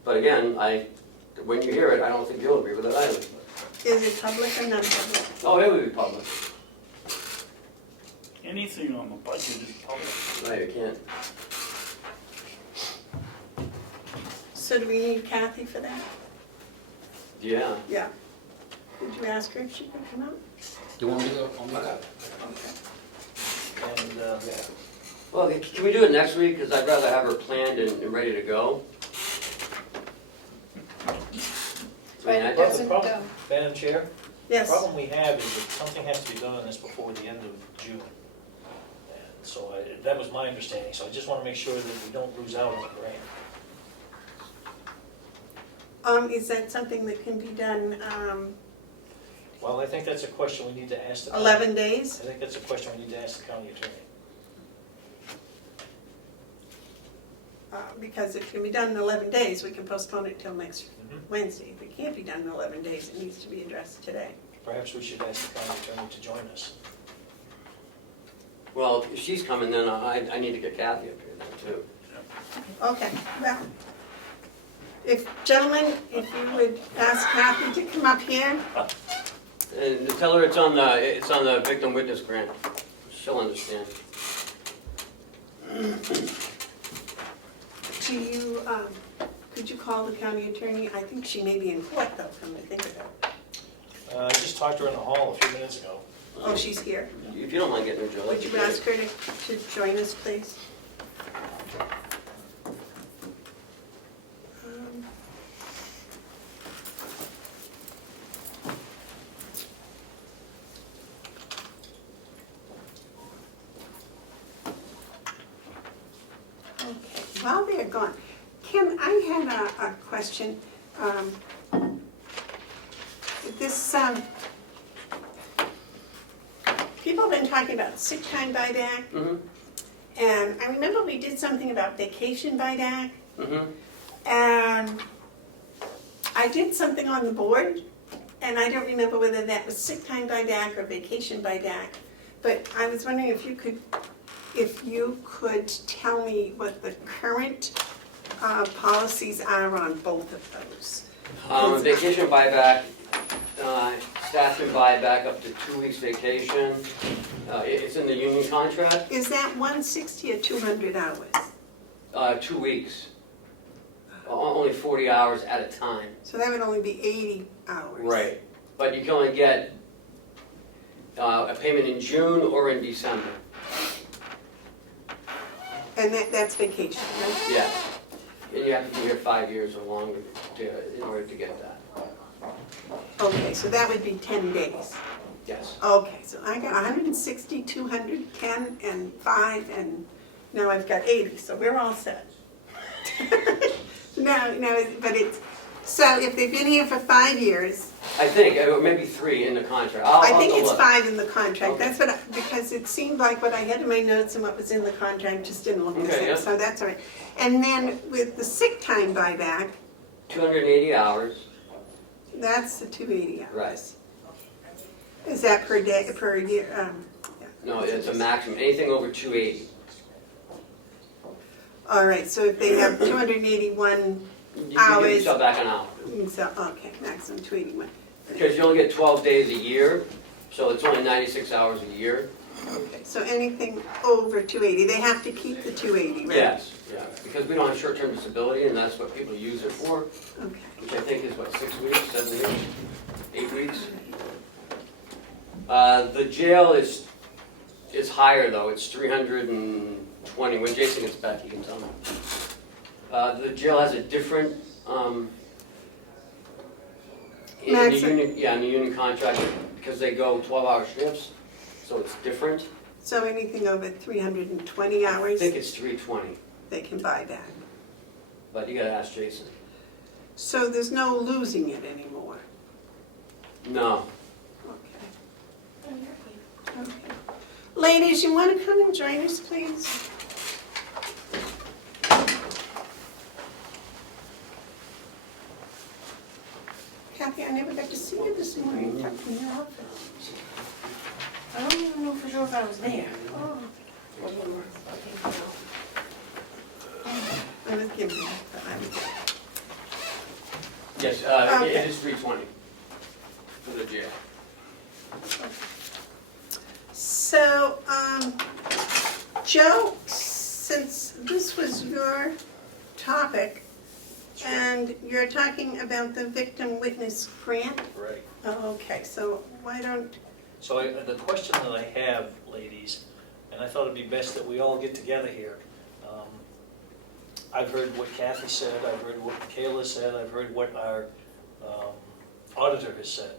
but again, when you hear it, I don't think you'll agree with it either. Is it public or non-public? Oh, it would be public. Anything on the budget is public. No, you can't. So do we need Kathy for that? Yeah. Yeah. Did you ask her if she could come out? You want me to go? I'll make that. And Well, can we do it next week? Because I'd rather have her planned and ready to go. I mean, But I- doesn't, Madam Chair, the Yes. problem we have is that something has to be done on this before the end of June. And so that was my understanding, so I just want to make sure that we don't lose out on the grant. Is that something that can be done, Well, I think that's a question we need to ask the. 11 days? I think that's a question we need to ask the county attorney. Because if it can be done in 11 days, we can postpone it till next Mhm. Wednesday. If it can't be done in 11 days, it needs to be addressed today. Perhaps we should ask the county attorney to join us. Well, if she's coming, then I need to get Kathy up here then too. Okay, well, gentlemen, if you would ask Kathy to come up here. And tell her it's on the victim witness grant. She'll understand. Do you, could you call the county attorney? I think she may be in court though, come to think of it. I just talked to her in the hall a few minutes ago. Oh, she's here. If you don't mind getting her, Joe. Would you ask her to join us, please? Okay, while they're gone, Kim, I had a question. This, people have been talking about sick time buyback, Mm-hmm, and I remember we did something about vacation buyback, mm-hmm. and I did something on the board, and I don't remember whether that was sick time buyback or vacation buyback, but I was wondering if you could tell me what the current policies are on both of those. Vacation buyback, staff can buy back up to 2 weeks vacation. It's in the union contract, Is that 160 or 200 hours? 2 weeks. Only 40 hours at a time. So that would only be 80 hours. Right, but you can only get a payment in June or in December. And that's vacation, right? Yes. And you have to be here 5 years or longer in order to get that. Okay, so that would be 10 days. Yes. Okay, so I got 160, 200, 10, and 5, and now I've got 80, so we're all set. But it's, so if they've been here for 5 years, I think, maybe 3 in the contract. I think it's look. 5 in the contract, Okay. that's what, because it seemed like what I had in my notes and what was in the contract just didn't look the Okay, same, yeah. so that's all right. And then with the sick time buyback, 280 hours. that's the 280 hours. Right. Is that per day, per year? Yeah. No, it's a maximum, anything over 280. All right, so if they have 281, You can give Hours. yourself back an hour. so, okay, maximum 281. Because you only get 12 days a year, so it's only 96 hours a year. Okay, so anything over 280, they have to keep the 280, right? Yes, yeah, because we don't have short-term disability, and that's what people use it for, Okay. which I think is, 6 weeks, 7 weeks, 8 weeks? The jail is higher, though, it's 320. When Jason gets back, he can tell me. The jail has a different, in the Maximum. union, in the union contract, because they go 12-hour shifts, so it's different. So anything over 320 I hours, think it's 320, they can buy back. but you gotta ask Jason. So there's no losing it anymore? No. Okay. Okay. Ladies, you want to come and join us, please? this morning, tucked in your office. I don't even know for sure if I was there. Oh, I was giving it, but I was. Yes, Okay. it is 320 for the jail. So, Joe, since this was your topic, and you're talking about the victim witness grant, Right. oh, okay, so why don't, So the question that I have, ladies, and I thought it'd be best that we all get together here. I've heard what Kathy said, I've heard what Michaela said, I've heard what our auditor has said.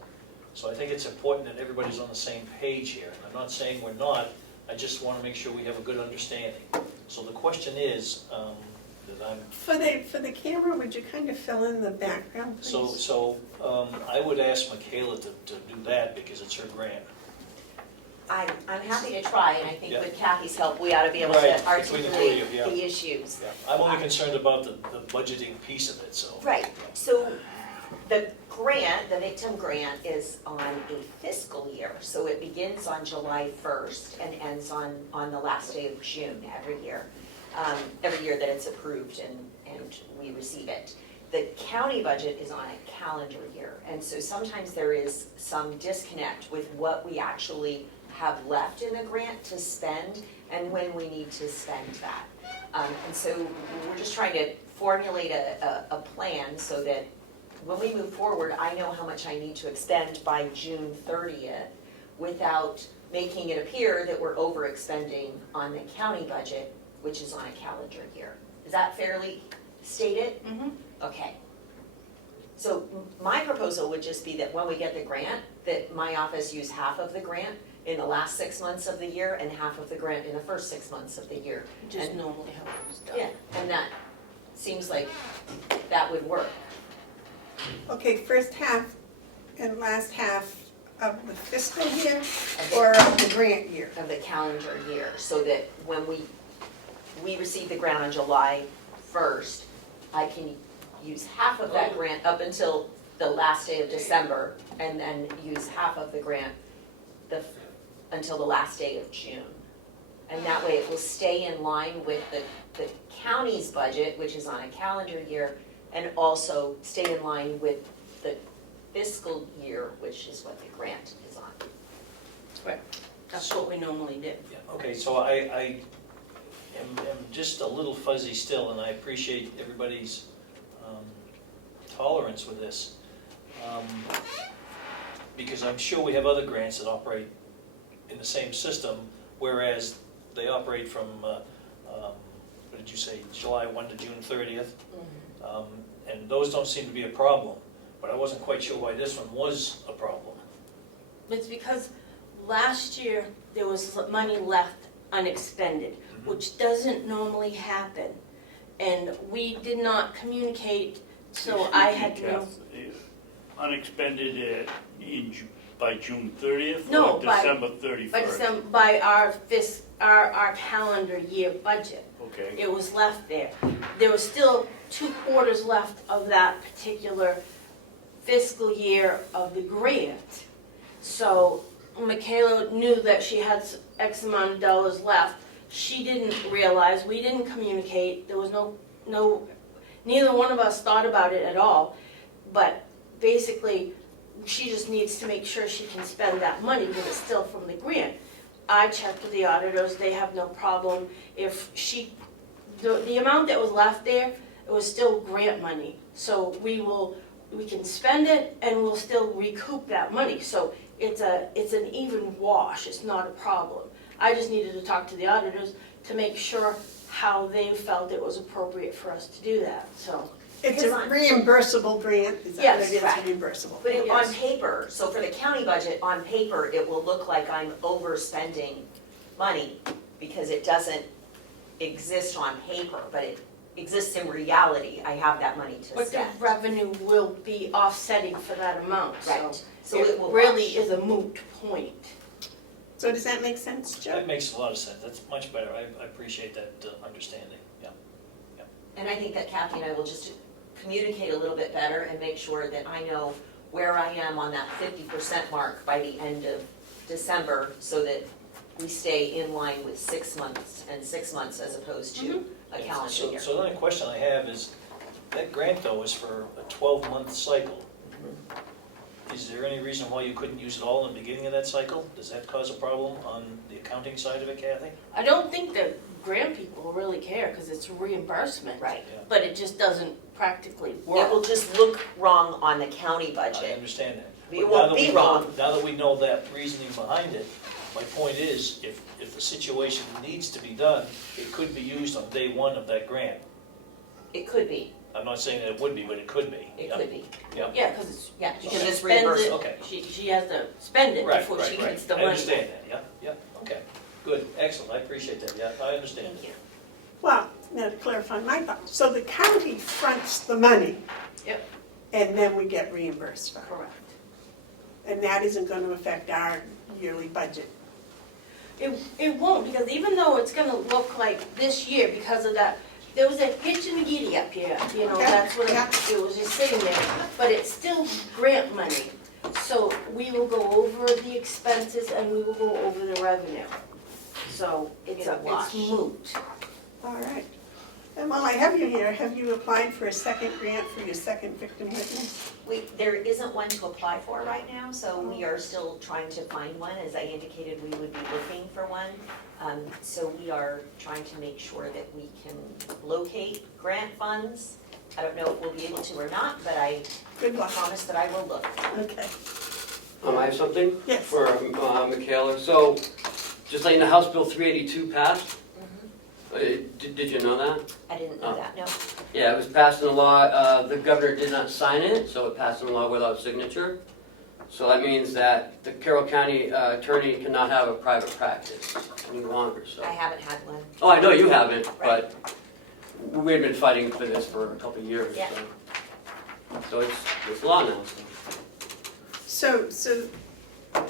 So I think it's important that everybody's on the same page here. I'm not saying we're not, I just want to make sure we have a good understanding. So the question is, that I'm, for the camera, would you kind of fill in the background, please? so I would ask Michaela to do that because it's her grant. I'm happy to try, and I think Yeah. with Kathy's help, we ought to be able Right, to between the two of articulate you, yeah. the issues. Yeah, I'm only concerned about the budgeting piece of it, so. Right, so the grant, the victim grant is on a fiscal year, so it begins on July 1st and ends on the last day of June every year that it's approved and we receive it. The county budget is on a calendar year, and so sometimes there is some disconnect with what we actually have left in the grant to spend and when we need to spend that. And so we're just trying to formulate a plan so that when we move forward, I know how much I need to expend by June 30th without making it appear that we're overexpending on the county budget, which is on a calendar year. Is that fairly stated? Mm-hmm. Okay. So my proposal would just be that when we get the grant, that my office use half of the grant in the last 6 months of the year and half of the grant in the first 6 months of the year. Just And- normally how it was done. Yeah, and that seems like that would work. Okay, first half and last half of the fiscal year or of the grant year? Of the calendar year, so that when we receive the grant on July 1st, I can use half of that grant up until the last day of December, and then use half of the grant until the last day of June. And that way it will stay in line with the county's budget, which is on a calendar year, and also stay in line with the fiscal year, which is what the grant is on. Right, that's what we normally did. Yeah, okay, so I am just a little fuzzy still, and I appreciate everybody's tolerance with this. Because I'm sure we have other grants that operate in the same system, whereas they operate from, what did you say, July 1 to June 30th? And those don't seem to be a problem, but I wasn't quite sure why this one was a problem. It's because last year there was money left unexpended, which doesn't normally happen. And we did not communicate, so I had no. Unexpended by June 30th No, or December 31st? By our calendar year budget. Okay. It was left there. There was still 2 quarters left of that particular fiscal year of the grant. So Michaela knew that she had X amount of dollars left. She didn't realize, we didn't communicate, there was neither one of us thought about it at all. But basically, she just needs to make sure she can spend that money because it's still from the grant. I checked with the auditors, they have no problem. If the amount that was left there, it was still grant money. So we can spend it and we'll still recoup that money. So it's an even wash, it's not a problem. I just needed to talk to the auditors to make sure how they felt it was appropriate for us to do that, so. It's a reimbursable grant, is that what Yes, it is, right. reimbursable? But on Yes. paper, so for the county budget, on paper, it will look like I'm overspending money because it doesn't exist on paper, but it exists in reality. I have that money to But the spend. revenue will be offsetting for that amount, so. Right, so it will really wash. is a moot point. So does that make sense, Joe? That makes a lot of sense, that's much better, I appreciate that understanding, yeah. And I think that Kathy and I will just communicate a little bit better and make sure that I know where I am on that 50% mark by the end of December, so that we stay in line with 6 months and 6 months as opposed to a calendar year. So the only question I have is, that grant though is for a 12-month cycle. Is there any reason why you couldn't use it all in the beginning of that cycle? Does that cause a problem on the accounting side of it, Kathy? I don't think that grant people really care, because it's reimbursement. Right. Yeah. But it just doesn't practically It will work. just look wrong on the county I budget. understand that. It But won't now that be we know- wrong. Now that we know that reasoning behind it, my point is, if the situation needs to be done, it could be used on day one of that grant. It could be, I'm not saying that it would be, but it could be. it Yeah. could be. Yeah, because it's, Yeah, she because it's spends reimbursed. it, Okay. she has to spend it Right, before she right, gets the right. money. I understand that, yeah, okay. Good, excellent, I appreciate that, yeah, I understand. Thank you. Well, now to clarify my thought, so the county fronts the money. Yep. And then we get reimbursed for it. Correct. And that isn't gonna affect our yearly budget. It won't, because even though it's gonna look like this year because of that, there was a hitch in the giddy up here, you know, Okay, that's what yeah. it was just sitting there. But it's still grant money, so we will go over the expenses and we will go over the revenue. So it's It'll wash. moot. All right. And while I have you here, have you applied for a second grant for your second victim witness? There isn't one to apply for right now, so we are still trying to find one. As I indicated, we would be looking for one. So we are trying to make sure that we can locate grant funds. I don't know if we'll be able to or not, but I Good luck. promise that I will look. Okay. I have something? Yes. For Michaela. So, just letting the House Bill 382 passed. Did you know that? I didn't know that, no. Yeah, it was passed in law. The governor did not sign it, so it passed in law without signature. So that means that the Carroll County attorney cannot have a private practice any longer. So. I haven't had one. Oh, I know you haven't, but we've been fighting for this for a couple of years. Yeah. So it's law now. So you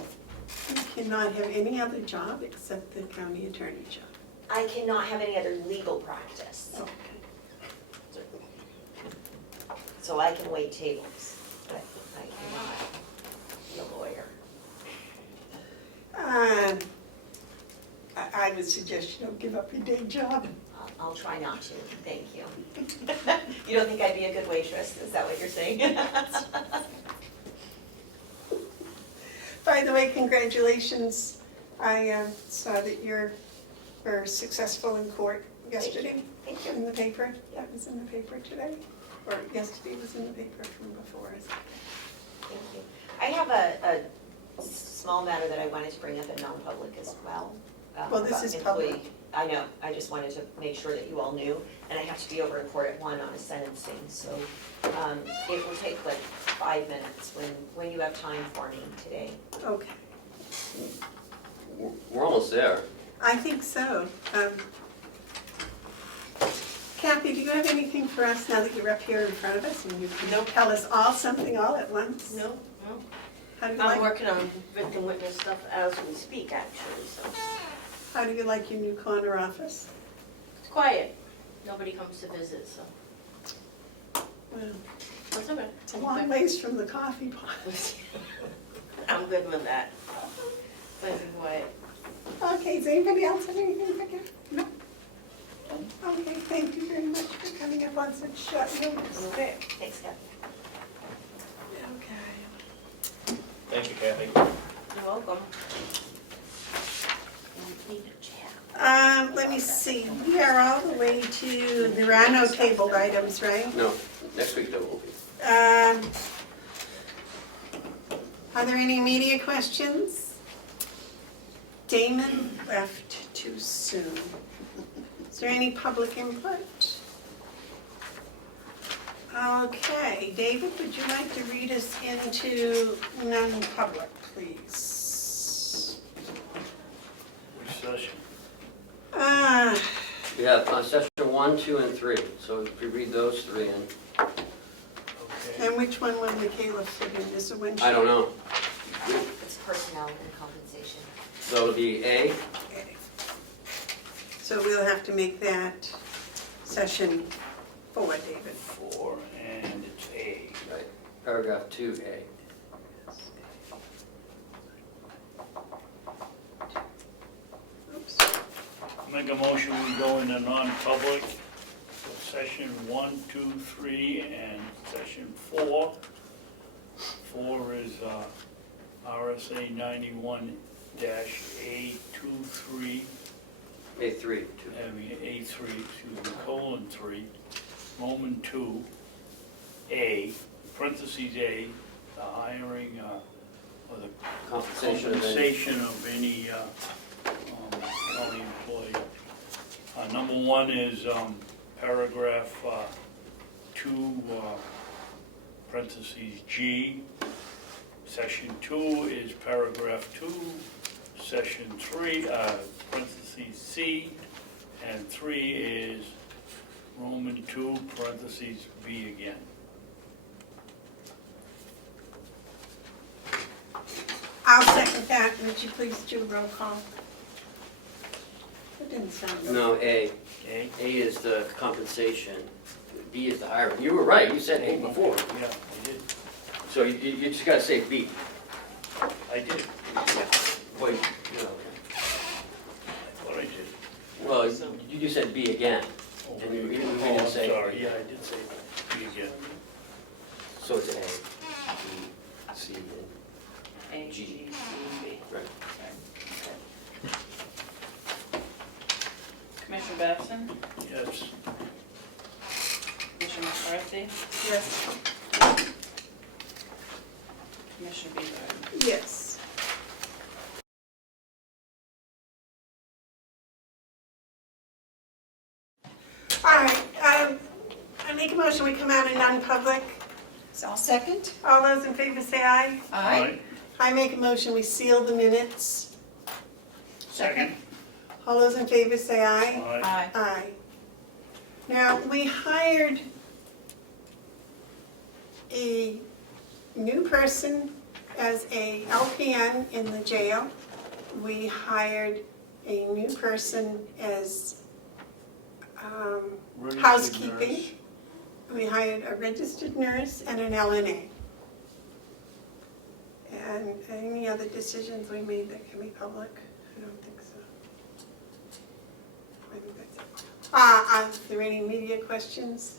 cannot have any other job except the county attorney job? I cannot have any other legal practice. Okay. So I can wait tables, but I cannot be a lawyer. I would suggest you don't give up your day job. I'll try not to, thank you. You don't think I'd be a good waitress, is that what you're saying? By the way, congratulations. I saw that you were successful in court yesterday. Thank you. In the paper. That was in the paper today. Or yesterday was in the paper from before. Thank you. I have a small matter that I wanted to bring up in non-public as well. Well, this about is employee- public. I know, I just wanted to make sure that you all knew, and I have to be over in court at 1 on a sentencing, so it will take like 5 minutes when you have time for me today. Okay. We're almost there. I think so. Kathy, do you have anything for us now that you're up here in front of us and you can tell us all something all at once? No. How do you I'm like, working on victim witness stuff as we speak, actually, so how do you like your new corner office? it's quiet. Nobody comes to visit, so Well, that's okay. it's a long ways from the coffee pot. I'm good with that. Nice and quiet. Okay, does anybody else have anything for Kathy? No? Okay, thank you very much for coming up on such short notice. Okay. Thanks, Kathy. Okay. Thank you, Kathy. You're welcome. Need a chat. Let me see, we are all the way to, there are no tabled items, right? No, next week there will be. Are there any media questions? Damon left too soon. Is there any public input? Okay, David, would you like to read us into non-public, please? Which session? We have session 1, 2, and 3. So if you read those 3 in. Okay. And which one will Michaela fit in? Is it when she? I don't know. It's personnel and compensation. So it'll be A. Okay. So we'll have to make that session 4, David. 4, and it's A. Right. Paragraph 2A. Make a motion, we go into non-public, for session 1, 2, 3, and session 4. 4 is RSA 91-A23, A3. having A3, excuse me, colon 3, Roman 2, A, parentheses A, the hiring or the compensation of any county employee. Number 1 is paragraph 2, parentheses G. Section 2 is paragraph 2, section 3, parentheses C, and 3 is Roman 2, parentheses B again. I'll second that. Would you please do a roll call? That didn't sound good. No, A. Okay? A is the compensation, B is the hiring. You were right, you said A before. Yeah, I did. So you just gotta say B. I did. Well, you What I did. well, you said B again. Oh, And you I'm didn't say. sorry, yeah, I did say B again. So it's A, B, C, and A, G, C, and B. right. Commissioner Babson? Yes. Commissioner McCarthy? Yes. Commissioner Bevard? Yes. All right, I make a motion, we come out in non-public. So I'll second. All those in favor say aye. Aye. I make a motion, we seal the minutes. Second. All those in favor say aye. Aye. Aye. Aye. Now, we hired a new person as a LPN in the jail. We hired a new person as Registered housekeeping. nurse. We hired a registered nurse and an LNA. And any other decisions we made that can be public? I don't think so. I think that's it. Is there any media questions?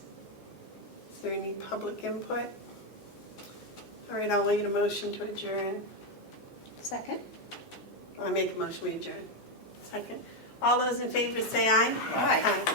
Is there any public input? All right, I'll leave a motion to adjourn. Second? I make a motion, we adjourn. Second. All those in favor say aye. Aye. Aye.